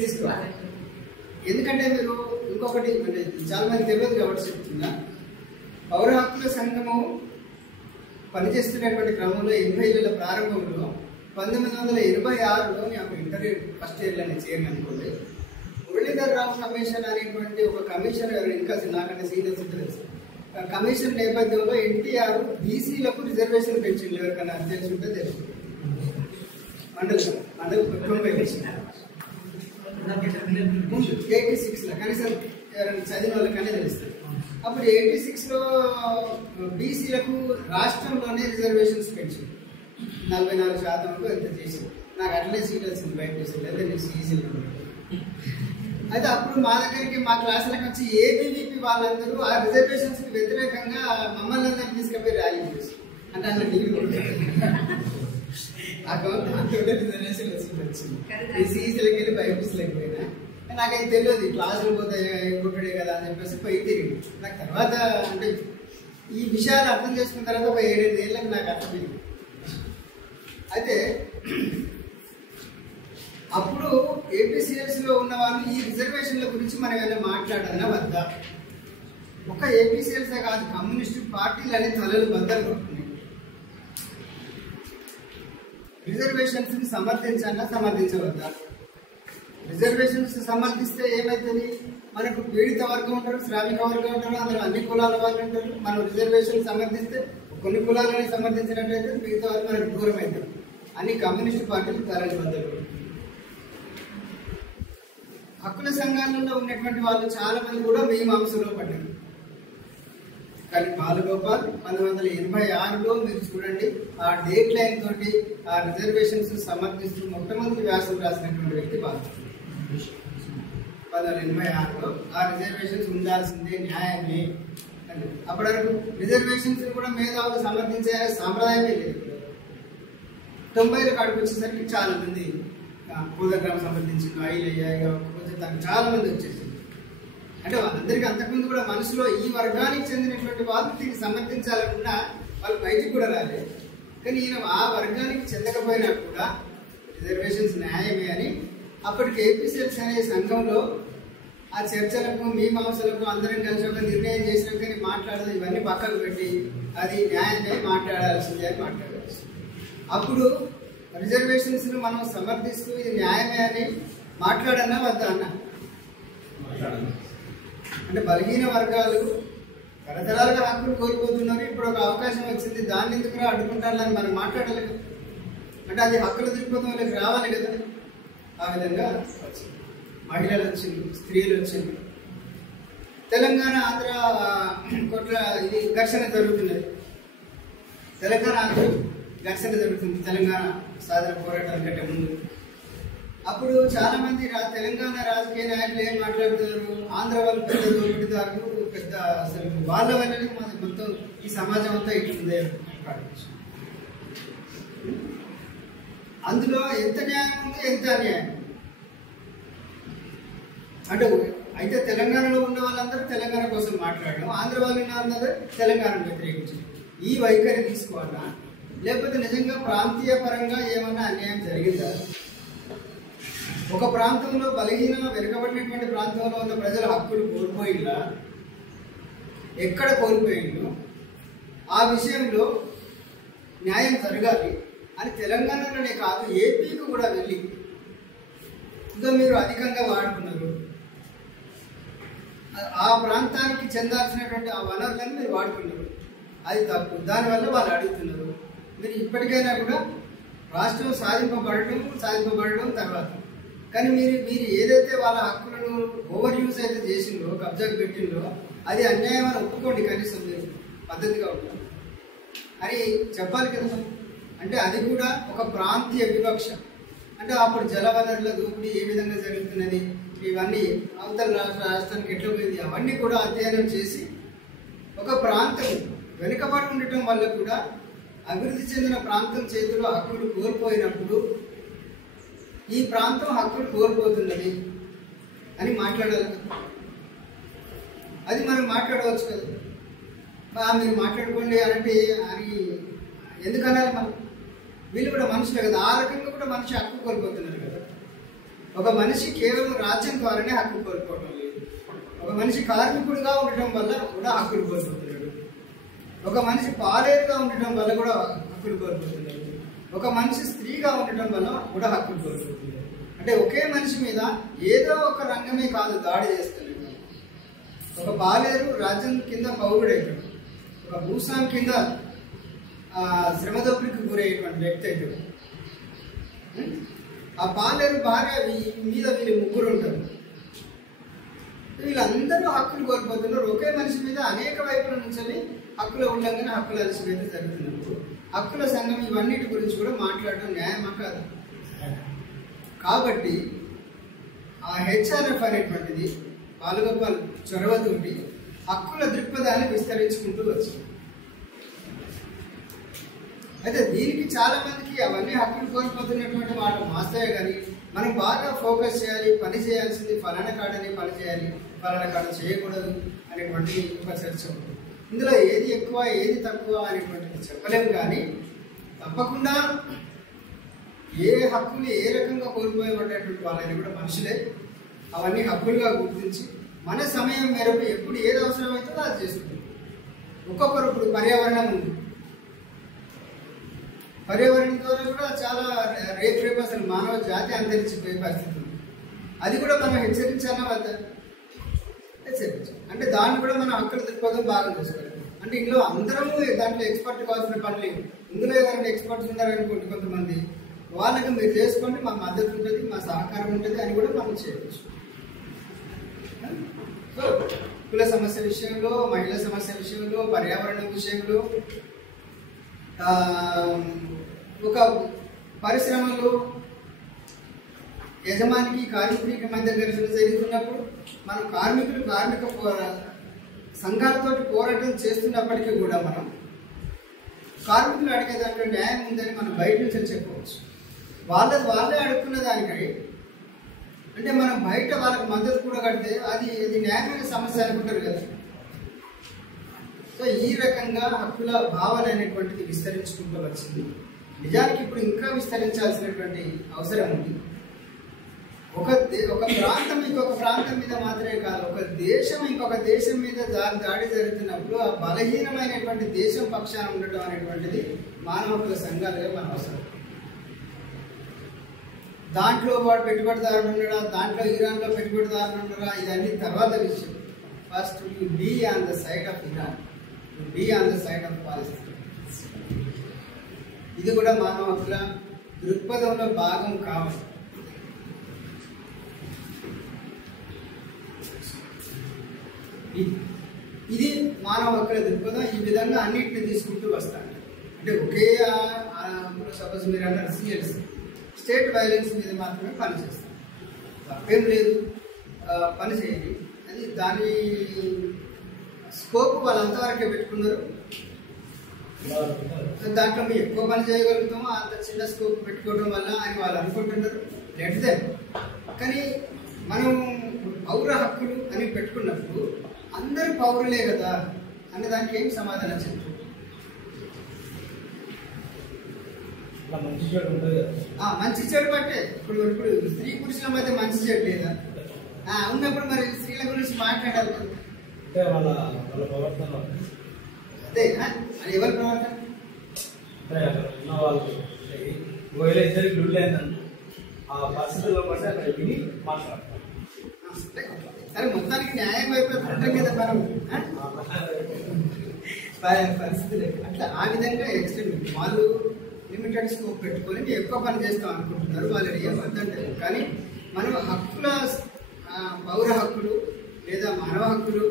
తీసుకోవాలి. ఎందుకంటే మీరు ఇంకొకటి చాలా మంది తెలియదు కాబట్టి చెప్తున్నా, పౌర హక్కుల సంఘము పనిచేస్తున్నటువంటి క్రమంలో 80ల ప్రారంభంలో 1986లో నేను ఇంటర్వ్యూ ఫస్ట్ ఇయర్లో చైర్మన్ అనుకోండి, మురళీధర్ రావు కమిషన్ అనేటువంటి ఒక కమిషన్, ఇంకా నాకంటే సీనియర్స్ తెలుసు, కమిషన్ నేపథ్యంలో ఎన్టీఆర్ బీసీలకు రిజర్వేషన్ పెంచింది. ఎవరికైనా తెలిసి ఉంటే తెలుసు. మండలి 86లో కనీసం ఎవరైనా చదివిన వాళ్ళకనే తెలుస్తుంది. అప్పుడు 86లో బీసీలకు రాష్ట్రంలోనే రిజర్వేషన్స్ పెంచింది, 44% ఎంత చేసింది. నాకు అట్లే సీట్ వచ్చింది, బయట లేదా నేను ఈజీగా. అయితే అప్పుడు మా దగ్గరికి మా క్లాసులకు వచ్చి ఏబీవీపీ వాళ్ళందరూ ఆ రిజర్వేషన్స్ కి వ్యతిరేకంగా మమ్మల్ని అందరినీ తీసుకుపోయి ర్యాలీ చేసి, అంటే అందులో నీళ్ళు రిజర్వేషన్ వచ్చింది. ఈసీసీలకు వెళ్ళి బైపీసీలకు పోయినా నాకైతే తెలియదు, క్లాసులు పోతే కొట్టడే కదా అని చెప్పేసి పోయి తిరిగి. నాకు తర్వాత అంటే ఈ విషయాలు అర్థం చేసుకున్న తర్వాత ఒక 7-8 ఏళ్ళకి నాకు అర్థమైంది. అయితే అప్పుడు ఏపీసీఎల్సీలో ఉన్న వాళ్ళు ఈ రిజర్వేషన్ల గురించి మనం ఏమైనా మాట్లాడాలన్నా వద్దా? ఒక ఏపీసీఎల్సే కాదు, కమ్యూనిస్టు పార్టీలు అనే తలలు బద్దలు కొట్టుకున్నాయి. రిజర్వేషన్స్ ని సమర్థించాలన్నా సమర్థించవద్దా? రిజర్వేషన్స్ సమర్థిస్తే ఏమవుతుంది? మనకు పీడిత వర్గం ఉంటారు, శ్రామిక వర్గం ఉంటారు, అందులో అన్ని కులాల వాళ్ళు ఉంటారు. మనం రిజర్వేషన్ సమర్థిస్తే కొన్ని కులాలని సమర్థించినట్లయితే మిగతా వాళ్ళు మనకు దూరం అవుతారు అని కమ్యూనిస్టు పార్టీలు తలలు బద్దలు. హక్కుల సంఘాలలో ఉన్నటువంటి వాళ్ళు చాలా మంది కూడా మీమాంసలో పడ్డారు. కానీ బాలగోపాల్ 1986లో మీరు చూడండి, ఆ డేట్ లైన్ తోటి ఆ రిజర్వేషన్స్ సమర్థిస్తూ మొట్టమొదటి వ్యాసం రాసినటువంటి వ్యక్తి బాలగోపాల్. 1986లో ఆ రిజర్వేషన్స్ ఉండాల్సిందే, న్యాయమే. అప్పటి వరకు రిజర్వేషన్స్ కూడా మేధావులు సమర్థించే సాంప్రదాయమే లేదు. 90ల కాడికి వచ్చేసరికి చాలా మంది పూర్వగ్రామం సమర్థించింది, ఐలయ్య చాలా మంది వచ్చేసింది. అంటే వాళ్ళందరికీ అంతకుముందు కూడా మనసులో ఈ వర్గానికి చెందినటువంటి వాళ్ళు దీన్ని సమర్థించాలనుకున్నా వాళ్ళు బయటికి కూడా రాలేదు. కానీ ఈయన ఆ వర్గానికి చెందకపోయినా కూడా రిజర్వేషన్స్ న్యాయమే అని అప్పటికి ఏపీసీఎల్సీ అనే సంఘంలో ఆ చర్చలకు మీమాంసలకు అందరం కలిసి ఒక నిర్ణయం చేసినాం. కానీ మాట్లాడదు, ఇవన్నీ పక్కకు పెట్టి అది న్యాయమే, మాట్లాడాల్సిందే అని మాట్లాడాల్సి. అప్పుడు రిజర్వేషన్స్ ను మనం సమర్థిస్తూ ఇది న్యాయమే అని మాట్లాడన్నా వద్దా అన్న? అంటే బలహీన వర్గాలు తరతరాలుగా హక్కులు కోల్పోతున్నారు, ఇప్పుడు ఒక అవకాశం వచ్చింది, దాన్ని ఎందుకు అడ్డుకుంటారని మనం మాట్లాడలేదు. అంటే అది హక్కుల దృక్పథంలోకి రావాలి కదా. ఆ విధంగా వచ్చింది, మహిళలు వచ్చింది, స్త్రీలు వచ్చింది. తెలంగాణ ఆంధ్ర కొట్ల ఇది ఘర్షణ జరుగుతున్నది. తెలంగాణ ఆంధ్ర ఘర్షణ జరుగుతుంది తెలంగాణ సాధన పోరాటాల కంటే ముందు. అప్పుడు చాలా మంది తెలంగాణ రాజకీయ నాయకులు ఏం మాట్లాడుతున్నారు, ఆంధ్ర వాళ్ళు పెద్ద దోపిడీదారులు, పెద్ద అసలు వాళ్ళ వల్లనే మొత్తం ఈ సమాజం అంతా ఇట్లుందే. అందులో ఎంత న్యాయం ఉంది, ఎంత అన్యాయం. అంటే అయితే తెలంగాణలో ఉన్న వాళ్ళందరూ తెలంగాణ కోసం మాట్లాడడం, ఆంధ్ర వాళ్ళు ఉన్న వాళ్ళందరూ తెలంగాణను వ్యతిరేకించారు. ఈ వైఖరి తీసుకోవాలా, లేకపోతే నిజంగా ప్రాంతీయ పరంగా ఏమన్నా అన్యాయం జరిగిందా? ఒక ప్రాంతంలో బలహీన వెనుకబడినటువంటి ప్రాంతంలో ఉన్న ప్రజల హక్కులు కోల్పోయిలా, ఎక్కడ కోల్పోయిందో ఆ విషయంలో న్యాయం జరగాలి అని తెలంగాణలోనే కాదు ఏపీకి కూడా వెళ్ళి ఇంకా మీరు అధికంగా వాడుకున్నారు, ఆ ప్రాంతానికి చెందాల్సినటువంటి ఆ వనరులను మీరు వాడుకున్నారు, అది తప్పు. దానివల్ల వాళ్ళు అడుగుతున్నారు. మీరు ఇప్పటికైనా కూడా రాష్ట్రం సాధింపబడడం తర్వాత, కానీ మీరు ఏదైతే వాళ్ళ హక్కులను ఓవర్ యూజ్ అయితే చేసిందో, కబ్జాకు పెట్టిందో, అది అన్యాయం అని ఒప్పుకోండి. కనీసం మీరు పద్ధతిగా ఉంటారు అని చెప్పాలి కదా. అంటే అది కూడా ఒక ప్రాంతీయ వివక్ష. అంటే అప్పుడు జలవనరుల దోపిడీ ఏ విధంగా జరుగుతున్నది, ఇవన్నీ అవతల రాష్ట్రానికి ఎట్లా పోయింది, అవన్నీ కూడా అధ్యయనం చేసి ఒక ప్రాంతం వెనుకబడి ఉండటం వల్ల కూడా అభివృద్ధి చెందిన ప్రాంతం చేతిలో హక్కులు కోల్పోయినప్పుడు ఈ ప్రాంతం హక్కులు కోల్పోతున్నది అని మాట్లాడాలి. అది మనం మాట్లాడవచ్చు కదా. మీరు మాట్లాడుకోండి అంటే అది ఎందుకనాలి? మనం వీళ్ళు కూడా మనుషులే కదా. ఆ రకంగా కూడా మనిషి హక్కు కోల్పోతున్నారు కదా. ఒక మనిషి కేవలం రాజ్యం ద్వారానే హక్కు కోల్పోవటం లేదు. ఒక మనిషి కార్మికుడిగా ఉండటం వల్ల కూడా హక్కులు కోల్పోతున్నాడు. ఒక మనిషి పాలేరుగా ఉండటం వల్ల కూడా హక్కులు కోల్పోతున్నాడు. ఒక మనిషి స్త్రీగా ఉండటం వల్ల కూడా హక్కులు కోల్పోతున్నాడు. అంటే ఒకే మనిషి మీద ఏదో ఒక రంగమే కాదు దాడి చేస్తున్నాడు. ఒక పాలేరు రాజ్యం కింద పౌరుడైతాడు, ఒక భూస్వామి కింద శ్రమదోపిడికి గురయ్యేటువంటి వ్యక్తి అయితే ఆ పాలేరు భార్య మీద వీళ్ళు ముగ్గురు ఉంటారు. వీళ్ళందరూ హక్కులు కోల్పోతున్నారు. ఒకే మనిషి మీద అనేక వైపుల నుంచి హక్కుల ఉల్లంఘన, హక్కుల అలసిపోతే జరుగుతున్నప్పుడు హక్కుల సంఘం ఇవన్నిటి గురించి కూడా మాట్లాడడం న్యాయమా కాదు. కాబట్టి ఆ హెచ్ఆర్ఎఫ్ అనేటువంటిది బాలగోపాల్ చొరవతోటి హక్కుల దృక్పథాన్ని విస్తరించుకుంటూ వచ్చింది. అయితే దీనికి చాలా మందికి అవన్నీ హక్కులు కోల్పోతున్నటువంటి వాళ్ళు మాస్తాయే కానీ మనం బాగా ఫోకస్ చేయాలి, పని చేయాల్సింది ఫలానా కాడని పని చేయాలి, ఫలానా కాడ చేయకూడదు అనేటువంటి ఒక చర్చ ఉంది. ఇందులో ఏది ఎక్కువ ఏది తక్కువ అనేటువంటిది చెప్పలేము. కానీ తప్పకుండా ఏ హక్కులు ఏ రకంగా కోల్పోయబడేటువంటి వాళ్ళని కూడా మనుషులే అవన్నీ హక్కులుగా గుర్తించి మన సమయం మేరకు ఎప్పుడు ఏది అవసరమవుతుందో అది చేసుకుంటాం. ఒక్కొక్కరు ఇప్పుడు పర్యావరణం ఉంది, పర్యావరణం ద్వారా కూడా చాలా రేపు అసలు మానవ జాతి అంతరించిపోయే పరిస్థితి ఉంది. అది కూడా మనం హెచ్చరించాలా వద్ద? హెచ్చరించాలి. అంటే దాన్ని కూడా మనం హక్కుల దృక్పథం బాగా చూసుకోవాలి. అంటే ఇందులో అందరము దాంట్లో ఎక్స్పర్ట్ కావాల్సిన పని లేదు. ఇందులో ఎవరైనా ఎక్స్పర్ట్స్ ఉన్నారనుకోండి కొంతమంది, వాళ్ళకి మీరు చేసుకోండి, మా మద్దతు ఉంటుంది, మా సహకారం ఉంటుంది అని కూడా మనం చేయవచ్చు. సో కుల సమస్య విషయంలో, మహిళా సమస్య విషయంలో, పర్యావరణం విషయంలో, ఒక పరిశ్రమలో యజమానికి కార్మికునికి మధ్య ఘర్షణ జరుగుతున్నప్పుడు మనం కార్మిక సంఘాలతో పోరాటం చేస్తున్నప్పటికీ కూడా మనం కార్మికులు అడిగేదాంట్లో న్యాయం ఉందని మనం బయట నుంచి చెప్పవచ్చు. వాళ్ళే అడుక్కున్న దానికై అంటే మనం బయట వాళ్ళకి మద్దతు కూడా కడితే అది న్యాయమైన సమస్య అనుకుంటారు కదా. సో ఈ రకంగా హక్కుల భావన అనేటువంటిది విస్తరించుకుంటూ వచ్చింది. నిజానికి ఇప్పుడు ఇంకా విస్తరించాల్సినటువంటి అవసరం ఉంది. ఒక ప్రాంతం ఇంకొక ప్రాంతం మీద మాత్రమే కాదు, ఒక దేశం ఇంకొక దేశం మీద దాడి జరుగుతున్నప్పుడు ఆ బలహీనమైనటువంటి దేశం పక్షాన ఉండటం అనేటువంటిది మానవ హక్కుల సంఘాలుగా మన అవసరం. దాంట్లో వాడు పెట్టుబడిదారుడు ఉండడా, దాంట్లో ఇరాన్లో పెట్టుబడిదారుడు ఉండడా, ఇదన్నీ తర్వాత విషయం. First you be on the side of Iran, you be on the side of Palestine. ఇది కూడా మానవ హక్కుల దృక్పథంలో భాగం కావాలి. ఇది మానవ హక్కుల దృక్పథం. ఈ విధంగా అన్నింటిని తీసుకుంటూ వస్తాను. అంటే ఒకే సపోజ్ మీరు అన్నారు సిఎల్స్, స్టేట్ వైలెన్స్ మీద మాత్రమే పనిచేస్తాం, తప్పేం లేదు, పని చేయండి. అది దాని స్కోప్ వాళ్ళు అంతవరకే పెట్టుకున్నారు. దాంట్లో మేము ఎక్కువ పని చేయగలుగుతామో అంత చిన్న స్కోప్ పెట్టుకోవడం వల్ల అని వాళ్ళు అనుకుంటున్నారు. లెట్దే కానీ మనం పౌర హక్కులు అని పెట్టుకున్నప్పుడు అందరూ పౌరులే కదా అన్న దానికి ఏం సమాధానం చెప్తారు? మంచి చెడు బట్టే ఇప్పుడు స్త్రీ పురుషుల మధ్య మంచి చెడు లేదా ఉన్నప్పుడు మరి స్త్రీల గురించి మాట్లాడాలి. అంటే వాళ్ళ ప్రవర్తన అదే అది ఎవరి ప్రవర్తన? అంటే అక్కడ ఉన్న వాళ్ళు ఒకవేళ ఇద్దరికి డ్యూటీ అయిందంటే ఆ పరిస్థితుల్లో బట్టి అక్కడ విని మాట్లాడతారు. సరే మొత్తానికి న్యాయం వైపు ఉంటాం కదా మనం. పరిస్థితులు అట్లా ఆ విధంగా ఎక్స్టెండ్ వాళ్ళు లిమిటెడ్ స్కోప్ పెట్టుకొని ఎక్కువ పని చేస్తాం అనుకుంటున్నారు. వాళ్ళు ఏం వద్దంటారు. కానీ మనం హక్కుల పౌర హక్కులు లేదా మానవ హక్కులు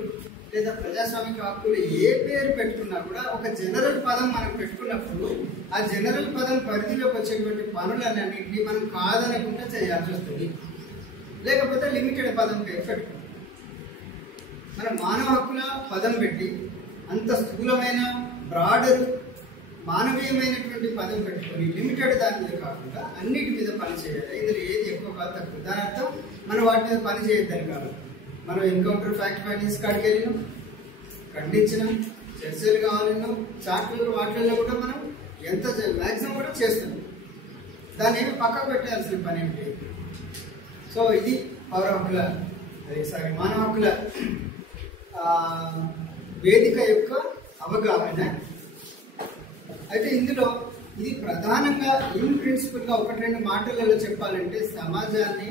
లేదా ప్రజాస్వామిక హక్కులు ఏ పేరు పెట్టుకున్నా కూడా ఒక జనరల్ పదం మనం పెట్టుకున్నప్పుడు ఆ జనరల్ పదం పరిధిలోకి వచ్చేటువంటి పనులన్నింటినీ మనం కాదనకుండా చేయాల్సి వస్తుంది. లేకపోతే లిమిటెడ్ పదం పేరు పెట్టుకుంటాం. మనం మానవ హక్కుల పదం పెట్టి అంత స్థూలమైన బ్రాడర్ మానవీయమైనటువంటి పదం పెట్టుకొని లిమిటెడ్ దాని మీద కాకుండా అన్నిటి మీద పని చేయాలి. ఇందులో ఏది ఎక్కువ కాదు తక్కువ. దాని అర్థం మనం వాటి మీద పని చేయొద్దని కాదు. మనం ఎన్కౌంటర్ ఫ్యాక్ట్ ఫైండింగ్స్ కాడికి వెళ్ళినాం, ఖండించినాం, చర్చలు కావాలన్నాం, చార్ట్లు వాటిల్లో కూడా మనం ఎంత మ్యాక్సిమం కూడా చేస్తున్నాం. దాన్ని ఏమి పక్కకు పెట్టాల్సిన పని ఏమిటి? సో ఇది పౌర హక్కుల మానవ హక్కుల వేదిక యొక్క అవగాహన. అయితే ఇందులో ఇది ప్రధానంగా ఇన్ ప్రిన్సిపల్గా ఒకటి రెండు మాటలలో చెప్పాలంటే సమాజాన్ని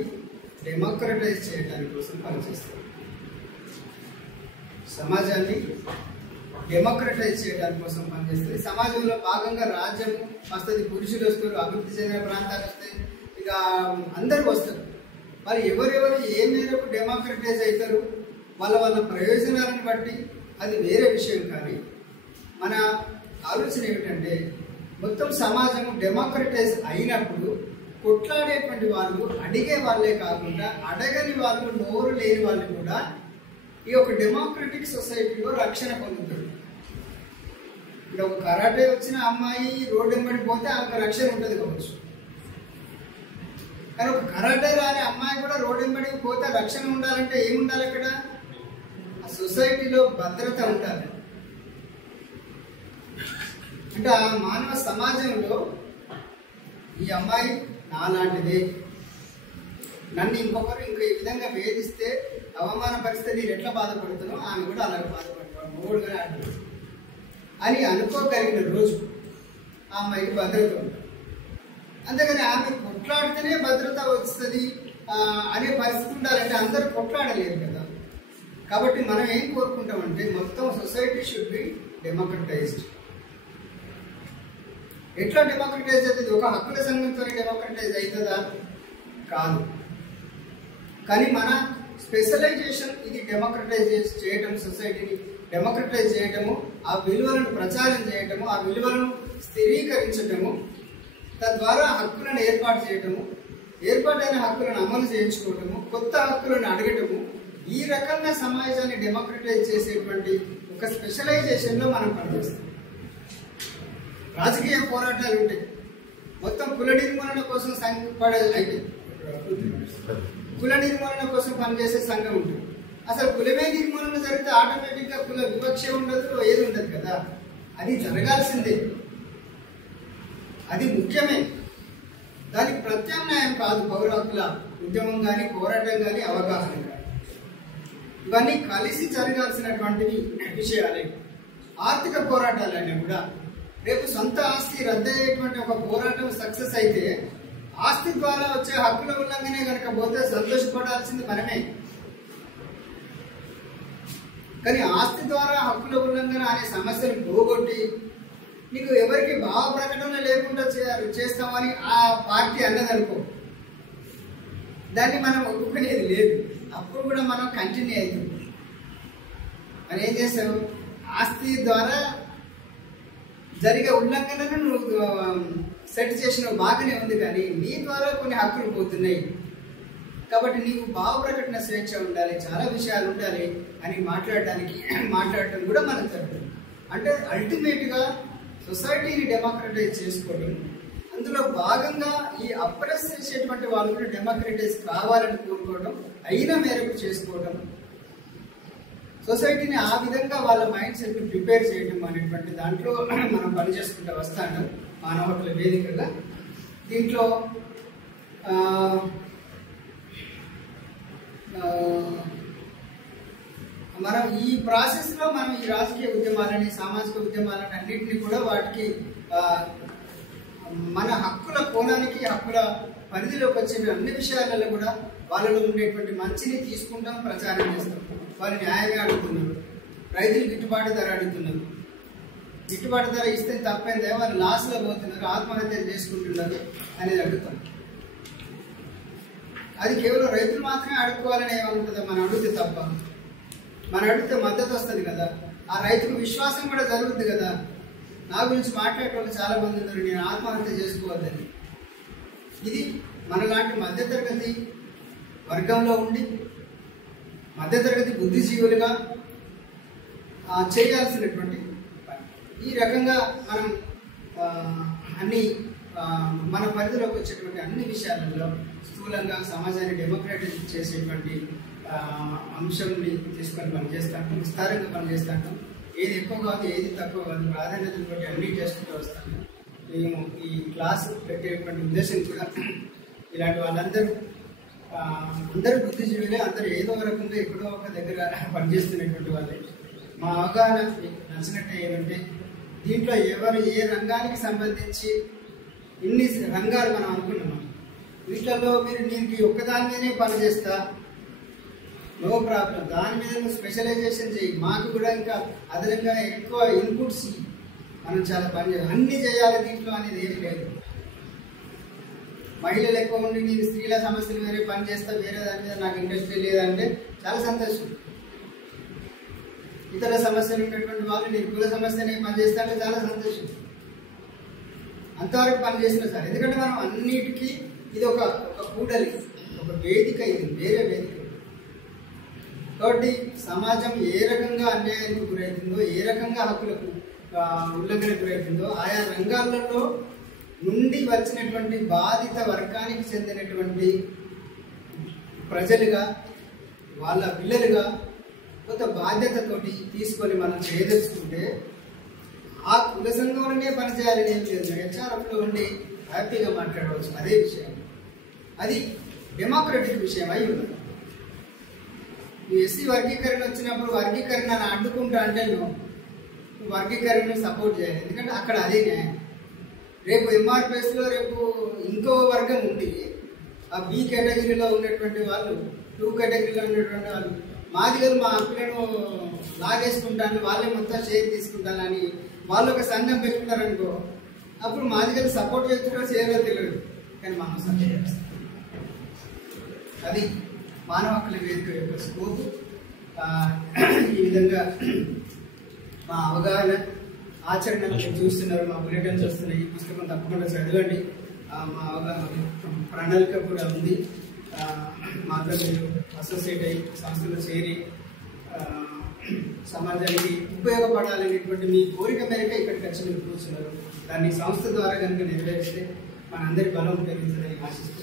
డెమోక్రటైజ్ చేయడానికి కోసం పనిచేస్తారు. సమాజాన్ని డెమోక్రటైజ్ చేయడానికి కోసం పనిచేస్తుంది. సమాజంలో భాగంగా రాజ్యం వస్తుంది, పురుషులు వస్తారు, అభివృద్ధి చెందిన ప్రాంతాలు వస్తాయి, ఇక అందరూ వస్తారు. మరి ఎవరెవరు ఏ మేరకు డెమోక్రటైజ్ అవుతారు వాళ్ళ వాళ్ళ ప్రయోజనాలను బట్టి అది వేరే విషయం. కానీ మన ఆలోచన ఏమిటంటే మొత్తం సమాజం డెమోక్రటైజ్ అయినప్పుడు కొట్లాడేటువంటి వాళ్ళు అడిగే వాళ్ళే కాకుండా అడగని వాళ్ళు, నోరు లేని వాళ్ళు కూడా ఈ యొక్క డెమోక్రటిక్ సొసైటీలో రక్షణ పొందుతారు. ఇప్పుడు ఒక కరాటే వచ్చిన అమ్మాయి రోడ్డు వెంబడి పోతే ఆమెకు రక్షణ ఉంటుంది కావచ్చు. కానీ ఒక కరాటే రాని అమ్మాయి కూడా రోడ్డు వెంబడికి పోతే రక్షణ ఉండాలంటే ఏముండాలి? అక్కడ ఆ సొసైటీలో భద్రత ఉండాలి. అంటే ఆ మానవ సమాజంలో ఈ అమ్మాయి నాలాంటిదే, నన్ను ఇంకొకరు ఈ విధంగా వేధిస్తే అవమానపరిస్తే నేను ఎట్లా బాధపడుతానో ఆమె కూడా అలాగే బాధపడతాను, మూడుగానే అంటారు అని అనుకోగలిగిన రోజు ఆ అమ్మాయికి భద్రత ఉంటుంది. అంతేగాని ఆమె కొట్లాడితేనే భద్రత వస్తుంది అనే పరిస్థితి ఉండాలంటే అందరూ కొట్లాడలేరు కదా. కాబట్టి మనం ఏం కోరుకుంటామంటే మొత్తం సొసైటీ షుడ్ బి డెమోక్రటైజ్డ్. ఎట్లా డెమోక్రటైజ్ అవుతుంది? ఒక హక్కుల సంఘంతో డెమోక్రటైజ్ అవుతుందా? కాదు. కానీ మన స్పెషలైజేషన్ ఇది డెమోక్రటైజ్ చేయటం, సొసైటీని డెమోక్రటైజ్ చేయటము, ఆ విలువలను ప్రచారం చేయటము, ఆ విలువలను స్థిరీకరించటము, తద్వారా హక్కులను ఏర్పాటు చేయటము, ఏర్పాటైన హక్కులను అమలు చేయించుకోవటము, కొత్త హక్కులను అడగటము, ఈ రకంగా సమాజాన్ని డెమోక్రటైజ్ చేసేటువంటి ఒక స్పెషలైజేషన్లో మనం పనిచేస్తాం. రాజకీయ పోరాటాలు ఉంటాయి, మొత్తం కుల నిర్మూలన కోసం అయితే కుల నిర్మూలన కోసం పనిచేసే సంఘం ఉంటుంది. అసలు కులమే నిర్మూలన జరిగితే ఆటోమేటిక్గా కుల వివక్ష ఉండదు, ఏది ఉండదు కదా. అది జరగాల్సిందే, అది ముఖ్యమే. దానికి ప్రత్యామ్నాయం కాదు పౌర హక్కుల ఉద్యమం కానీ, పోరాటం కానీ, అవగాహన కానీ. ఇవన్నీ కలిసి జరగాల్సినటువంటివి విషయాలే. ఆర్థిక పోరాటాలన్నీ కూడా రేపు సొంత ఆస్తి రద్దయ్యేటువంటి ఒక పోరాటం సక్సెస్ అయితే ఆస్తి ద్వారా వచ్చే హక్కుల ఉల్లంఘనే కనుక పోతే సంతోషపడాల్సింది మనమే. కానీ ఆస్తి ద్వారా హక్కుల ఉల్లంఘన అనే సమస్యను పోగొట్టి నీకు ఎవరికి భావ ప్రకటన లేకుండా చేస్తామని ఆ పార్టీ అన్నదనుకో, దాన్ని మనం ఒప్పుకునేది లేదు. అప్పుడు కూడా మనం కంటిన్యూ అవుతుంది. మరి ఏం చేస్తావు? ఆస్తి ద్వారా జరిగే ఉల్లంఘనను నువ్వు సెట్ చేసిన బాగానే ఉంది, కానీ నీ ద్వారా కొన్ని హక్కులు పోతున్నాయి. కాబట్టి నీకు భావ ప్రకటన స్వేచ్ఛ ఉండాలి, చాలా విషయాలు ఉండాలి అని మాట్లాడటం కూడా మనకు జరుగుతుంది. అంటే అల్టిమేట్గా సొసైటీని డెమోక్రటైజ్ చేసుకోవడం, అందులో భాగంగా ఈ అప్రెస్ చేసేటువంటి వాళ్ళు కూడా డెమోక్రటైజ్ కావాలని కోరుకోవడం, అయిన మేరకు చేసుకోవడం, సొసైటీని ఆ విధంగా వాళ్ళ మైండ్ సెట్ని ప్రిపేర్ చేయడం అనేటువంటి దాంట్లో మనం పనిచేసుకుంటూ వస్తాను మానవ హక్కుల వేదికగా. దీంట్లో మనం ఈ ప్రాసెస్లో మనం ఈ రాజకీయ ఉద్యమాలని, సామాజిక ఉద్యమాలని అన్నింటినీ కూడా వాటికి మన హక్కుల కోణానికి, హక్కుల పరిధిలోకి వచ్చిన అన్ని విషయాలలో కూడా వాళ్ళలో ఉండేటువంటి మంచిని తీసుకుంటాం, ప్రచారం చేస్తాం. వాళ్ళు న్యాయంగా అడుగుతున్నారు, రైతులు గిట్టుబాటు ధర అడుగుతున్నారు. గిట్టుబాటు ధర ఇస్తే తప్పైందే, వాళ్ళు లాస్లో పోతున్నారు, ఆత్మహత్యలు చేసుకుంటున్నారు అనేది అడుగుతాం. అది కేవలం రైతులు మాత్రమే అడుక్కోవాలని ఏమనుకుంటుందా? మనం అడిగితే తప్ప, మనం అడిగితే మద్దతు వస్తుంది కదా, ఆ రైతుకు విశ్వాసం కూడా జరుగుతుంది కదా. నా గురించి మాట్లాడే వాళ్ళు చాలా మంది ఉన్నారు, నేను ఆత్మహత్య చేసుకోవద్దని. ఇది మనలాంటి మధ్యతరగతి వర్గంలో ఉండి మధ్యతరగతి బుద్ధిజీవులుగా చేయాల్సినటువంటి పని. ఈ రకంగా మనం అన్ని మన పరిధిలోకి వచ్చేటువంటి అన్ని విషయాలలో స్థూలంగా సమాజాన్ని డెమోక్రాటిక్ చేసేటువంటి అంశంని తీసుకొని పనిచేస్తాను, విస్తారంగా పనిచేస్తాను. ఏది ఎక్కువ కాదు, ఏది తక్కువ కాదు, ప్రాధాన్యతను బట్టి అన్నీ చేసుకుంటూ వస్తాను. మేము ఈ క్లాస్ పెట్టేటువంటి ఉద్దేశం కూడా ఇలాంటి వాళ్ళందరూ అందరూ బుద్ధిజీవులే, అందరూ ఏదో రకంగా ఎక్కడో ఒక దగ్గర పనిచేస్తున్నటువంటి వాళ్ళే. మా అవగాహన నచ్చినట్టే ఏమంటే, దీంట్లో ఎవరు ఏ రంగానికి సంబంధించి ఇన్ని రంగాలు మనం అనుకున్నాము, వీటిలో మీరు దీనికి ఒక్కదాని మీదనే పని చేస్తా, నో ప్రాబ్లం, దాని మీద నువ్వు స్పెషలైజేషన్ చేయి, మాకు కూడా ఇంకా అదనంగా ఎక్కువ ఇన్పుట్స్ మనం చాలా పని చేయాలి, అన్నీ చేయాలి దీంట్లో అనేది ఏమి లేదు. మహిళలు ఎక్కువ ఉండి నేను స్త్రీల సమస్యలు వేరే పని చేస్తా, వేరే దాని మీద నాకు ఇంట్రెస్ట్ లేదంటే చాలా సంతోషం. ఇతర సమస్యలు ఉన్నటువంటి వాళ్ళు నేను కుల సమస్యని పని చేస్తా అంటే చాలా సంతోషం. అంతవరకు పని చేసిన సార్, ఎందుకంటే మనం అన్నిటికీ ఇది ఒక కూడలి, ఒక వేదిక, ఇది వేరే వేదిక. కాబట్టి సమాజం ఏ రకంగా అన్యాయానికి గురవుతుందో, ఏ రకంగా హక్కులకు ఉల్లంఘనకు గురవుతుందో, ఆయా రంగాలలో నుండి వచ్చినటువంటి బాధిత వర్గానికి చెందినటువంటి ప్రజలుగా, వాళ్ళ పిల్లలుగా కొంత బాధ్యతతోటి తీసుకొని మనం చేయదలుచుకుంటే ఆ కుల సంఘంలోనే పనిచేయాలని ఏం లేదు. హెచ్ఆర్ఎఫ్లో ఉండి హ్యాపీగా మాట్లాడవచ్చు, అదే విషయం. అది డెమోక్రటిక్ విషయం అయి ఉన్నది. నువ్వు ఎస్సీ వర్గీకరణ వచ్చినప్పుడు వర్గీకరణను అడ్డుకుంటా అంటే నువ్వు వర్గీకరణను సపోర్ట్ చేయాలి, ఎందుకంటే అక్కడ అదే న్యాయం. రేపు ఎంఆర్పిఎస్లో రేపు ఇంకో వర్గం ఉంది, ఆ బి కేటగిరీలో ఉన్నటువంటి వాళ్ళు, 2 కేటగిరీలో ఉన్నటువంటి వాళ్ళు, మాదిగలు మా హక్కులను లాగేసుకుంటాను, వాళ్ళే మొత్తం షేర్ తీసుకుంటానని వాళ్ళు ఒక సంఘం పెట్టుకుంటారనుకో, అప్పుడు మాదిగలు సపోర్ట్ చేస్తున్నారో చేయరో తెలియదు, కానీ మనం సపోర్ట్ చేస్తాం. అది మానవ హక్కుల వేదిక యొక్క స్కోప్. ఈ విధంగా మా అవగాహన, ఆచరణలు మీరు చూస్తున్నారు, మా బులెటిన్స్ వస్తున్నాయి, ఈ పుస్తకం తప్పకుండా చదవండి. మా అవగాహన ప్రణాళిక కూడా ఉంది. మాతో మీరు అసోసియేట్ అయ్యి సంస్థలో చేరి సమాజానికి ఉపయోగపడాలనేటువంటి మీ కోరిక మేరకు ఇక్కడికి వచ్చి మీరు కూర్చున్నారు. దాన్ని సంస్థ ద్వారా కనుక నెరవేరిస్తే మనందరి బలం పెరుగుతుందని ఆశిస్తూ